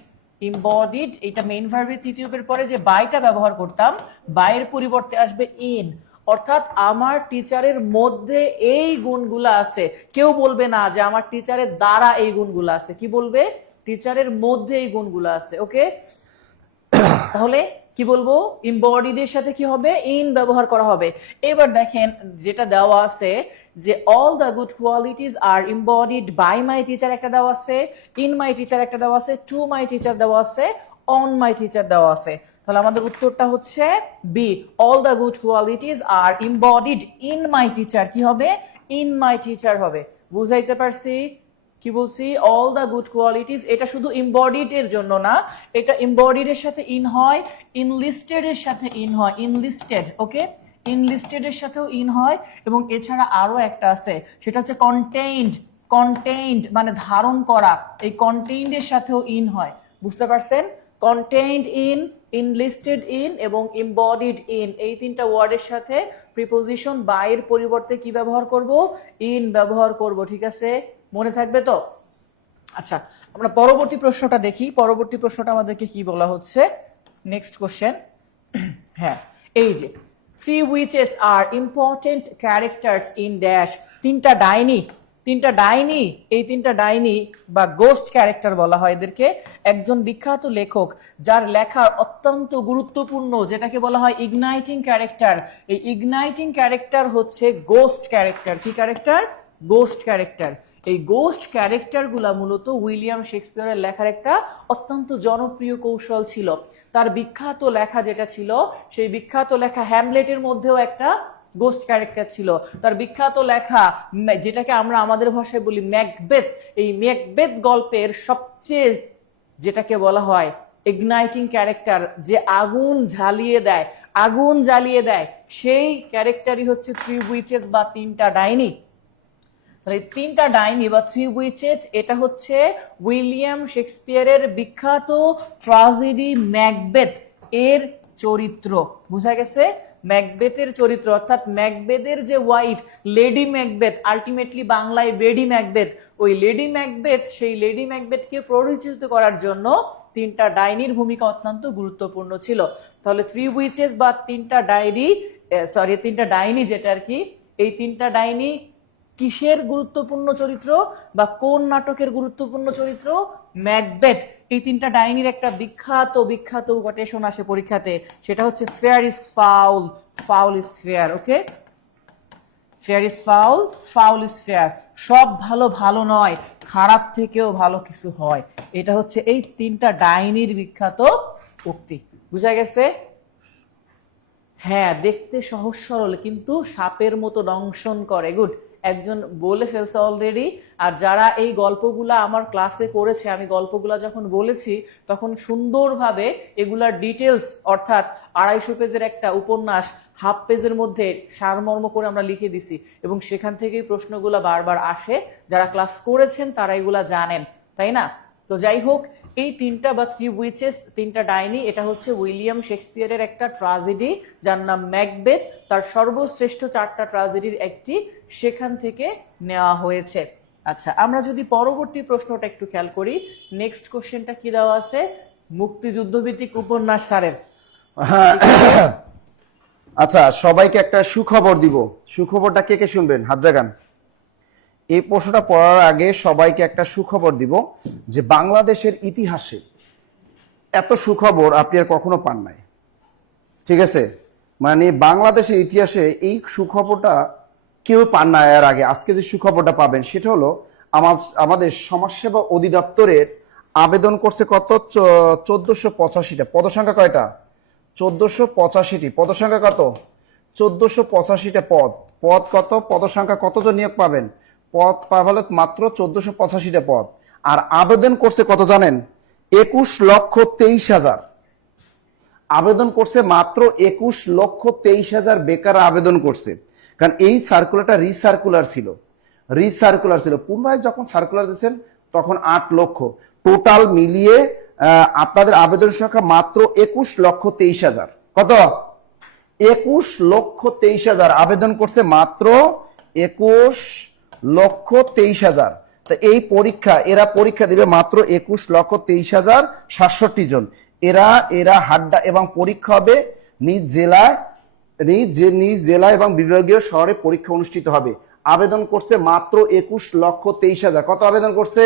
ইমবডিড এটা মেইন ভার্বের তৃতীয় এর পরে যে বাইটা ব্যবহার করতাম, বাইয়ের পরিবর্তে আসবে ইন। অর্থাৎ আমার টিচারের মধ্যে এই গুণগুলা আছে। কেউ বলবে না যে আমার টিচারের দ্বারা এই গুণগুলা আছে, কি বলবে? টিচারের মধ্যে এই গুণগুলা আছে। ওকে, তাহলে কি বলবো? ইমবডিডের সাথে কি হবে? ইন ব্যবহার করা হবে। এবার দেখেন যেটা দেওয়া আছে যে all the good qualities are embodied by my teacher একটা দেওয়া আছে, ইন মাই টিচার একটা দেওয়া আছে, টু মাই টিচার দেওয়া আছে, অন মাই টিচার দেওয়া আছে। তাহলে আমাদের উত্তরটা হচ্ছে B, all the good qualities are embodied in my teacher. কি হবে? ইন মাই টিচার হবে। বুঝাইতে পারছি কি বলছি? অল দ্য গুড কোয়ালিটিস এটা শুধু ইমবডিড এর জন্য না, এটা ইমবডিড এর সাথে ইন হয়, ইনলিস্টেড এর সাথে ইন হয়, ইনলিস্টেড। ওকে, ইনলিস্টেড এর সাথেও ইন হয় এবং এছাড়া আরো একটা আছে, সেটা হচ্ছে কন্টেইনড। কন্টেইনড মানে ধারণ করা, এই কন্টেইনড এর সাথেও ইন হয়। বুঝতে পারছেন? কন্টেইনড ইন, ইনলিস্টেড ইন এবং ইমবডিড ইন, এই তিনটা ওয়ার্ডের সাথে প্রিপোজিশন বাই এর পরিবর্তে কি ব্যবহার করব? ইন ব্যবহার করব। ঠিক আছে, মনে থাকবে তো? আচ্ছা, আমরা পরবর্তী প্রশ্নটা দেখি। পরবর্তী প্রশ্নটা আমাদেরকে কি বলা হচ্ছে? Next question. হ্যাঁ, এই যে three witches are important characters in dash, তিনটা ডাইনি, তিনটা ডাইনি, এই তিনটা ডাইনি বা গোস্ট ক্যারেক্টার বলা হয় এদেরকে, একজন বিখ্যাত লেখক যার লেখার অত্যন্ত গুরুত্বপূর্ণ যেটাকে বলা হয় ইগনাইটিং ক্যারেক্টার, এই ইগনাইটিং ক্যারেক্টার হচ্ছে গোস্ট ক্যারেক্টার। কি ক্যারেক্টার? Ghost character. এই গোস্ট ক্যারেক্টার গুলা মূলত উইলিয়াম শেক্সপিয়ারের লেখার একটা অত্যন্ত জনপ্রিয় কৌশল ছিল। তার বিখ্যাত লেখা যেটা ছিল, সেই বিখ্যাত লেখা হ্যামলেটের মধ্যেও একটা গোস্ট ক্যারেক্টার ছিল। তার বিখ্যাত লেখা যেটাকে আমরা আমাদের ভাষায় বলি ম্যাকবেথ, এই ম্যাকবেথ গল্পের সবচেয়ে যেটাকে বলা হয় ইগনাইটিং ক্যারেক্টার, যে আগুন জ্বালিয়ে দেয়, আগুন জ্বালিয়ে দেয়, সেই ক্যারেক্টারই হচ্ছে থ্রি উইচেস বা তিনটা ডাইনি। তাহলে তিনটা ডাইনি বা থ্রি উইচেস এটা হচ্ছে উইলিয়াম শেক্সপিয়ারের বিখ্যাত ট্র্যাজেডি ম্যাকবেথ এর চরিত্র। বুঝা গেছে? ম্যাকবেথের চরিত্র, অর্থাৎ ম্যাকবেথের যে ওয়াইফ লেডি ম্যাকবেথ, আলটিমেটলি বাংলায় লেডি ম্যাকবেথ, ওই লেডি ম্যাকবেথ, সেই লেডি ম্যাকবেথকে পরিচিত করার জন্য তিনটা ডাইনির ভূমিকা অত্যন্ত গুরুত্বপূর্ণ ছিল। তাহলে থ্রি উইচেস বা তিনটা তিনটা ডাইনি যেটা আর কি, এই তিনটা ডাইনি কিসের গুরুত্বপূর্ণ চরিত্র বা কোন নাটকের গুরুত্বপূর্ণ চরিত্র? ম্যাকবেথ। এই তিনটা ডাইনির একটা বিখ্যাত বিখ্যাত কোটেশন আসে পরীক্ষাতে, সেটা হচ্ছে fair is foul, foul is fair. Okay, fair is foul, foul is fair. সব ভালো ভালো নয়, খারাপ থেকেও ভালো কিছু হয়। এটা হচ্ছে এই তিনটা ডাইনির বিখ্যাত উক্তি। বুঝা গেছে? হ্যাঁ, দেখতে সহজ সরল কিন্তু সাপের মতো দংশন করে। গুড, একজন বলে ফেলছে অলরেডি। আর যারা এই গল্পগুলা আমার ক্লাসে করেছে, আমি গল্পগুলা যখন বলেছি তখন সুন্দরভাবে এগুলার ডিটেলস, অর্থাৎ 250 পেজের একটা উপন্যাস হাফ পেজের মধ্যে সারমর্ম করে আমরা লিখে দিছি, এবং সেখান থেকেই প্রশ্নগুলা বারবার আসে। যারা ক্লাস করেছেন তারা এগুলা জানেন, তাই না? তো যাই হোক, এই তিনটা বা থ্রি উইচেস, তিনটা ডাইনি, এটা হচ্ছে উইলিয়াম শেক্সপিয়ারের একটা ট্র্যাজেডি যার নাম ম্যাকবেথ। তার সর্বশ্রেষ্ঠ 4টা ট্র্যাজেডির একটি সেখান থেকে নেওয়া হয়েছে। আচ্ছা, আমরা যদি পরবর্তী প্রশ্নটা একটু খেয়াল করি, নেক্সট কোশ্চেনটা কি দেওয়া আছে? মুক্তিযুদ্ধ ভিত্তিক উপন্যাস স্যারের। আচ্ছা, সবাইকে একটা সুখবর দিব। সুখবরটা কে কে শুনবেন? হাত জাগান। এই প্রশ্নটা পড়ার আগে সবাইকে একটা সুখবর দিব যে বাংলাদেশের ইতিহাসে এত সুখবর আপনি আর কখনো পান নাই। ঠিক আছে? মানে বাংলাদেশের ইতিহাসে এই সুখবরটা কেউ পান না এর আগে। আজকে যে সুখবরটা পাবেন সেটা হলো আমাদের সমাজসেবা অধিদপ্তরের আবেদন করছে কত? 1485টা। পদসংখ্যা কয়টা? 1485টি। পদসংখ্যা কত? 1485টা পদ। পদ কত? পদসংখ্যা কতজন নিয়োগ পাবেন? পদ পাবেন মাত্র 1485টা পদ। আর আবেদন করছে কত জানেন? 21,23,000 আবেদন করছে। মাত্র 21,23,000 বেকার আবেদন করছে। কারণ এই সার্কুলারটা রিসার্কুলার ছিল। পুনরায় যখন সার্কুলার দিয়েছেন তখন 8 লক্ষ। টোটাল মিলিয়ে আপনাদের আবেদন সংখ্যা মাত্র 21,23,000। কত? 21,23,000 আবেদন করছে, মাত্র 21,23,000। তা এই এরা পরীক্ষা দিবে মাত্র 21,23,067 জন। এরা হাড্ডা এবং পরীক্ষা হবে নিজ জেলায় এবং বিভাগীয় শহরে পরীক্ষা অনুষ্ঠিত হবে। আবেদন করছে মাত্র 21,23,000। কত আবেদন করছে?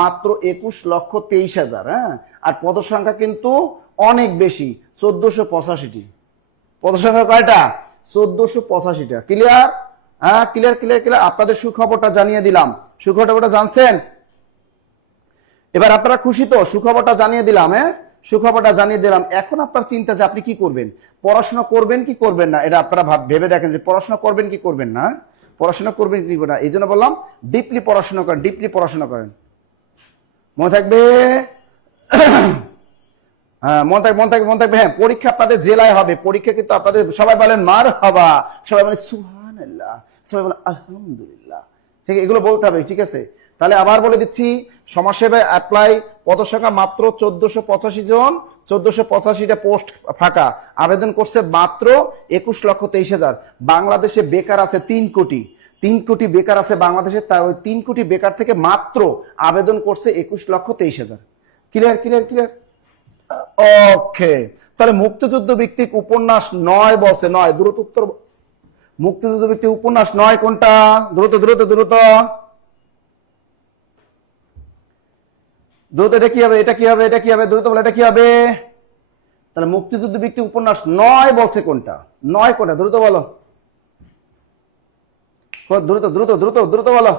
মাত্র 21,23,000। হ্যাঁ, আর পদসংখ্যা কিন্তু অনেক বেশি, 1485টি। পদসংখ্যা কয়টা? 1485টা। ক্লিয়ার? হ্যাঁ, ক্লিয়ার। আপনাদের সুখবরটা জানিয়ে দিলাম। সুখবরটা জানছেন? এবার আপনারা খুশি তো? সুখবরটা জানিয়ে দিলাম। হ্যাঁ, সুখবরটা জানিয়ে দিলাম। এখন আপনার চিন্তা যে আপনি কি করবেন, পড়াশোনা করবেন কি করবেন না। এটা আপনারা ভেবে দেখেন যে পড়াশোনা করবেন কি করবেন না। পড়াশোনা করবেন কি করবেন না, এই জন্য বললাম ডিপলি পড়াশোনা করেন। মনে থাকবে? হ্যাঁ, মন থাকবে। হ্যাঁ, পরীক্ষা আপনাদের জেলায় হবে। পরীক্ষা কিন্তু আপনাদের, সবাই বলেন মার হাবা, সবাই বলেন সুবহানাল্লাহ, সবাই বলেন আলহামদুলিল্লাহ। ঠিক, এগুলো বলতে হবে। ঠিক আছে? তাহলে আবার বলে দিচ্ছি, সমাজসেবায় অ্যাপ্লাই পদসংখ্যা মাত্র 1485 জন। 1485টা পোস্ট ফাঁকা। আবেদন করছে মাত্র 21,23,000। বাংলাদেশে বেকার আছে 3 কোটি। 3 কোটি বেকার আছে বাংলাদেশে। তা ওই 3 কোটি বেকার থেকে মাত্র আবেদন করছে 21,23,000। ক্লিয়ার? ওকে, তাহলে মুক্তিযুদ্ধ ভিত্তিক উপন্যাস 9 বলছে। 9 দ্রুত উত্তর। মুক্তিযুদ্ধ ভিত্তিক উপন্যাস 9 কোনটা? দ্রুত। দ্রুত এটা কি হবে, এটা কি হবে, এটা কি হবে, দ্রুত বলো এটা কি হবে। তাহলে মুক্তিযুদ্ধ ভিত্তিক উপন্যাস 9 বলছে কোনটা, 9 কোনটা, দ্রুত বলো, দ্রুত দ্রুত দ্রুত দ্রুত বলো,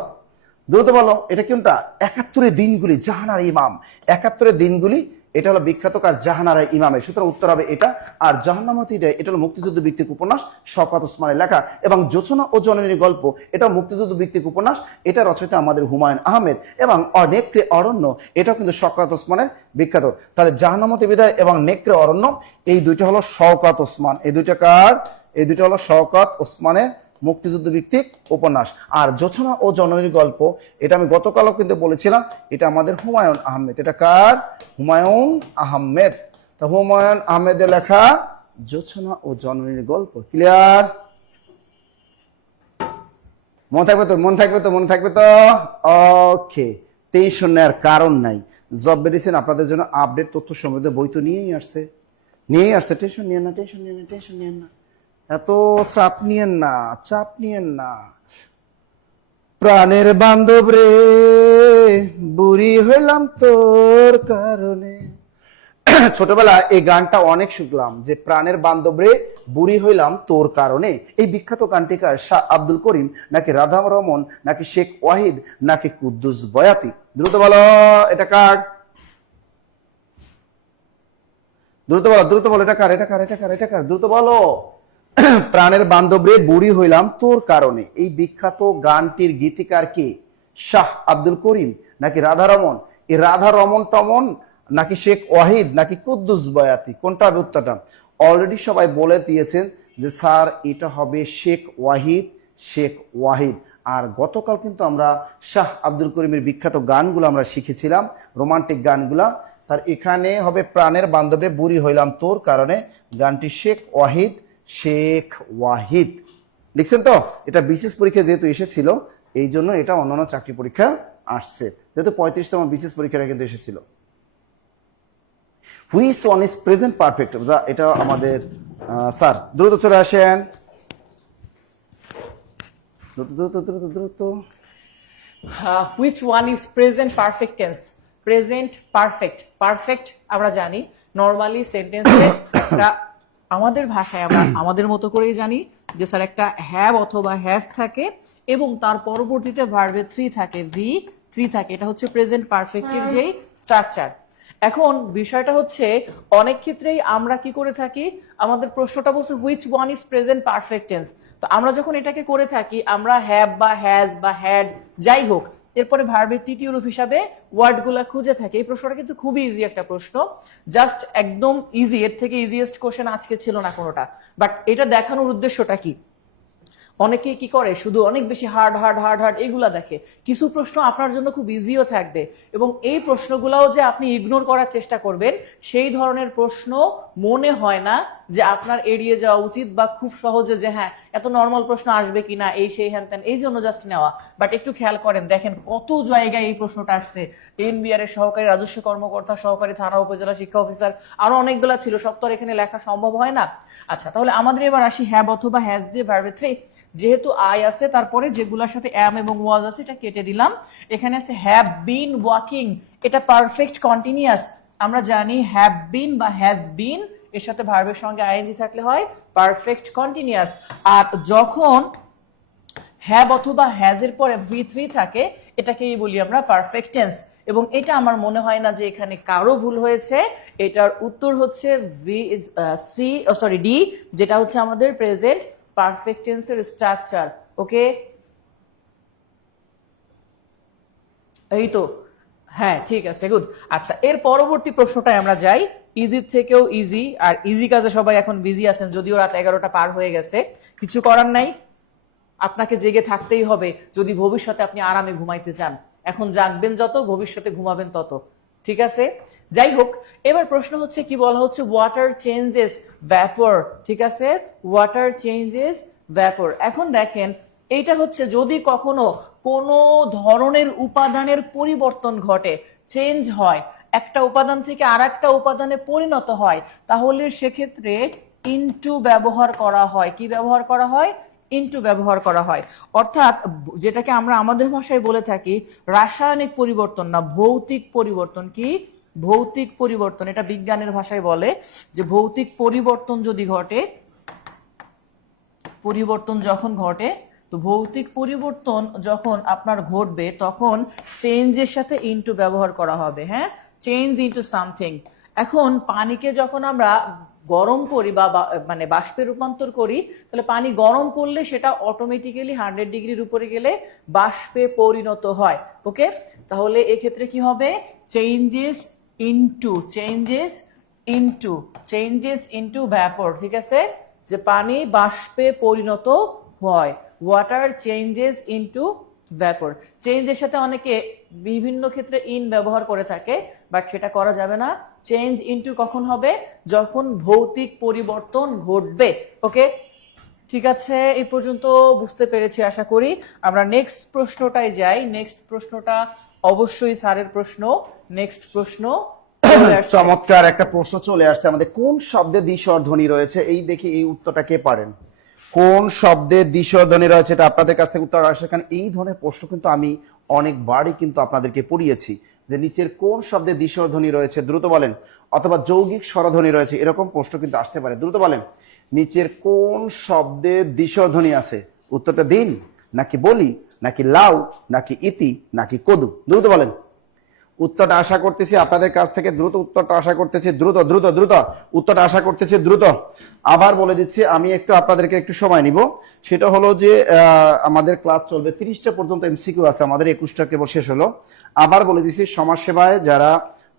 দ্রুত বলো, এটা কোনটা। 71 দিনগুলি, জাহানারা ইমাম, 71 দিনগুলি, এটা হলো বিখ্যাত কার, জাহানারা ইমামের। সুতরাং উত্তর হবে এটা। আর জাহান্নামতি, এটা হলো মুক্তিযুদ্ধ ভিত্তিক উপন্যাস, শওকত ওসমানের লেখা। এবং জোছনা ও জননীর গল্প, এটা মুক্তিযুদ্ধ ভিত্তিক উপন্যাস, এটা রচয়িতা আমাদের হুমায়ুন আহমেদ। এবং নেকড়ে অরণ্য, এটাও কিন্তু শওকত ওসমানের বিখ্যাত। তাহলে জাহান্নামতি বিদায় এবং নেকড়ে অরণ্য, এই দুইটা হলো শওকত ওসমান, এই দুইটা কার, এই দুইটা হলো শওকত ওসমানের মুক্তিযুদ্ধ ভিত্তিক উপন্যাস। আর জোছনা ও জননীর গল্প, এটা আমি গতকালও কিন্তু বলেছিলাম, এটা আমাদের হুমায়ুন আহমেদ। এটা কার, হুমায়ুন আহমেদ। তো হুমায়ুন আহমেদের লেখা জোছনা ও জননীর গল্প। ক্লিয়ার? মনে থাকবে তো, মনে থাকবে তো, মনে থাকবে তো। ওকে, টেনশন নেওয়ার কারণ নাই। জব মেডিসিন আপনাদের জন্য আপডেট তথ্য সমৃদ্ধ বই তো নিয়েই আসছে, নিয়েই আসছে। টেনশন নিয়েন না, টেনশন নিয়েন না, টেনশন নিয়েন না, এত চাপ নিয়েন না, চাপ নিয়েন না। প্রাণের বান্ধব রে, বুড়ি হইলাম তোর কারণে। ছোটবেলা এই গানটা অনেক শুনলাম, যে প্রাণের বান্ধব রে, বুড়ি হইলাম তোর কারণে। এই বিখ্যাত গানটিকার শাহ আব্দুল করিম, নাকি রাধা রমন, নাকি শেখ ওয়াহিদ, নাকি কুদ্দুস বয়াতি? দ্রুত বলো এটা কার, দ্রুত বলো, দ্রুত বলো এটা কার, এটা কার, এটা কার, এটা কার, দ্রুত বলো। প্রাণের বান্ধব রে, বুড়ি হইলাম তোর কারণে, এই বিখ্যাত গানটির গীতিকার কে? শাহ আব্দুল করিম, নাকি রাধা রমন, এই রাধা রমন টমন, নাকি শেখ ওয়াহিদ, নাকি কুদ্দুস বয়াতি? কোনটা হবে উত্তরটা? অলরেডি সবাই বলে দিয়েছেন যে স্যার এটা হবে শেখ ওয়াহিদ, শেখ ওয়াহিদ। আর গতকাল কিন্তু আমরা শাহ আব্দুল করিমের বিখ্যাত গানগুলো আমরা শিখেছিলাম, রোমান্টিক গানগুলা। তার এখানে হবে প্রাণের বান্ধবে বুড়ি হইলাম তোর কারণে, গানটি শেখ ওয়াহিদ, শেখ ওয়াহিদ। লিখছেন তো? এটা বিশেষ পরীক্ষা যেহেতু এসেছিল, এই জন্য এটা অন্যান্য চাকরি পরীক্ষা আসছে, যেহেতু 35তম বিশেষ পরীক্ষাটা কিন্তু এসেছিল। Which one is present perfect, এটা আমাদের স্যার দ্রুত চলে আসেন, দ্রুত দ্রুত দ্রুত দ্রুত। Which one is present perfect tense? Present perfect, perfect আমরা জানি নর্মালি সেন্টেন্সে আমাদের ভাষায় আমরা আমাদের মতো করেই জানি যে স্যার একটা হ্যাভ অথবা হ্যাজ থাকে এবং তার পরবর্তীতে ভার্বে 3 থাকে, V3 থাকে। এটা হচ্ছে প্রেজেন্ট পারফেক্টের যেই স্ট্রাকচার। এখন বিষয়টা হচ্ছে অনেক ক্ষেত্রেই আমরা কি করে থাকি, আমাদের প্রশ্নটা বলছে which one is present perfect tense. তো আমরা যখন এটাকে করে থাকি, আমরা হ্যাভ বা হ্যাজ বা হ্যাড যাই হোক, এরপরে ভার্বের তৃতীয় রূপ হিসাবে ওয়ার্ড গুলা খুঁজে থাকে। এই প্রশ্নটা কিন্তু খুবই ইজি একটা প্রশ্ন, জাস্ট একদম ইজি, এর থেকে ইজিয়েস্ট কোশ্চেন আজকে ছিল না কোনোটা। বাট এটা দেখানোর উদ্দেশ্যটা কি, অনেকেই কি করে শুধু অনেক বেশি হার্ড হার্ড হার্ড হার্ড এগুলা দেখে। কিছু প্রশ্ন আপনার জন্য খুব ইজিও থাকবে এবং এই প্রশ্নগুলাও যে আপনি ইগনোর করার চেষ্টা করবেন, সেই ধরনের প্রশ্ন মনে হয় না যে আপনার এড়িয়ে যাওয়া উচিত বা খুব সহজে যে হ্যাঁ এত নর্মাল প্রশ্ন আসবে কিনা এই সেই হ্যান ত্যান, এই জন্য জাস্ট নেওয়া। বাট একটু খেয়াল করেন, দেখেন কত জায়গায় এই প্রশ্নটা আসছে। এনবিআর এর সহকারী রাজস্ব কর্মকর্তা, সহকারী থানা উপজেলা শিক্ষা অফিসার, আরো অনেকগুলা ছিল, সব তো আর এখানে লেখা সম্ভব হয় না। আচ্ছা, তাহলে আমাদের এবার আসি হ্যাভ অথবা হ্যাজ দিয়ে ভার্বে 3। যেহেতু আই আছে, তারপরে যেগুলোর সাথে অ্যাম এবং ওয়াজ আছে এটা কেটে দিলাম। এখানে আছে হ্যাভ বিন ওয়াকিং, এটা পারফেক্ট কন্টিনিউয়াস। আমরা জানি হ্যাভ বিন বা হ্যাজ বিন এর সাথে ভার্বের সঙ্গে আইএনজি থাকলে হয় পারফেক্ট কন্টিনিউয়াস। আর যখন হ্যাভ অথবা হ্যাজ এর পরে V3 থাকে, এটাকেই বলি আমরা পারফেক্ট টেন্স। এবং এটা আমার মনে হয় না যে এখানে কারো ভুল হয়েছে। এটার উত্তর হচ্ছে ডি, যেটা হচ্ছে আমাদের প্রেজেন্ট পারফেক্ট টেন্সের স্ট্রাকচার। ওকে, এই তো, হ্যাঁ ঠিক আছে, গুড। আচ্ছা, এর পরবর্তী প্রশ্নটায় আমরা যাই, ইজি থেকেও ইজি। আর ইজি কাজে সবাই এখন বিজি আছেন, যদিও রাত 11টা পার হয়ে গেছে, কিছু করার নাই, আপনাকে জেগে থাকতেই হবে যদি ভবিষ্যতে আপনি আরামে ঘুমাইতে চান। এখন জাগবেন যত, ভবিষ্যতে ঘুমাবেন তত, ঠিক আছে? যাই হোক, এবার প্রশ্ন হচ্ছে কি বলা হচ্ছে, ওয়াটার চেঞ্জেস ভ্যাপর, ঠিক আছে? Water changes vapour. এখন দেখেন, এইটা হচ্ছে যদি কখনো কোনো ধরনের উপাদানের পরিবর্তন ঘটে, চেঞ্জ হয়, একটা উপাদান থেকে আর একটা উপাদানে পরিণত হয়, তাহলে সেক্ষেত্রে ইনটু ব্যবহার করা হয়। কি ব্যবহার করা হয়? ইনটু ব্যবহার করা হয়। অর্থাৎ যেটাকে আমরা আমাদের ভাষায় বলে থাকি রাসায়নিক পরিবর্তন না, ভৌতিক পরিবর্তন। কি ভৌতিক পরিবর্তন? এটা বিজ্ঞানের ভাষায় বলে যে ভৌতিক পরিবর্তন যদি ঘটে, পরিবর্তন যখন ঘটে, তো ভৌতিক পরিবর্তন যখন আপনার ঘটবে তখন চেঞ্জের সাথে ইনটু ব্যবহার করা হবে। হ্যাঁ, চেঞ্জ ইনটু সামথিং। এখন পানিকে যখন আমরা গরম করি বা মানে বাষ্পে রূপান্তর করি, তাহলে পানি গরম করলে সেটা অটোমেটিক্যালি 100 ডিগ্রির উপরে গেলে বাষ্পে পরিণত হয়। ওকে, তাহলে এক্ষেত্রে কি হবে? Changes into, changes into, changes into vapour. ঠিক আছে, যে পানি বাষ্পে পরিণত হয়, ওয়াটার চেঞ্জেস ইনটু ভ্যাপর। চেঞ্জের সাথে অনেকে বিভিন্ন ক্ষেত্রে ইন ব্যবহার করে থাকে, বাট সেটা করা যাবে না। চেঞ্জ ইনটু কখন হবে? যখন ভৌতিক পরিবর্তন ঘটবে। ওকে, ঠিক আছে, এই পর্যন্ত বুঝতে পেরেছি আশা করি। আমরা নেক্সট প্রশ্নটায় যাই। নেক্সট প্রশ্নটা অবশ্যই স্যারের প্রশ্ন। নেক্সট প্রশ্ন চমৎকার একটা প্রশ্ন চলে আসছে আমাদের। কোন শব্দে দ্বিস্বর ধ্বনি রয়েছে? এই দেখি এই উত্তরটা কে পারেন। কোন শব্দে দ্বিস্বর ধ্বনি রয়েছে? এটা আপনাদের কাছ থেকে উত্তর আসে। কারণ এই ধরনের প্রশ্ন কিন্তু আমি অনেকবারই কিন্তু আপনাদেরকে পড়িয়েছি যে নিচের কোন শব্দে দ্বিস্বর ধ্বনি রয়েছে, দ্রুত বলেন। অথবা যৌগিক স্বরধ্বনি রয়েছে, এরকম প্রশ্ন কিন্তু আসতে পারে। দ্রুত বলেন, নিচের কোন শব্দে দ্বিস্বর ধ্বনি আছে? উত্তরটা দিন। নাকি বলি, নাকি লাউ, নাকি ইতি, নাকি কদু? দ্রুত বলেন। উত্তরটা আশা করতেছি আপনাদের কাছ থেকে। দ্রুত উত্তরটা আশা করতেছি। দ্রুত দ্রুত দ্রুত উত্তরটা আশা করতেছি। দ্রুত। আবার বলে দিচ্ছি, আমি একটু আপনাদেরকে একটু সময় নিব। সেটা হলো যে আমাদের ক্লাস চলবে 30টা পর্যন্ত, এমসিকিউ আছে আমাদের, 21টা কেবল শেষ হলো। আবার বলে দিচ্ছি, সমাজসেবায় যারা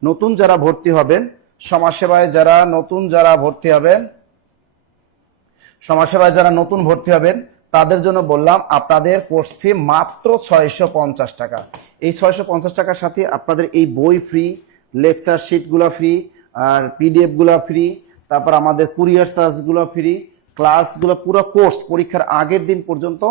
নতুন যারা ভর্তি হবেন, সমাজসেবায় যারা নতুন যারা ভর্তি হবেন, সমাজসেবায় যারা নতুন ভর্তি হবেন তাদের জন্য বললাম আপনাদের কোর্স ফি মাত্র 650 টাকা। এই 650 টাকার সাথে আপনাদের এই বই ফ্রি, লেকচার শিটগুলো ফ্রি, আর পিডিএফ গুলা ফ্রি, তারপর আমাদের কুরিয়ার চার্জগুলো ফ্রি, ক্লাসগুলো পুরো কোর্স পরীক্ষার আগের দিন পর্যন্ত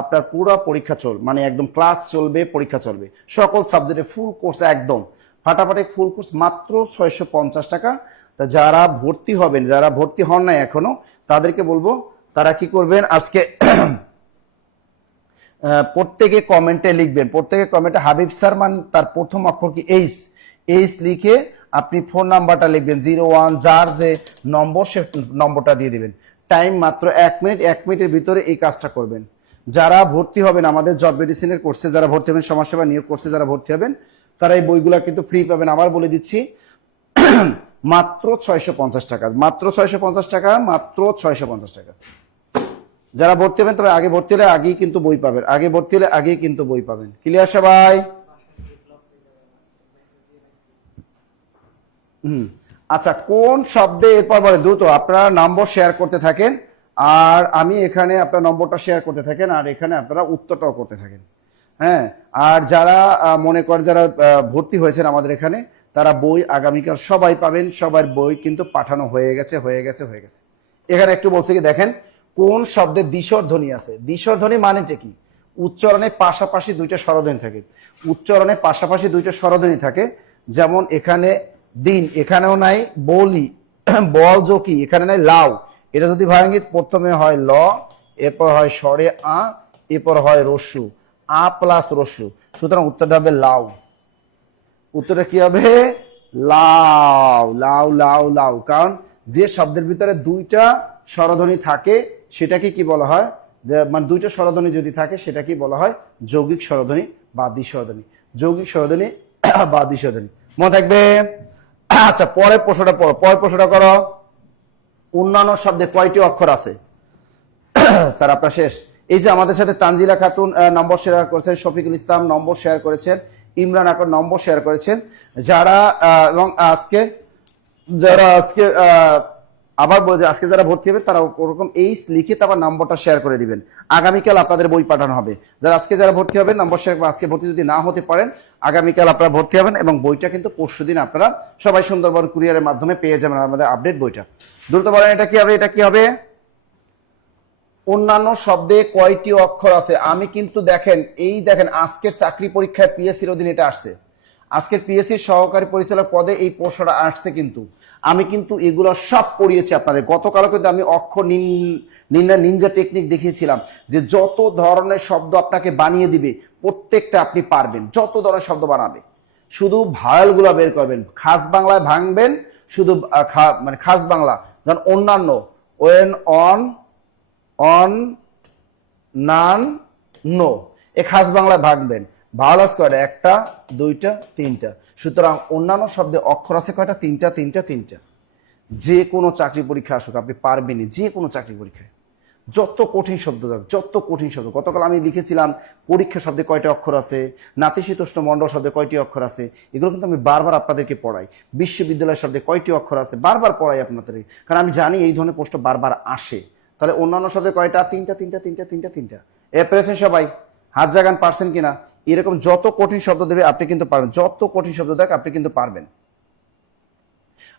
আপনার পুরো পরীক্ষা মানে একদম ক্লাস চলবে, পরীক্ষা চলবে, সকল সাবজেক্টে ফুল কোর্স একদম ফাটাফাটি ফুল কোর্স মাত্র 650 টাকা। তা যারা ভর্তি হবেন, যারা ভর্তি হন নাই এখনো, তাদেরকে বলবো তারা কি করবেন, আজকে প্রত্যেকে কমেন্টে লিখবেন, প্রত্যেকে কমেন্টে হাবিব স্যার মানে তার প্রথম অক্ষর কি এইচ, এইচ লিখে আপনি ফোন নাম্বারটা লিখবেন 01, যার যে নম্বর সে নম্বরটা দিয়ে দিবেন। টাইম মাত্র 1 মিনিট, 1 মিনিটের ভিতরে এই কাজটা করবেন। যারা ভর্তি হবেন আমাদের জব মেডিসিনের কোর্সে, যারা ভর্তি হবেন সমাজসেবা নিয়োগ কোর্সে যারা ভর্তি হবেন, তারা এই বইগুলা কিন্তু ফ্রি পাবেন। আবার বলে দিচ্ছি, মাত্র 650 টাকা, মাত্র 650 টাকা, মাত্র 650 টাকা। যারা ভর্তি হবেন, তবে আগে ভর্তি হলে আগেই কিন্তু বই পাবেন, আগে ভর্তি হলে আগেই কিন্তু বই পাবেন। ক্লিয়ার সবাই? আচ্ছা, কোন শব্দে এরপর বলে, দ্রুত আপনারা নম্বর শেয়ার করতে থাকেন, আর আমি এখানে আপনার নম্বরটা শেয়ার করতে থাকেন, আর এখানে আপনারা উত্তরটাও করতে থাকেন। হ্যাঁ, আর যারা মনে করেন যারা ভর্তি হয়েছেন আমাদের এখানে, তারা বই আগামীকাল সবাই পাবেন। সবার বই কিন্তু পাঠানো হয়ে গেছে, হয়ে গেছে, হয়ে গেছে। এখানে একটু বলছে কি দেখেন, কোন শব্দে দ্বিস্বর ধ্বনি আছে? দ্বিস্বর ধ্বনি মানেটা কি? উচ্চারণের পাশাপাশি দুইটা স্বরধ্বনি থাকে, উচ্চারণের পাশাপাশি দুইটা স্বরধ্বনি থাকে। যেমন এখানে দিন, এখানেও নাই। বলি, বল, জকি, এখানে নাই। লাউ, এটা যদি ভাঙি প্রথমে হয় ল, এরপর হয় স্বরে আ, এরপর হয় রস্যু, আ প্লাস রস্যু, সুতরাং উত্তরটা হবে লাউ। উত্তরটা কি হবে? লাউ, লাউ, লাউ, লাউ। কারণ যে শব্দের ভিতরে দুইটা স্বরধ্বনি থাকে সেটাকে কি বলা হয়? মানে দুইটা স্বরধ্বনি যদি থাকে সেটা কি বলা হয়? যৌগিক স্বরধ্বনি বা দ্বিস্বরধ্বনি। যৌগিক স্বরধ্বনি বা দ্বিস্বরধ্বনি, মনে থাকবে। আচ্ছা, পরের প্রশ্নটা পড়ো, পরের প্রশ্নটা করো। অন্যান্য শব্দে কয়টি অক্ষর আছে? স্যার আপনার শেষ। এই যে আমাদের সাথে তানজিলা খাতুন নম্বর শেয়ার করেছেন, শফিকুল ইসলাম নম্বর শেয়ার করেছেন, ইমরান আকর নম্বর শেয়ার করেছেন। যারা এবং আজকে যারা আজকে আবার বলে আজকে যারা ভর্তি হবে তারা ওরকম এইচ লিখে তারপর নম্বরটা শেয়ার করে দিবেন। আগামীকাল আপনাদের বই পাঠানো হবে। যারা আজকে যারা ভর্তি হবেন নম্বর শেয়ার, আজকে ভর্তি যদি না হতে পারেন আগামীকাল আপনারা ভর্তি হবেন, এবং বইটা কিন্তু পরশুদিন আপনারা সবাই সুন্দরবন কুরিয়ারের মাধ্যমে পেয়ে যাবেন আমাদের আপডেট বইটা। দ্রুত বলেন, এটা কি হবে? এটা কি হবে? অন্যান্য শব্দে কয়টি অক্ষর আছে? আমি কিন্তু দেখেন, এই দেখেন আজকের চাকরি পরীক্ষায় পিএসসির অধীনে এটা আসছে। আজকের পিএসসির সহকারী পরিচালক পদে এই প্রশ্নটা আসছে, কিন্তু আমি কিন্তু এগুলো সব পড়িয়েছি আপনাদের। গতকালও কিন্তু আমি অক্ষর নির্ণয় নিনজা টেকনিক দেখিয়েছিলাম, যে যত ধরনের শব্দ আপনাকে বানিয়ে দিবে প্রত্যেকটা আপনি পারবেন, যত ধরনের শব্দ বানাবে। শুধু ভায়ালগুলো বের করবেন, খাস বাংলায় ভাঙবেন, শুধু মানে খাস বাংলা, যেমন অন্যান্য, ওয়েন, অন, নান, নো, এ খাস বাংলায় ভাঙবেন। ভাওয়াল কয়টা? একটা, দুইটা, তিনটা। সুতরাং অন্যান্য শব্দে অক্ষর আছে কয়টা? তিনটা, তিনটা, তিনটা। যে কোনো চাকরি পরীক্ষা আসুক আপনি পারবেনই, যে কোনো চাকরি পরীক্ষায়। যত কঠিন শব্দ থাক, যত কঠিন শব্দ। গতকাল আমি লিখেছিলাম পরীক্ষা শব্দে কয়টা অক্ষর আছে, নাতিশীতোষ্ণ মণ্ডল শব্দে কয়টি অক্ষর আছে, এগুলো কিন্তু আমি বারবার আপনাদেরকে পড়াই। বিশ্ববিদ্যালয় শব্দে কয়টি অক্ষর আছে বারবার পড়াই আপনাদের, কারণ আমি জানি এই ধরনের প্রশ্ন বারবার আসে। তাহলে অন্যান্য শব্দে কয়টা? তিনটা, তিনটা, তিনটা, তিনটা, তিনটা। এ পেরেছেন সবাই? হাত জাগান, পারছেন কিনা? এরকম যত কঠিন শব্দ দেবে আপনি কিন্তু পারবেন, যত কঠিন শব্দ দেখ আপনি কিন্তু পারবেন।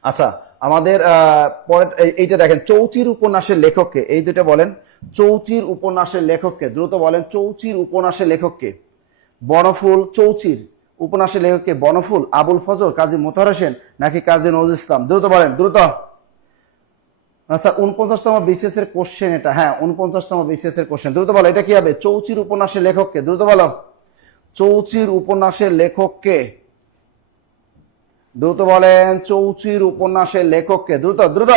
আচ্ছা, আমাদের পরে এইটা দেখেন, চৌচির উপন্যাসের লেখককে, এই দুটো বলেন। চৌচির উপন্যাসের লেখককে, দ্রুত বলেন। চৌচির উপন্যাসের লেখককে? বনফুল। চৌচির উপন্যাসের লেখককে? বনফুল, আবুল ফজল, কাজী মোতাহার হোসেন, নাকি কাজী নজরুল ইসলাম? দ্রুত বলেন, দ্রুত। আচ্ছা, 49তম বিসিএস এর কোশ্চেন এটা। হ্যাঁ, 49তম বিসিএস এর কোশ্চেন। দ্রুত বলো, এটা কি হবে? চৌচির উপন্যাসের লেখককে? দ্রুত বলো, চৌচির উপন্যাসের লেখককে? দ্রুত বলেন, চৌচির উপন্যাসের লেখককে? দ্রুত, দ্রুত।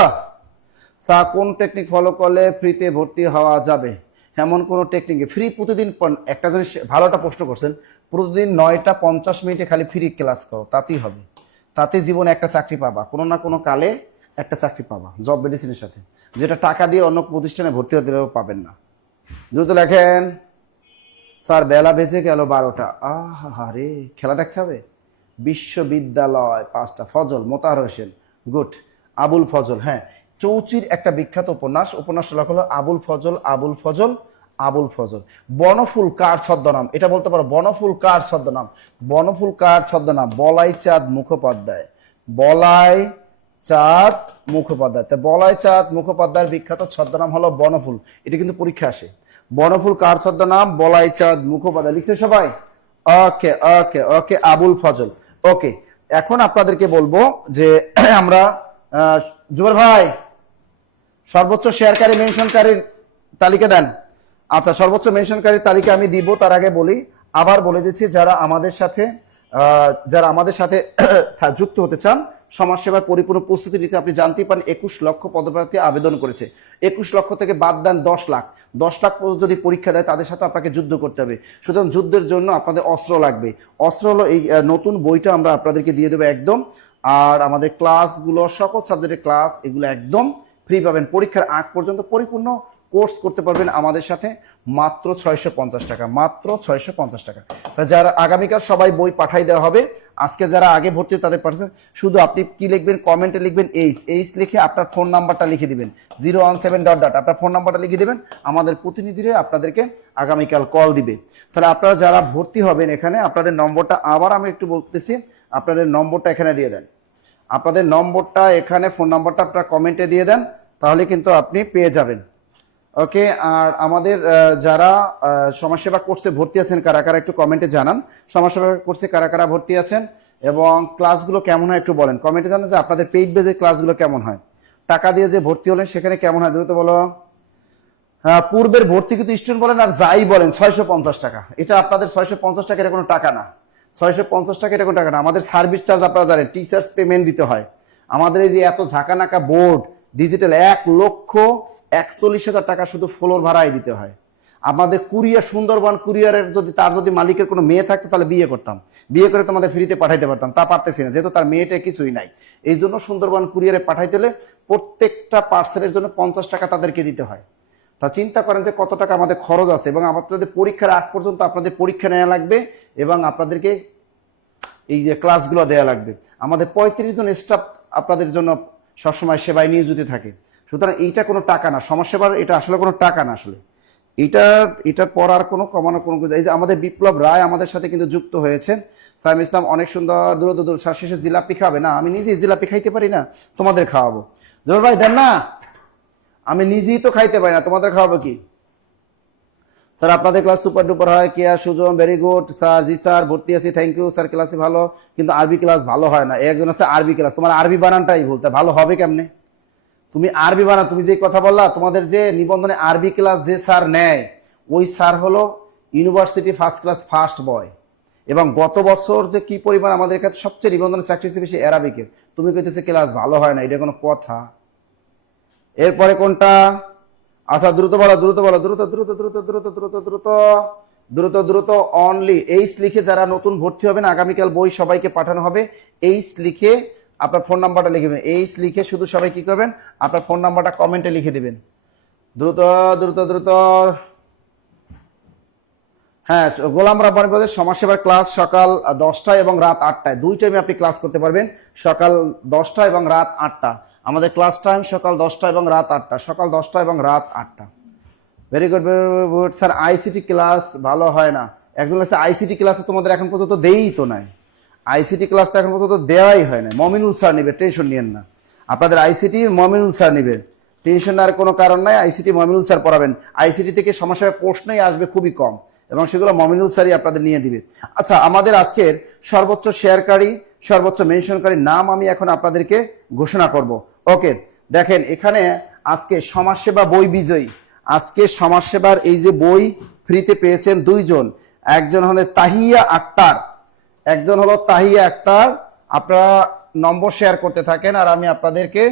কোন টেকনিক ফলো করলে ফ্রিতে ভর্তি হওয়া যাবে? এমন কোন টেকনিকে ফ্রি? প্রতিদিন একটা জিনিস ভালোটা প্রশ্ন করছেন, প্রতিদিন 9টা 50 মিনিটে খালি ফ্রি ক্লাস করো, তাতেই হবে। তাতে জীবনে একটা চাকরি পাবা, কোনো না কোনো কালে একটা চাকরি পাবা জব মেডিসিনের সাথে, যেটা টাকা দিয়ে অন্য প্রতিষ্ঠানে ভর্তি হতে পাবেন না। দ্রুত লেখেন। স্যার বেলা বেজে গেল 12টা। আহা রে, খেলা দেখতে হবে। বিশ্ববিদ্যালয় 5টা। ফজল, মোতাহার হোসেন, গুড। আবুল ফজল, হ্যাঁ। চৌচির একটা বিখ্যাত উপন্যাস, উপন্যাসটা লেখা হলো আবুল ফজল, আবুল ফজল, আবুল ফজল। বনফুল কার ছদ্মনাম? এটা বলতে পারো, বনফুল কার ছদ্মনাম? বনফুল কার ছদ্মনাম? বলাই চাঁদ মুখোপাধ্যায়। বলাই চাঁদ মুখোপাধ্যায়। তা বলাই চাঁদ মুখোপাধ্যায়ের বিখ্যাত ছদ্মনাম হলো বনফুল। এটা কিন্তু পরীক্ষা আসে। বনফুল কার ছদ্মনাম? বলাই চাঁদ মুখোপাধ্যায়। লিখছে সবাই? ওকে, ওকে, ওকে। আবুল ফজল। ওকে, এখন আপনাদেরকে বলবো যে আমরা জুবের ভাই সর্বোচ্চ শেয়ারকারী মেনশনকারীর তালিকা দেন। আচ্ছা, সর্বোচ্চ মেনশনকারীর তালিকা আমি দিব, তার আগে বলি, আবার বলে দিচ্ছি, যারা আমাদের সাথে যুক্ত হতে চান, সমাজসেবার পরিপূর্ণ প্রস্তুতি নিতে, আপনি জানতেই পারেন 21 লক্ষ পদপ্রার্থী আবেদন করেছে। 21 লক্ষ থেকে বাদ দেন 10 লাখ। 10 লাখ যদি পরীক্ষা দেয় তাদের সাথে আপনাকে যুদ্ধ করতে হবে। সুতরাং যুদ্ধের জন্য আপনাদের অস্ত্র লাগবে। অস্ত্র হলো এই নতুন বইটা আমরা আপনাদেরকে দিয়ে দেবো একদম। আর আমাদের ক্লাসগুলো, সকল সাবজেক্টের ক্লাস, এগুলো একদম ফ্রি পাবেন। পরীক্ষার আগ পর্যন্ত পরিপূর্ণ কোর্স করতে পারবেন আমাদের সাথে মাত্র 650 টাকা, মাত্র 650 টাকা। যারা আগামীকাল সবাই বই পাঠাই দেওয়া হবে। আজকে যারা আগে ভর্তি তাদের পাঠাচ্ছে, শুধু আপনি কি লিখবেন? কমেন্টে লিখবেন এইচ লিখে আপনার ফোন নাম্বারটা লিখে দিবেন, 017 আপনার ফোন নাম্বারটা লিখে দিবেন। আমাদের প্রতিনিধিরা আপনাদেরকে আগামীকাল কল দিবে। তাহলে আপনারা যারা ভর্তি হবেন এখানে, আপনাদের নম্বরটা আবার আমি একটু বলতেছি, আপনাদের নম্বরটা এখানে দিয়ে দেন। আপনাদের নম্বরটা এখানে, ফোন নাম্বারটা আপনারা কমেন্টে দিয়ে দেন, তাহলে কিন্তু আপনি পেয়ে যাবেন। ওকে, আর আমাদের যারা সমাজসেবা কোর্সে ভর্তি আছেন, কারা কারা একটু কমেন্টে জানান সমাজসেবা কোর্সে কারা কারা ভর্তি আছেন, এবং ক্লাসগুলো কেমন হয় একটু বলেন। কমেন্টে জানান যে আপনাদের পেইড বেজের ক্লাসগুলো কেমন হয়, টাকা দিয়ে যে ভর্তি হলেন সেখানে কেমন হয়, দ্রুত বলো। পূর্বের ভর্তি কিন্তু স্টুডেন্ট বলেন আর যাই বলেন 650 টাকা। এটা আপনাদের 650 টাকা, এটা কোনো টাকা না। 650 টাকা এটা কোনো টাকা না। আমাদের সার্ভিস চার্জ আপনারা জানেন, টিচার্স পেমেন্ট দিতে হয়। আমাদের এই যে এত ঝাঁকানাকা বোর্ড ডিজিটাল, 1,41,000 টাকা শুধু ফ্লোর ভাড়াই দিতে হয়। আমাদের কুরিয়ার, সুন্দরবন কুরিয়ারের যদি মালিকের কোনো মেয়ে থাকতো তাহলে বিয়ে করতাম, বিয়ে করে তোমাদের ফ্রিতে পাঠাইতে পারতাম, তা পারতেছি না, যেহেতু তার মেয়েটা কিছুই নাই। এই জন্য সুন্দরবন কুরিয়ারে পাঠাইতে হলে প্রত্যেকটা পার্সেলের জন্য 50 টাকা তাদেরকে দিতে হয়। তা চিন্তা করেন যে কত টাকা আমাদের খরচ আছে, এবং আপনাদের পরীক্ষার আগ পর্যন্ত আপনাদের পরীক্ষা নেওয়া লাগবে, এবং আপনাদেরকে এই যে ক্লাসগুলো দেওয়া লাগবে। আমাদের 35 জন স্টাফ আপনাদের জন্য সবসময় সেবায় নিয়োজিত থাকে। সুতরাং এইটা কোনো টাকা না, সমাজসেবার এটা আসলে কোনো টাকা না। আসলে এটার পর আর কোনো কমানোর কোনো, এই যে আমাদের বিপ্লব রায় আমাদের সাথে কিন্তু যুক্ত হয়েছে। সাইম ইসলাম অনেক সুন্দর, দূর শেষে জিলাপি খাবে না? আমি নিজেই জিলাপি খাইতে পারি না, তোমাদের খাওয়াবো। জোর ভাই দেন না, আমি নিজেই তো খাইতে পারি না, তোমাদের খাওয়াবো কি? স্যার আপনাদের ক্লাস সুপার ডুপার হয়, কেয়া সুজন ভেরি গুড স্যার, জি স্যার ভর্তি আছি, থ্যাংক ইউ স্যার, ক্লাসে ভালো, কিন্তু আরবি ক্লাস ভালো হয় না। একজন আছে আরবি ক্লাস, তোমার আরবি বানানটাই বলতে ভালো হবে কেমনে? তুমি আরবি বানান, তুমি যে কথা বললা, তোমাদের যে নিবন্ধনে আরবি ক্লাস যে স্যার নেয়, ওই স্যার হলো university first class first boy, এবং গত বছর যে কি পরিমাণ আমাদের কাছে সবচেয়ে নিবন্ধনের চাকরি হচ্ছে বেশি অ্যারাবিকের, তুমি কইতেছে ক্লাস ভালো হয় না, এটা কোনো কথা? এরপরে কোনটা? আচ্ছা দ্রুত বলো, দ্রুত বলো, দ্রুত দ্রুত দ্রুত দ্রুত দ্রুত দ্রুত দ্রুত দ্রুত। অনলি এইচ লিখে যারা নতুন ভর্তি হবেন, আগামীকাল বই সবাইকে পাঠানো হবে। এইচ লিখে আপনার ফোন নাম্বারটা লিখে দেবেন, এইচ লিখে শুধু সবাই কি করবেন, আপনার ফোন নাম্বারটা কমেন্টে লিখে দিবেন। দ্রুত দ্রুত দ্রুত। হ্যাঁ, গোলাম রাব্বানি ব্রাদার্স সমাজসেবার ক্লাস সকাল 10টায় এবং রাত 8টায়, দুই টাইমে আপনি ক্লাস করতে পারবেন, সকাল 10টা এবং রাত 8টা। আমাদের ক্লাস টাইম সকাল 10টা এবং রাত 8টা, সকাল 10টা এবং রাত 8টা। Very good very good sir, ICT class ভালো হয় না। একজন বলছে আইসিটি ক্লাসে তোমাদের এখন পর্যন্ত দেই তো নাই, আইসিটি ক্লাস তো এখন পর্যন্ত দেওয়াই হয় না। মমিনুল স্যার নেবে, টেনশন নিয়েন না, আপনাদের আইসিটি মমিনুল স্যার নেবেন, টেনশন আর কোনো কারণ নাই, আইসিটি মমিনুল স্যার পড়াবেন। আইসিটি থেকে সমস্যার প্রশ্নই আসবে খুবই কম, এবং সেগুলো মমিনুল স্যারই আপনাদের নিয়ে দিবে। আচ্ছা, আমাদের আজকের সর্বোচ্চ শেয়ারকারী, সর্বোচ্চ মেনশনকারী নাম আমি এখন আপনাদেরকে ঘোষণা করব। ওকে, দেখেন এখানে আজকে সমাজসেবা বই বিজয়ী, আজকে সমাজসেবার এই যে বই ফ্রিতে পেয়েছেন দুইজন, একজন হলো তাহিয়া আক্তার, একজন হলো তাহিয়া আক্তার। আপনারা নম্বর শেয়ার করতে থাকেন আর আমি আপনাদেরকে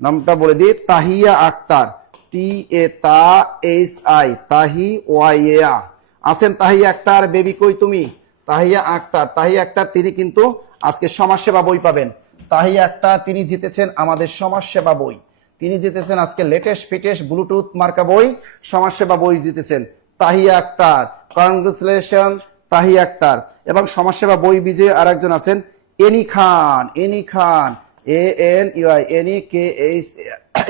নামটা বলে দিই, তাহিয়া আক্তার, TAHI, তাহি ওয়াইয়া আছেন তাহিয়া আক্তার। বেবি কই তুমি? তাহিয়া আক্তার, তাহিয়া আক্তার তিনি কিন্তু আজকে সমাজসেবা বই পাবেন। তাহিয়া আক্তার তিনি জিতেছেন আমাদের সমাজসেবা বই, তিনি জিতেছেন আজকে লেটেস্ট ফিটেস্ট ব্লুটুথ মার্কা বই, সমাজসেবা বই জিতেছেন তাহিয়া আক্তার। কনগ্রেচুলেশন তাহিয়া আক্তার। এবং সমাজসেবা বই বিজয়ী আর একজন আছেন এনি খান, এনি খান, ANEY,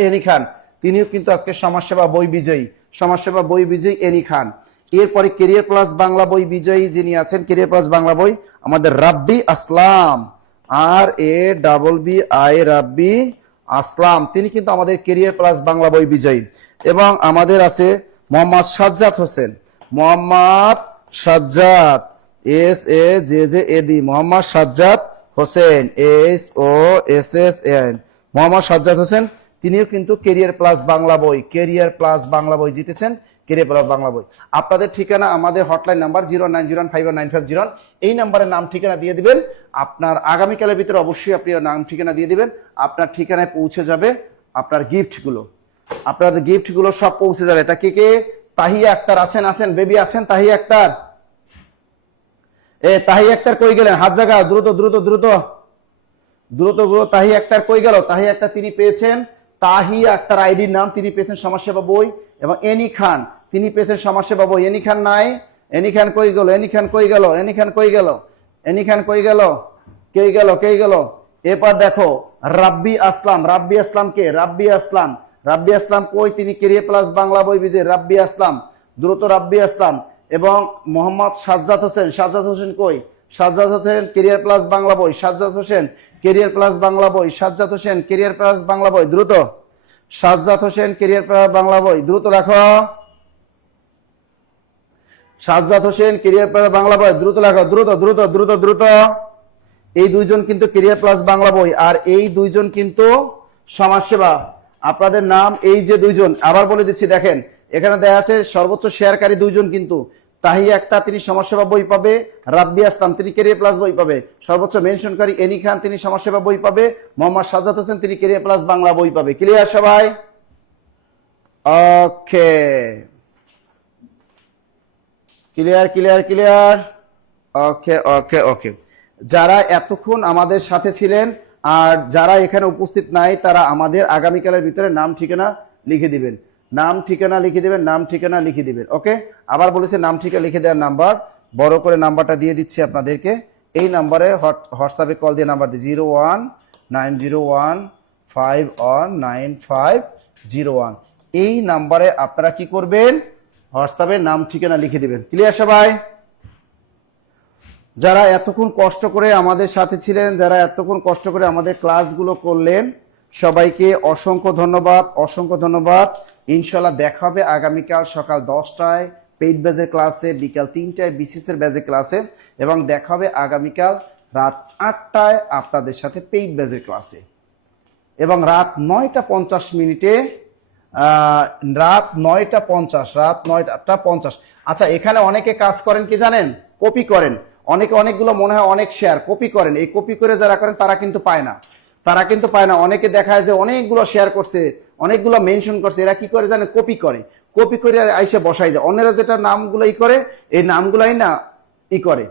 এনি খান, তিনিও কিন্তু আজকে সমাজসেবা বই বিজয়ী, সমাজসেবা বই বিজয়ী এনি খান। এরপরে কেরিয়ার প্লাস বাংলা বই বিজয়ী যিনি আছেন, কেরিয়ার প্লাস বাংলা বই আমাদের রাব্বি আসলাম, RABBI, রাব্বি আসলাম, তিনি কিন্তু আমাদের কেরিয়ার প্লাস বাংলা বই বিজয়ী। এবং আমাদের আছে মোহাম্মদ সাজ্জাদ হোসেন, মোহাম্মদ সাজ্জাদ, SAJJAD, মোহাম্মদ সাজ্জাদ হোসেন, SOSSAN, মোহাম্মদ সাজ্জাদ হোসেন, তিনিও কিন্তু কেরিয়ার প্লাস বাংলা বই, কেরিয়ার প্লাস বাংলা বই জিতেছেন, কেরিয়ার প্লাস বাংলা বই। আপনাদের ঠিকানা আমাদের হটলাইন নাম্বার 090151950, এই নাম্বারে নাম ঠিকানা দিয়ে দিবেন। আপনার আগামীকালের ভিতরে অবশ্যই আপনি নাম ঠিকানা দিয়ে দিবেন, আপনার ঠিকানায় পৌঁছে যাবে আপনার গিফটগুলো, আপনার গিফটগুলো সব পৌঁছে যাবে। তা কে কে তাহিয়া আক্তার আছেন? আছেন বেবি, আছেন তাহিয়া আক্তার? তাহিয়া আক্তার কই গেলেন? হাত জায়গা, দ্রুত দ্রুত দ্রুত দ্রুত দ্রুত। তাহিয়া আক্তার কই গেল? তাহিয়া আক্তার তিনি পেয়েছেন, তাহিয়া আক্তার আইডির নাম, তিনি পেয়েছেন সমাজসেবা বই। এবং এনি খান তিনি পেয়েছেন সমাজসেবা বই। এনি খান নাই, এনি খান কই গেল? এনি খান কই গেল? এনি খান কই গেল? এনি খান কই গেল? কে গেল? কে গেল? এরপর দেখো রাব্বি আসলাম, রাব্বি আসলাম কে? রাব্বি আসলাম, রাব্বি আসলাম কই? তিনি কেরিয়ার প্লাস বাংলা বই বিজয়ী রাব্বি আসলাম, দ্রুত রাব্বি আসলাম। এবং মোহাম্মদ সাজ্জাদ হোসেন, সাজ্জাদ হোসেন কই? সাজ্জাদ হোসেন কেরিয়ার প্লাস বাংলা বই, সাজ্জাদ হোসেন কেরিয়ার প্লাস বাংলা বই, সাজ্জাদ হোসেন কেরিয়ার প্লাস বাংলা বই, দ্রুত সাজ্জাদ হোসেন কেরিয়ার প্লাস বাংলা বই, দ্রুত রাখো। সাজ্জাদ হোসেন কেরিয়ার প্লাস বাংলা বই, দ্রুত রাখো, দ্রুত দ্রুত দ্রুত দ্রুত। এই দুইজন কিন্তু কেরিয়ার প্লাস বাংলা বই, আর এই দুইজন কিন্তু সমাজসেবা। আপনাদের নাম এই যে দুইজন, আবার বলে দিচ্ছি, দেখেন এখানে দেখা আছে সর্বোচ্চ শেয়ারকারী দুইজন কিন্তু, তাহিয়া আক্তার তিনি সমাজসেবা বই পাবে, রাব্বি আসলাম তিনি কেরিয়ার প্লাস বই পাবে, সর্বোচ্চ মেনশনকারী এনি খান তিনি সমাজসেবা বই পাবে, মোহাম্মদ সাজ্জাদ হোসেন তিনি কেরিয়ার প্লাস বাংলা বই পাবে। ক্লিয়ার সবাই? ওকে, ক্লিয়ার ক্লিয়ার ক্লিয়ার। ওকে ওকে ওকে, যারা এতক্ষণ আমাদের সাথে ছিলেন আর যারা এখানে উপস্থিত নাই, তারা আমাদের আগামীকালের ভিতরে নাম ঠিকানা লিখে দিবেন, নাম ঠিকানা লিখে দিবেন, নাম ঠিকানা লিখে দিবেন। ওকে, আবার বলেছে নাম ঠিকানা লিখে দেওয়ার নাম্বার, বড় করে নাম্বারটা দিয়ে দিচ্ছি আপনাদেরকে। এই নাম্বারে হোয়াটসঅ্যাপে কল দিয়ে নাম্বার দিয়ে 01901519501, এই নাম্বারে আপনারা কি করবেন? হোয়াটসঅ্যাপে নাম ঠিকানা লিখে দিবেন। ক্লিয়ার সবাই? যারা এতক্ষণ কষ্ট করে আমাদের সাথে ছিলেন, যারা এতক্ষণ কষ্ট করে আমাদের ক্লাসগুলো করলেন, সবাইকে অসংখ্য ধন্যবাদ, অসংখ্য ধন্যবাদ। ইনশাল্লাহ দেখা হবে আগামীকাল সকাল 10টায় পেইড ব্যাচের ক্লাসে, বিকাল 3টায় বিসিএস এর ব্যাচের ক্লাসে, এবং দেখা হবে আগামীকাল রাত 8টায় আপনাদের সাথে পেইড ব্যাচের ক্লাসে, এবং রাত 9টা 50 রাত 9টা 50। আচ্ছা, এখানে অনেকে কাজ করেন কি জানেন? কপি করেন। অনেকগুলো মনে হয় অনেক শেয়ার কপি করেন। এই কপি করে যারা করেন তারা কিন্তু পায় না। অনেকে দেখায় যে অনেকগুলো শেয়ার করছে, অনেকগুলো মেনশন করছে, এরা কি করে জানেন? কপি করে আইসে বসাই দেয়। অন্যরা যেটা নামগুলো করে, এই নামগুলাই না করে,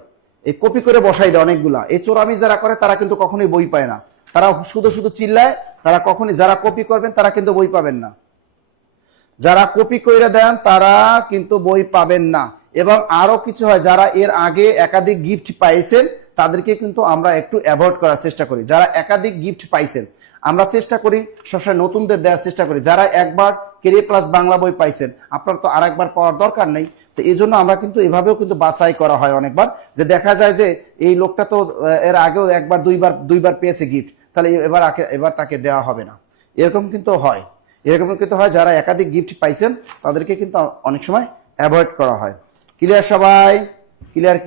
এই কপি করে বসাই দেয় অনেকগুলা। এই চোরামি যারা করে তারা কিন্তু কখনোই বই পায় না। তারা শুধু চিল্লায়, তারা কখনই, যারা কপি করবেন তারা কিন্তু বই পাবেন না। যারা কপি করে দেন তারা কিন্তু বই পাবেন না। এবং আরো কিছু হয়, যারা এর আগে একাধিক গিফট পাইছেন তাদেরকে কিন্তু আমরা একটু অ্যাভয়েড করার চেষ্টা করি। যারা একাধিক গিফট পাইছেন আমরা চেষ্টা করি সবসময় নতুনদের দেওয়ার চেষ্টা করি। যারা একবার কেরিয়ার প্লাস বাংলা বই পাইছেন, আপনার তো আরেকবার পাওয়ার দরকার নেই। তো এই জন্য আমরা কিন্তু এভাবেও কিন্তু বাছাই করা হয় অনেকবার, যে দেখা যায় যে এই লোকটা তো এর আগেও একবার দুইবার পেয়েছে গিফট, তাহলে এবার তাকে দেওয়া হবে না। এরকম কিন্তু হয়। যারা একাধিক গিফট পাইছেন তাদেরকে কিন্তু অনেক সময় অ্যাভয়েড করা হয়। ক্লিয়ার সবাই? ক্লিয়ার।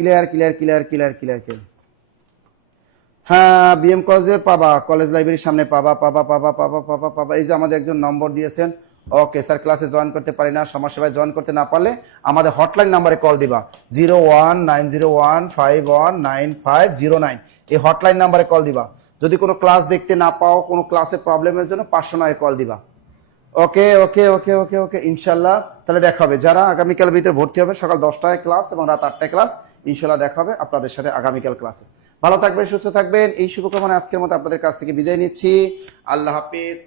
হ্যাঁ, বিএম কলেজে পাবা, কলেজ লাইব্রেরির সামনে পাবা। এই যে আমাদের একজন নম্বর দিয়েছেন। ওকে স্যার, ক্লাসে জয়েন করতে পারি না, সমাজসেবায় জয়েন করতে না পারলে আমাদের হটলাইন নাম্বারে কল দিবা, 019015199509। এই হটলাইন নাম্বারে কল দিবা। যদি কোনো ক্লাস দেখতে না পাও, কোনো ক্লাসের প্রবলেমের জন্য 509 কল দিবা। ওকে, ইনশাল্লাহ তাহলে দেখা হবে। যারা আগামীকাল ভিতরে ভর্তি হবে, সকাল 10টায় ক্লাস এবং রাত 8টায় ক্লাস, ইনশাল্লাহ দেখা হবে আপনাদের সাথে আগামীকাল ক্লাসে। ভালো থাকবেন, সুস্থ থাকবেন, এই শুভকামনা আজকের মতো আপনাদের কাছ থেকে বিদায় নিচ্ছি। আল্লাহ হাফিজ।